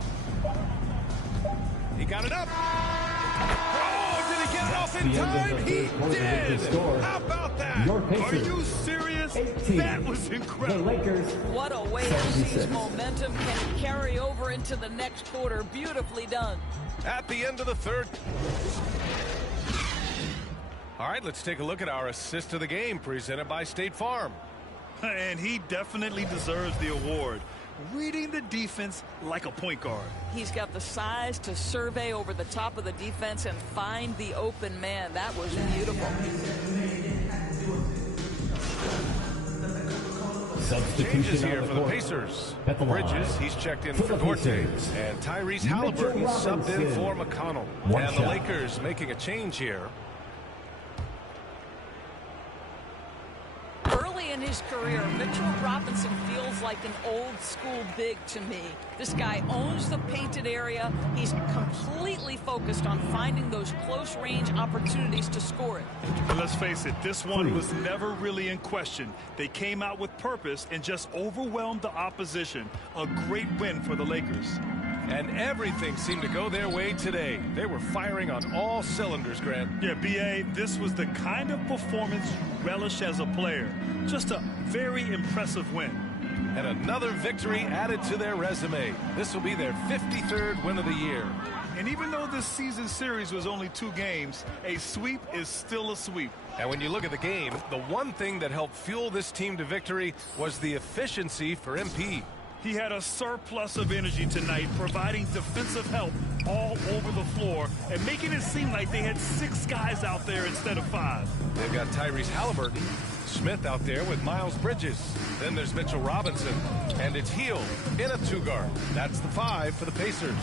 He got it up. Oh, did he get it off in time? He did. How about that? Are you serious? 18. That was incredible. The Lakers. What a way to seize momentum. Can carry over into the next quarter. Beautifully done. At the end of the third. All right, let's take a look at our assist of the game presented by State Farm. And he definitely deserves the award. Reading the defense like a point guard. He's got the size to survey over the top of the defense and find the open man. That was beautiful. Changes here for the Pacers. Bridges, he's checked in for Duarte. And Tyrese Halliburton subbed in for McConnell. And the Lakers making a change here. Early in his career, Mitchell Robinson feels like an old school big to me. This guy owns the painted area. He's completely focused on finding those close range opportunities to score it. And let's face it, this one was never really in question. They came out with purpose and just overwhelmed the opposition. A great win for the Lakers. And everything seemed to go their way today. They were firing on all cylinders, Grant. Yeah, B.A., this was the kind of performance you relish as a player. Just a very impressive win. And another victory added to their resume. This will be their 53rd win of the year. And even though this season series was only 2 games, a sweep is still a sweep. And when you look at the game, the one thing that helped fuel this team to victory was the efficiency for MP. He had a surplus of energy tonight, providing defensive help all over the floor and making it seem like they had 6 guys out there instead of 5. They've got Tyrese Halliburton, Smith out there with Miles Bridges. Then there's Mitchell Robinson, and it's Hield in a 2-guard. That's the 5 for the Pacers.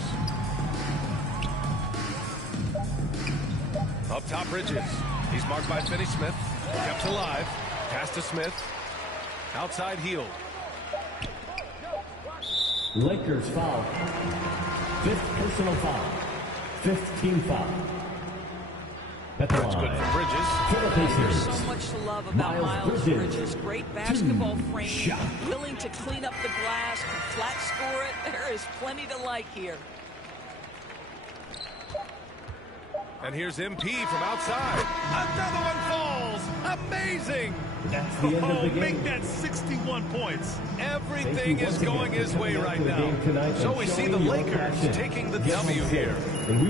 Up top, Bridges. He's marked by Finney-Smith. Kept alive. Pass to Smith. Outside, Hield. Lakers foul. 5th personal foul. 5th team foul. That's good for Bridges. There's so much to love about Miles Bridges. Great basketball frame, willing to clean up the glass, flat score it. There is plenty to like here. And here's MP from outside. Another one falls. Amazing. That's the end of the game. Make that 61 points. Everything is going his way right now. So we see the Lakers taking the W here.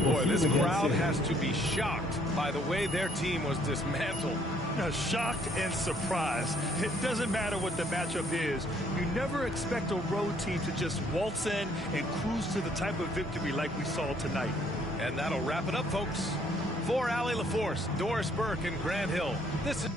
Boy, this crowd has to be shocked by the way their team was dismantled. Shocked and surprised. It doesn't matter what the matchup is. You never expect a road team to just waltz in and cruise to the type of victory like we saw tonight. And that'll wrap it up, folks. For Allie LaForce, Doris Burke, and Grant Hill, this is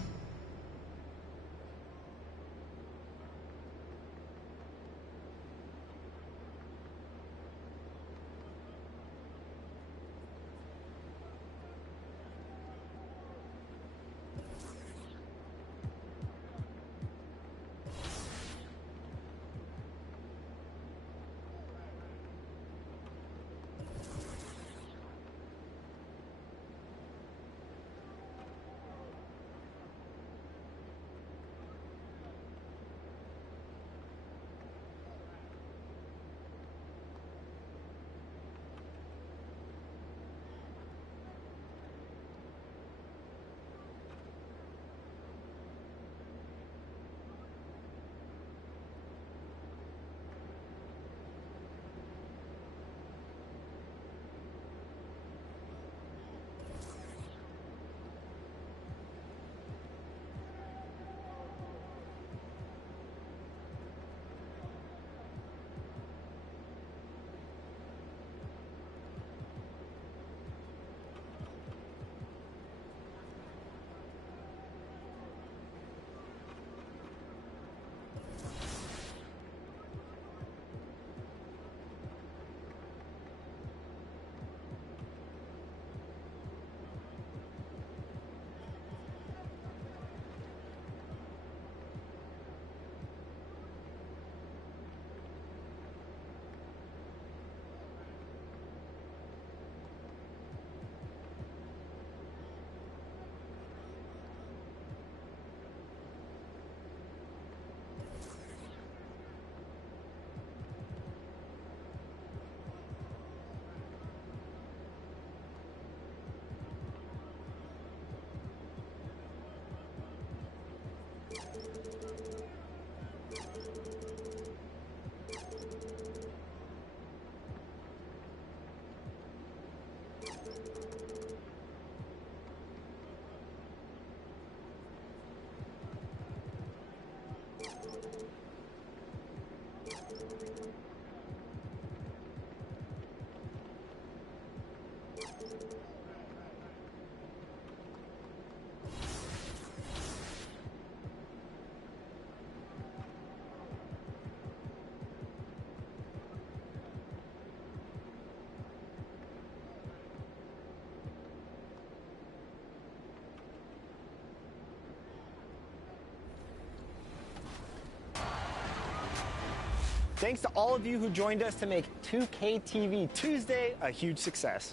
Thanks to all of you who joined us to make 2K TV Tuesday a huge success.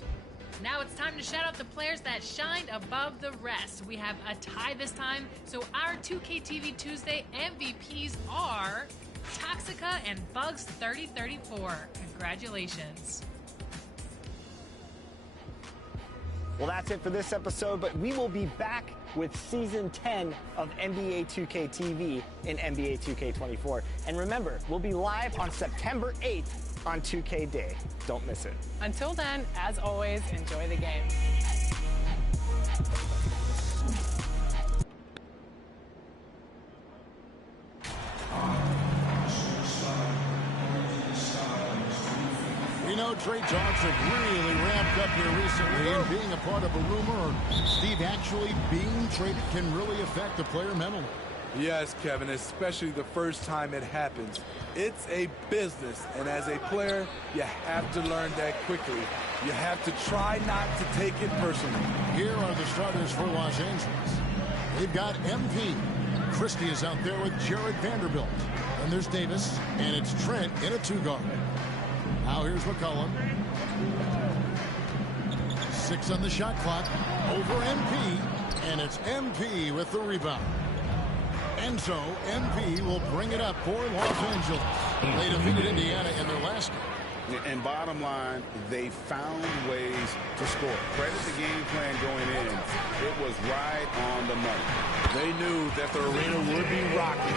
Now it's time to shout out the players that shined above the rest. We have a tie this time, so our 2K TV Tuesday MVPs are Toxica and Bugs3034. Congratulations. Well, that's it for this episode, but we will be back with Season 10 of NBA 2K TV in NBA 2K24. And remember, we'll be live on September 8th on 2K Day. Don't miss it. Until then, as always, enjoy the game. We know trade talks have really ramped up here recently, and being a part of a rumor or Steve actually being traded can really affect a player mentally. Yes, Kevin, especially the first time it happens. It's a business, and as a player, you have to learn that quickly. You have to try not to take it personally. Here are the starters for Los Angeles. They've got MP. Christie is out there with Jared Vanderbilt. Then there's Davis, and it's Trent in a two-guard. Now here's McCollum. 6 on the shot clock. Over MP, and it's MP with the rebound. And so MP will bring it up for Los Angeles. They defeated Indiana in their last game. And bottom line, they found ways to score. Credit the game plan going in. It was right on the money. They knew that the arena would be rocking.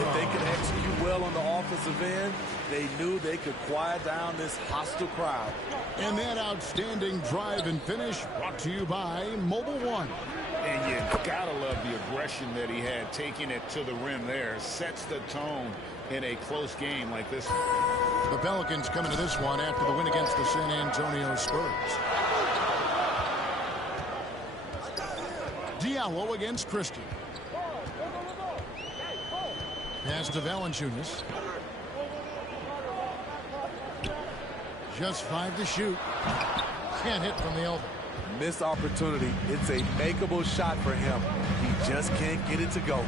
If they could execute well on the offensive end, they knew they could quiet down this hostile crowd. And that outstanding drive and finish brought to you by Mobile One. And you gotta love the aggression that he had, taking it to the rim there. Sets the tone in a close game like this. The Pelicans coming to this one after the win against the San Antonio Spurs. Diallo against Christie. Pass to Valanciunas. Just 5 to shoot. Can't hit from the elbow. Missed opportunity. It's a makeable shot for him. He just can't get it to go.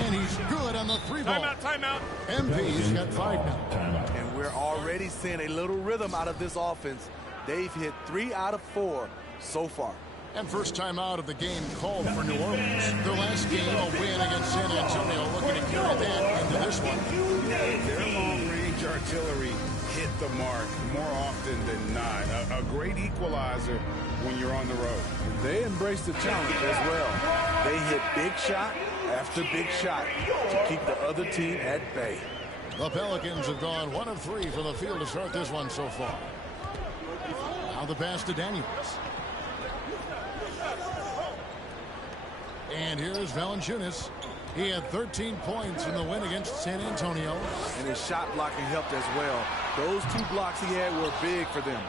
And he's good on the three ball. Timeout. MP's got 5 now. And we're already seeing a little rhythm out of this offense. They've hit 3 out of 4 so far. And first time out of the game called for New Orleans. Their last game, a win against San Antonio, looking to carry that into this one. Their long-range artillery hit the mark more often than not. A great equalizer when you're on the road. They embrace the challenge as well. They hit big shot after big shot to keep the other team at bay. The Pelicans have gone 1 of 3 from the field to start this one so far. Now the pass to Daniels. And here's Valanciunas. He had 13 points in the win against San Antonio. And his shot blocking helped as well. Those 2 blocks he had were big for them.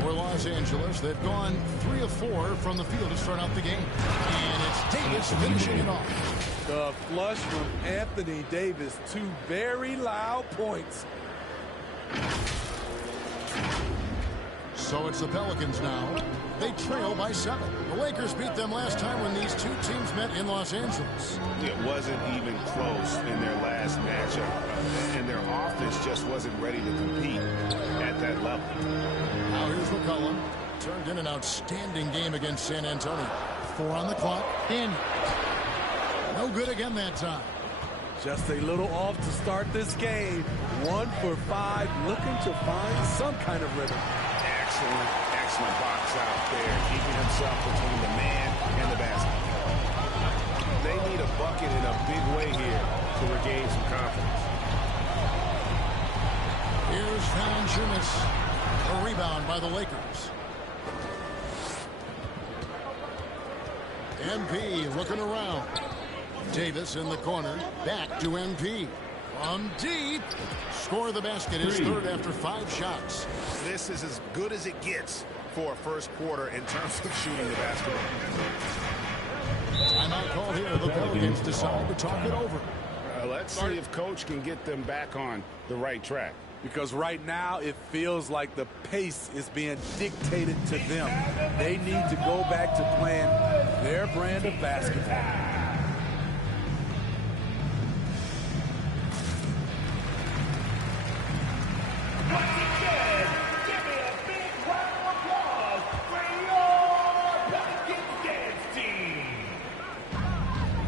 For Los Angeles, they've gone 3 of 4 from the field to start out the game. And it's Davis finishing it off. The flush from Anthony Davis. 2 very loud points. So it's the Pelicans now. They trail by 7. The Lakers beat them last time when these 2 teams met in Los Angeles. It wasn't even close in their last matchup. And their offense just wasn't ready to compete at that level. Now here's McCollum. Turned in an outstanding game against San Antonio. 4 on the clock. Daniels. No good again that time. Just a little off to start this game. 1 for 5, looking to find some kind of rhythm. Excellent box out there, keeping himself between the man and the basket. They need a bucket in a big way here to regain some confidence. Here's Valanciunas. A rebound by the Lakers. MP looking around. Davis in the corner. Back to MP. From deep. Score the basket. His 3rd after 5 shots. This is as good as it gets for a first quarter in terms of shooting the basketball. Timeout call here. The Pelicans decide to talk it over. Let's see if Coach can get them back on the right track. Because right now it feels like the pace is being dictated to them. They need to go back to playing their brand of basketball.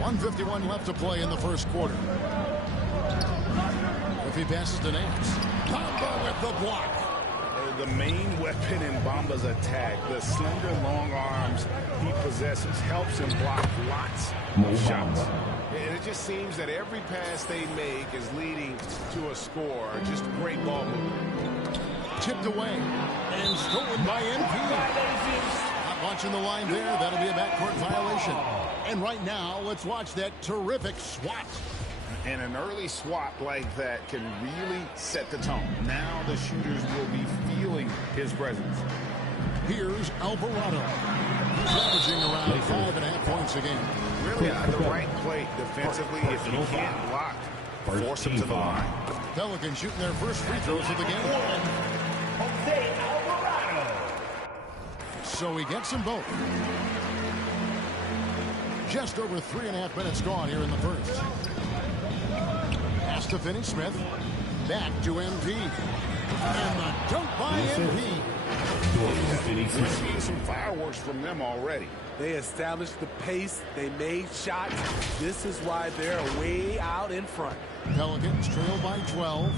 1:51 left to play in the first quarter. If he passes to Nance. Bamba with the block. The main weapon in Bamba's attack, the slender, long arms he possesses, helps him block lots of shots. And it just seems that every pass they make is leading to a score. Just great ball movement. Tipped away and stolen by MP. Not watching the line there. That'll be a backcourt violation. And right now, let's watch that terrific swat. And an early swat like that can really set the tone. Now the shooters will be feeling his presence. Here's Alvarado. He's averaging around 5.5 points a game. Really at the right plate defensively. If you can't block, force him to the line. Pelicans shooting their first free throws of the game. Jose Alvarado. So he gets them both. Just over 3.5 minutes gone here in the first. Pass to Finney-Smith. Back to MP. And the dunk by MP. We're seeing some fireworks from them already. They established the pace. They made shots. This is why they're way out in front. Pelicans trail by 12.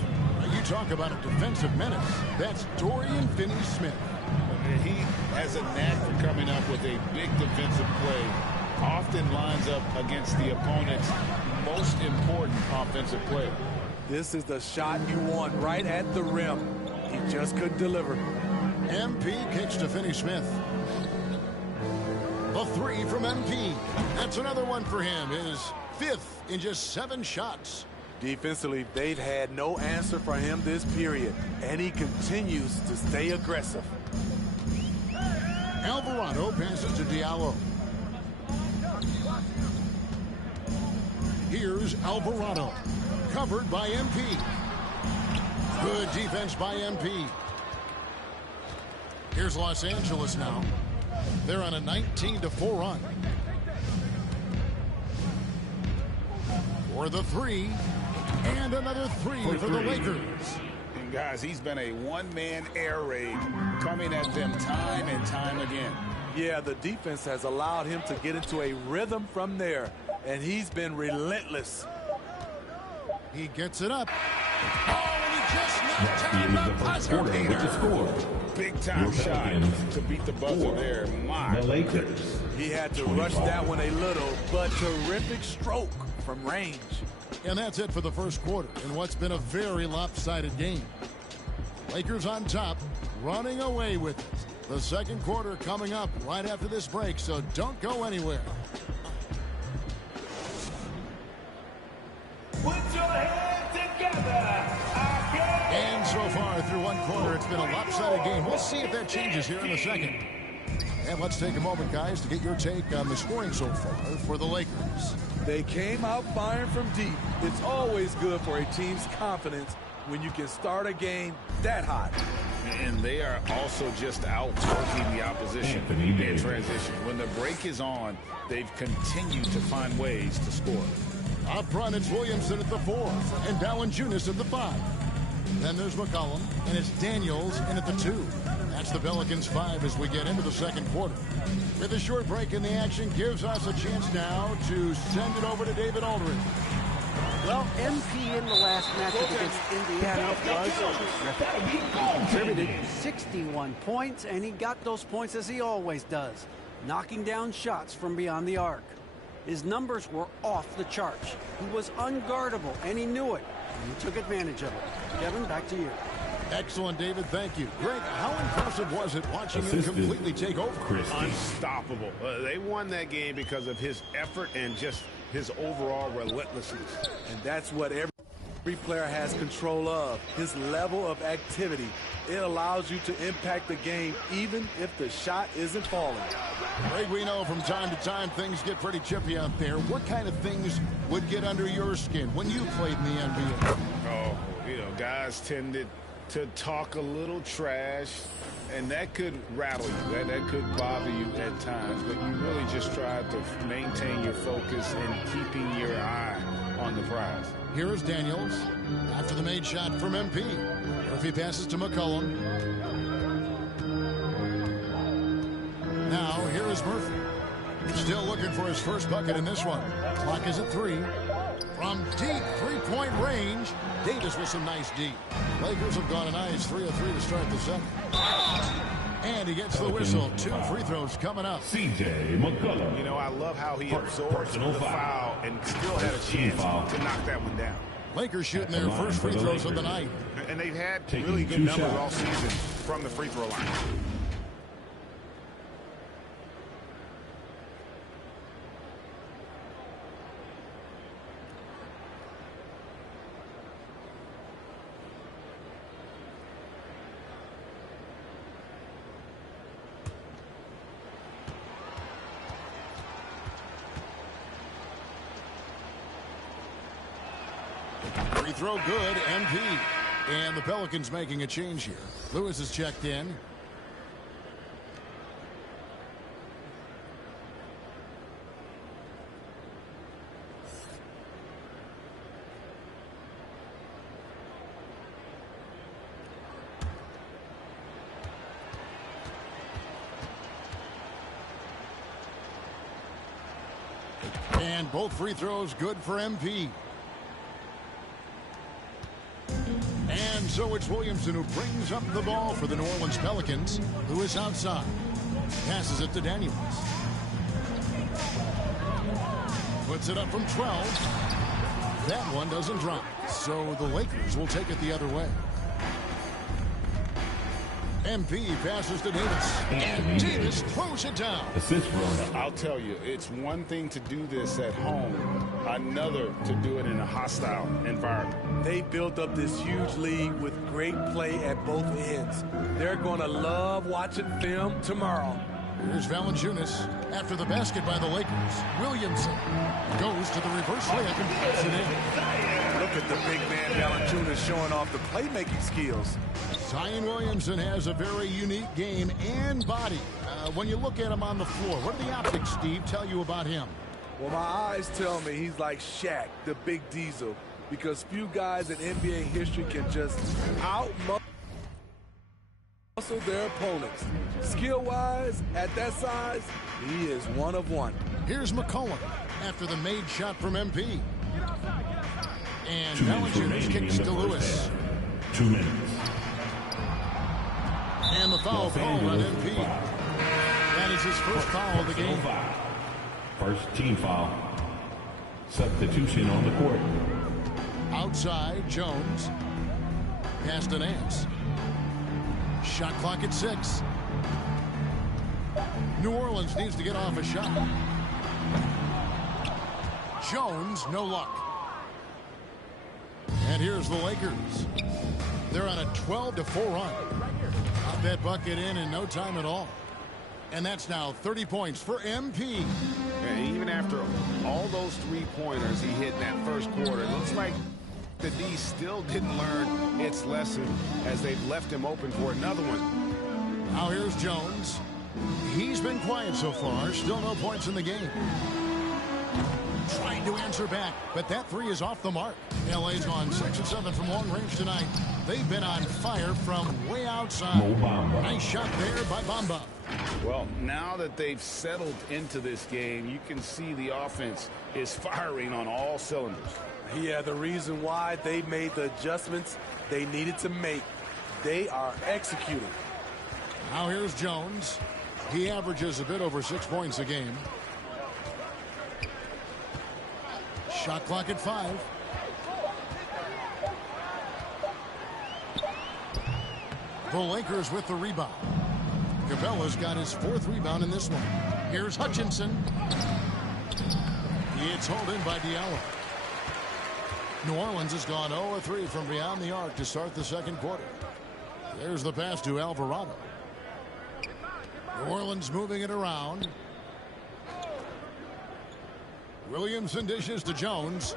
You talk about a defensive menace. That's Dorian Finney-Smith. He has a knack for coming up with a big defensive play. Often lines up against the opponent's most important offensive play. This is the shot you want right at the rim. He just couldn't deliver. MP kicks to Finney-Smith. The three from MP. That's another one for him. His 5th in just 7 shots. Defensively, they've had no answer for him this period, and he continues to stay aggressive. Alvarado passes to Diallo. Here's Alvarado. Covered by MP. Good defense by MP. Here's Los Angeles now. They're on a 19-4 run. For the 3. And another 3 for the Lakers. And guys, he's been a one-man air raid coming at them time and time again. Yeah, the defense has allowed him to get into a rhythm from there, and he's been relentless. He gets it up. Oh, and he just knocked down the buzzer. Big time shot to beat the buzzer there. My Lakers. He had to rush that one a little, but terrific stroke from range. And that's it for the first quarter in what's been a very lopsided game. Lakers on top, running away with it. The second quarter coming up right after this break, so don't go anywhere. Put your hands together. And so far through one quarter, it's been a lopsided game. We'll see if that changes here in a second. And let's take a moment, guys, to get your take on the scoring so far for the Lakers. They came out firing from deep. It's always good for a team's confidence when you can start a game that hot. And they are also just out-working the opposition in transition. When the break is on, they've continued to find ways to score. Up front, it's Williamson at the 4 and Valanciunas at the 5. Then there's McCollum, and it's Daniels in at the 2. That's the Pelicans 5 as we get into the second quarter. With a short break in the action, gives us a chance now to send it over to David Aldridge. Well, MP in the last matchup against Indiana contributed 61 points, and he got those points as he always does, knocking down shots from beyond the arc. His numbers were off the charts. He was unguardable, and he knew it, and he took advantage of it. Kevin, back to you. Excellent, David. Thank you. Greg, how impressive was it watching him completely take over? Unstoppable. They won that game because of his effort and just his overall relentlessness. And that's what every player has control of, his level of activity. It allows you to impact the game even if the shot isn't falling. Greg, we know from time to time things get pretty chippy out there. What kind of things would get under your skin when you played in the NBA? Oh, guys tended to talk a little trash, and that could rattle you. That could bother you at times, but you really just try to maintain your focus and keeping your eye on the prize. Here is Daniels after the made shot from MP. Murphy passes to McCollum. Now here is Murphy. Still looking for his first bucket in this one. Clock is at 3. From deep three-point range, Davis with some nice D. Lakers have gone a nice 3 of 3 to start the second. And he gets the whistle. 2 free throws coming up. C.J. McCollum. You know, I love how he absorbed the foul and still had a chance to knock that one down. Lakers shooting their first free throws of the night. And they've had really good numbers all season from the free throw line. Free throw good, MP. And the Pelicans making a change here. Lewis is checked in. And both free throws good for MP. And so it's Williamson who brings up the ball for the New Orleans Pelicans, who is outside. Passes it to Daniels. Puts it up from 12. That one doesn't drop. So the Lakers will take it the other way. MP passes to Davis. And Davis throws it down. I'll tell you, it's one thing to do this at home, another to do it in a hostile environment. They built up this huge lead with great play at both ends. They're going to love watching film tomorrow. Here's Valanciunas after the basket by the Lakers. Williamson goes to the reverse layup and puts it in. Look at the big man Valanciunas showing off the playmaking skills. Zion Williamson has a very unique game and body. When you look at him on the floor, what do the optics, Steve, tell you about him? Well, my eyes tell me he's like Shaq, the big diesel, because few guys in NBA history can just out-muscle their opponents. Skill-wise, at that size, he is one of one. Here's McCollum after the made shot from MP. And Valanciunas kicks to Lewis. 2 minutes. And the foul called on MP. That is his first foul of the game. First team foul. Substitution on the court. Outside, Jones. Pass to Nance. Shot clock at 6. New Orleans needs to get off a shot. Jones, no luck. And here's the Lakers. They're on a 12-4 run. Got that bucket in no time at all. And that's now 30 points for MP. Yeah, even after all those three-pointers he hit in that first quarter, it looks like the D still didn't learn its lesson as they've left him open for another one. Now here's Jones. He's been quiet so far. Still no points in the game. Trying to answer back, but that three is off the mark. LA's gone 6 of 7 from long range tonight. They've been on fire from way outside. Nice shot there by Bamba. Well, now that they've settled into this game, you can see the offense is firing on all cylinders. Yeah, the reason why they made the adjustments they needed to make. They are executing. Now here's Jones. He averages a bit over 6 points a game. Shot clock at 5. The Lakers with the rebound. Capella's got his 4th rebound in this one. Here's Hutchinson. It's hauled in by Diallo. New Orleans has gone 0 of 3 from beyond the arc to start the second quarter. There's the pass to Alvarado. New Orleans moving it around. Williamson dishes to Jones.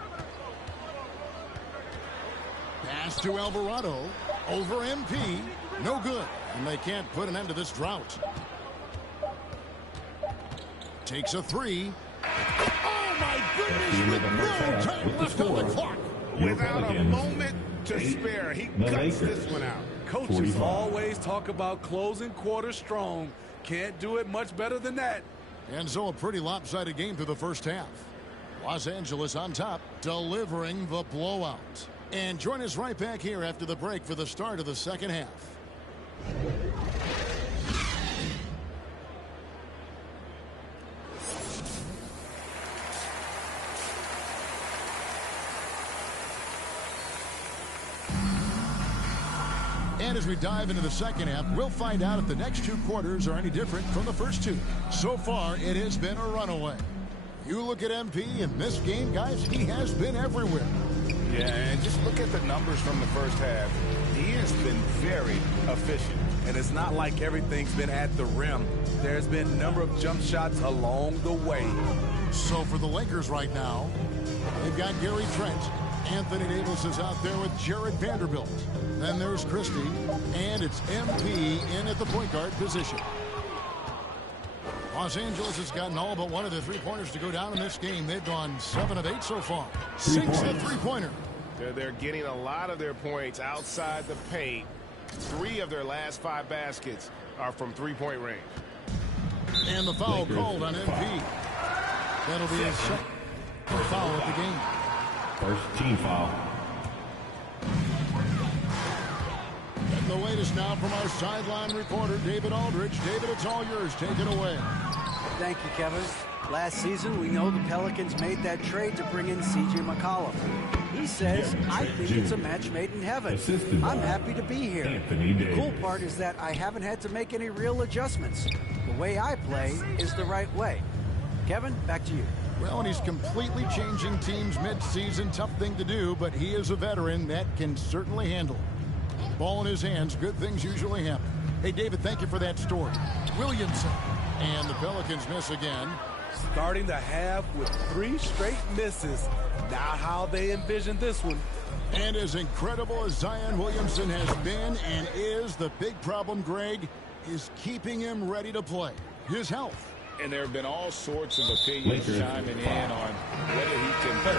Pass to Alvarado. Over MP. No good. And they can't put an end to this drought. Takes a 3. Oh, my goodness. With no time left on the clock. Without a moment to spare, he cuts this one out. Coaches always talk about closing quarters strong. Can't do it much better than that. And so a pretty lopsided game through the first half. Los Angeles on top, delivering the blowout. And join us right back here after the break for the start of the second half. And as we dive into the second half, we'll find out if the next two quarters are any different from the first two. So far, it has been a runaway. You look at MP in this game, guys, he has been everywhere. Yeah, and just look at the numbers from the first half. He has been very efficient. And it's not like everything's been at the rim. There's been a number of jump shots along the way. So for the Lakers right now, they've got Gary Trent. Anthony Davis is out there with Jared Vanderbilt. Then there's Christie, and it's MP in at the point guard position. Los Angeles has gotten all but one of the three-pointers to go down in this game. They've gone 7 of 8 so far. Sinks the three-pointer. They're getting a lot of their points outside the paint. 3 of their last 5 baskets are from three-point range. And the foul called on MP. That'll be his second foul at the game. First team foul. And the latest now from our sideline reporter, David Aldridge. David, it's all yours. Take it away. Thank you, Kevin. Last season, we know the Pelicans made that trade to bring in C.J. McCollum. He says, I think it's a match made in heaven. I'm happy to be here. The cool part is that I haven't had to make any real adjustments. The way I play is the right way. Kevin, back to you. Well, and he's completely changing teams mid-season. Tough thing to do, but he is a veteran that can certainly handle it. Ball in his hands, good things usually happen. Hey, David, thank you for that story. Williamson, and the Pelicans miss again. Starting the half with 3 straight misses. Not how they envisioned this one. And as incredible as Zion Williamson has been and is, the big problem, Greg, is keeping him ready to play. His health. And there have been all sorts of opinions chiming in on whether he can play.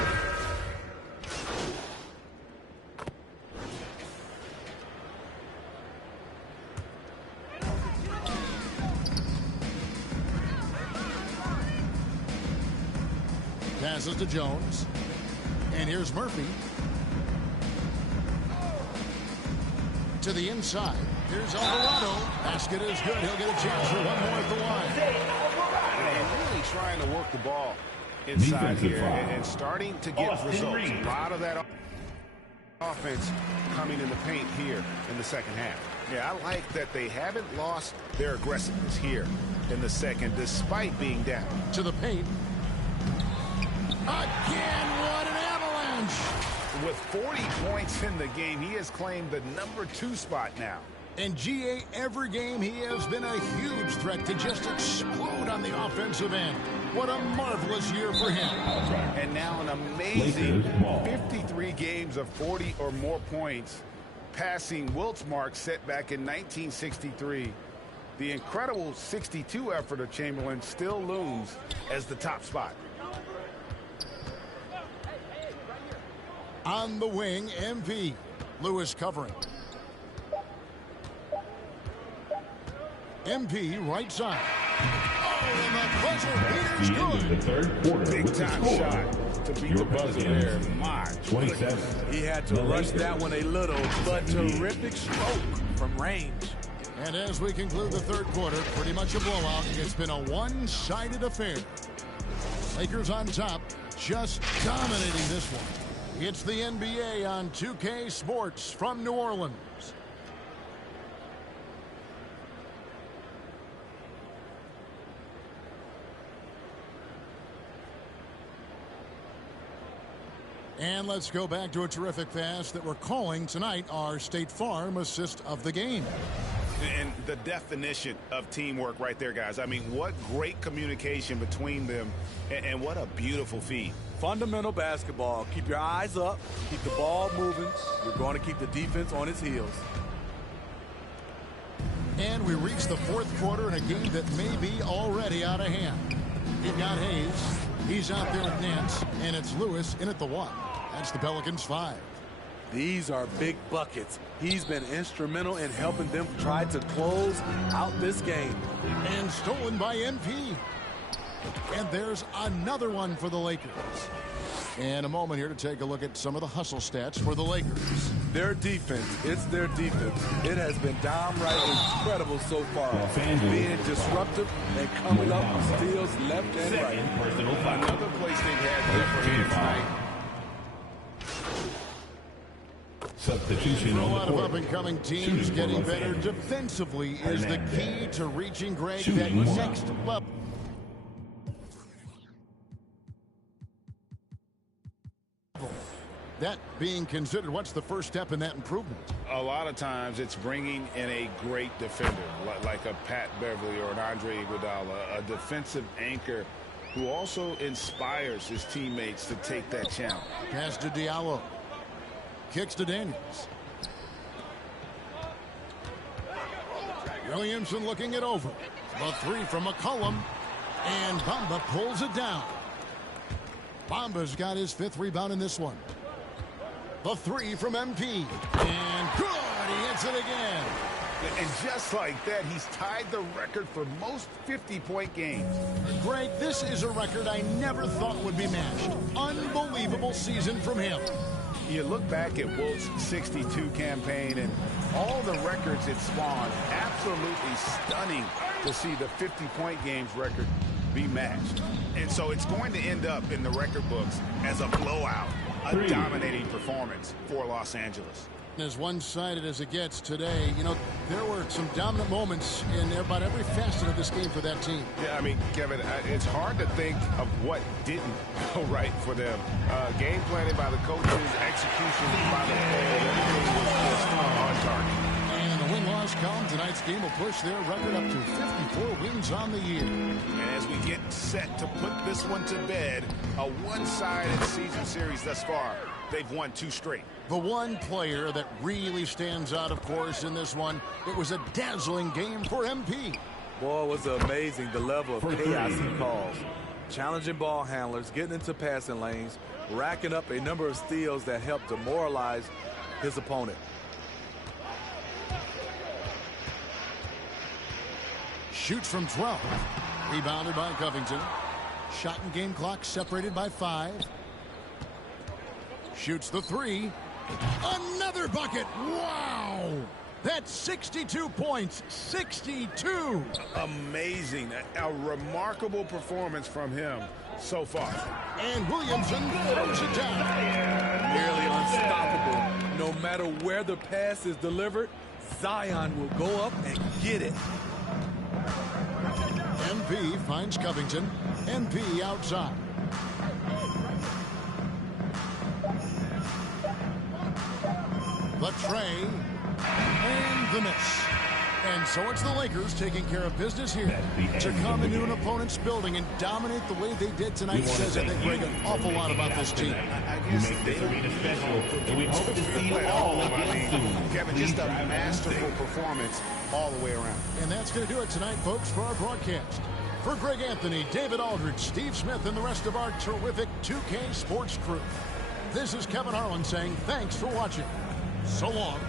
Passes to Jones. And here's Murphy. To the inside. Here's Alvarado. Basket is good. He'll get a chance for one more at the line. And really trying to work the ball inside here and starting to get results. A lot of that offense coming in the paint here in the second half. Yeah, I like that they haven't lost their aggressiveness here in the second, despite being down. To the paint. Again, what an avalanche! With 40 points in the game, he has claimed the #2 spot now. And GA, every game he has been a huge threat to just explode on the offensive end. What a marvelous year for him. And now an amazing 53 games of 40 or more points, passing Wilt's mark set back in 1963. The incredible 62 effort of Chamberlain still looms as the top spot. On the wing, MP. Lewis covering. MP right side. Oh, and the buzzer beater's good. The third quarter big time shot to beat the buzzer there. My 27. He had to rush that one a little, but terrific stroke from range. And as we conclude the third quarter, pretty much a blowout. It's been a one-sided affair. Lakers on top, just dominating this one. It's the NBA on 2K Sports from New Orleans. And let's go back to a terrific pass that we're calling tonight our State Farm assist of the game. And the definition of teamwork right there, guys. I mean, what great communication between them, and what a beautiful feed. Fundamental basketball. Keep your eyes up. Keep the ball moving. You're going to keep the defense on its heels. And we reach the fourth quarter in a game that may be already out of hand. You've got Hayes. He's out there with Nance. And it's Lewis in at the one. That's the Pelicans 5. These are big buckets. He's been instrumental in helping them try to close out this game. And stolen by MP. And there's another one for the Lakers. And a moment here to take a look at some of the hustle stats for the Lakers. Their defense, it's their defense. It has been downright incredible so far. Being disruptive and coming up with steals left and right. Another place they've had different tonight. Substitution. A lot of up-and-coming teams getting better defensively is the key to reaching, Greg, that next level. That being considered, what's the first step in that improvement? A lot of times it's bringing in a great defender, like a Pat Beverly or an Andre Iguodala, a defensive anchor who also inspires his teammates to take that challenge. Pass to Diallo. Kicks to Daniels. Williamson looking it over. The three from McCollum. And Bamba pulls it down. Bamba's got his 5th rebound in this one. The three from MP. And good! He hits it again. And just like that, he's tied the record for most 50-point games. Greg, this is a record I never thought would be matched. Unbelievable season from him. You look back at Wolf's 62 campaign and all the records it spawned. Absolutely stunning to see the 50-point games record be matched. And so it's going to end up in the record books as a blowout, a dominating performance for Los Angeles. As one-sided as it gets today, you know, there were some dominant moments in about every facet of this game for that team. Yeah, I mean, Kevin, it's hard to think of what didn't go right for them. Game planning by the coaches, execution by the players, everything was just on target. And the win-loss column, tonight's game will push their record up to 54 wins on the year. And as we get set to put this one to bed, a one-sided season series thus far, they've won 2 straight. The one player that really stands out, of course, in this one, it was a dazzling game for MP. Boy, it was amazing the level of chaos he caused. Challenging ball handlers, getting into passing lanes, racking up a number of steals that helped demoralize his opponent. Shoots from 12. Rebounded by Covington. Shot and game clock separated by 5. Shoots the 3. Another bucket. Wow. That's 62 points. 62. Amazing. A remarkable performance from him so far. And Williamson throws it down. Nearly unstoppable. No matter where the pass is delivered, Zion will go up and get it. MP finds Covington. MP outside. The tray, and the miss. And so it's the Lakers taking care of business here. To come into an opponent's building and dominate the way they did tonight says, I think, Greg, an awful lot about this team. You make this arena special, and we hope to see you all again soon. Kevin, just a masterful performance all the way around. And that's going to do it tonight, folks, for our broadcast. For Greg Anthony, David Aldridge, Steve Smith, and the rest of our terrific 2K Sports crew, this is Kevin Harlan saying thanks for watching. So long.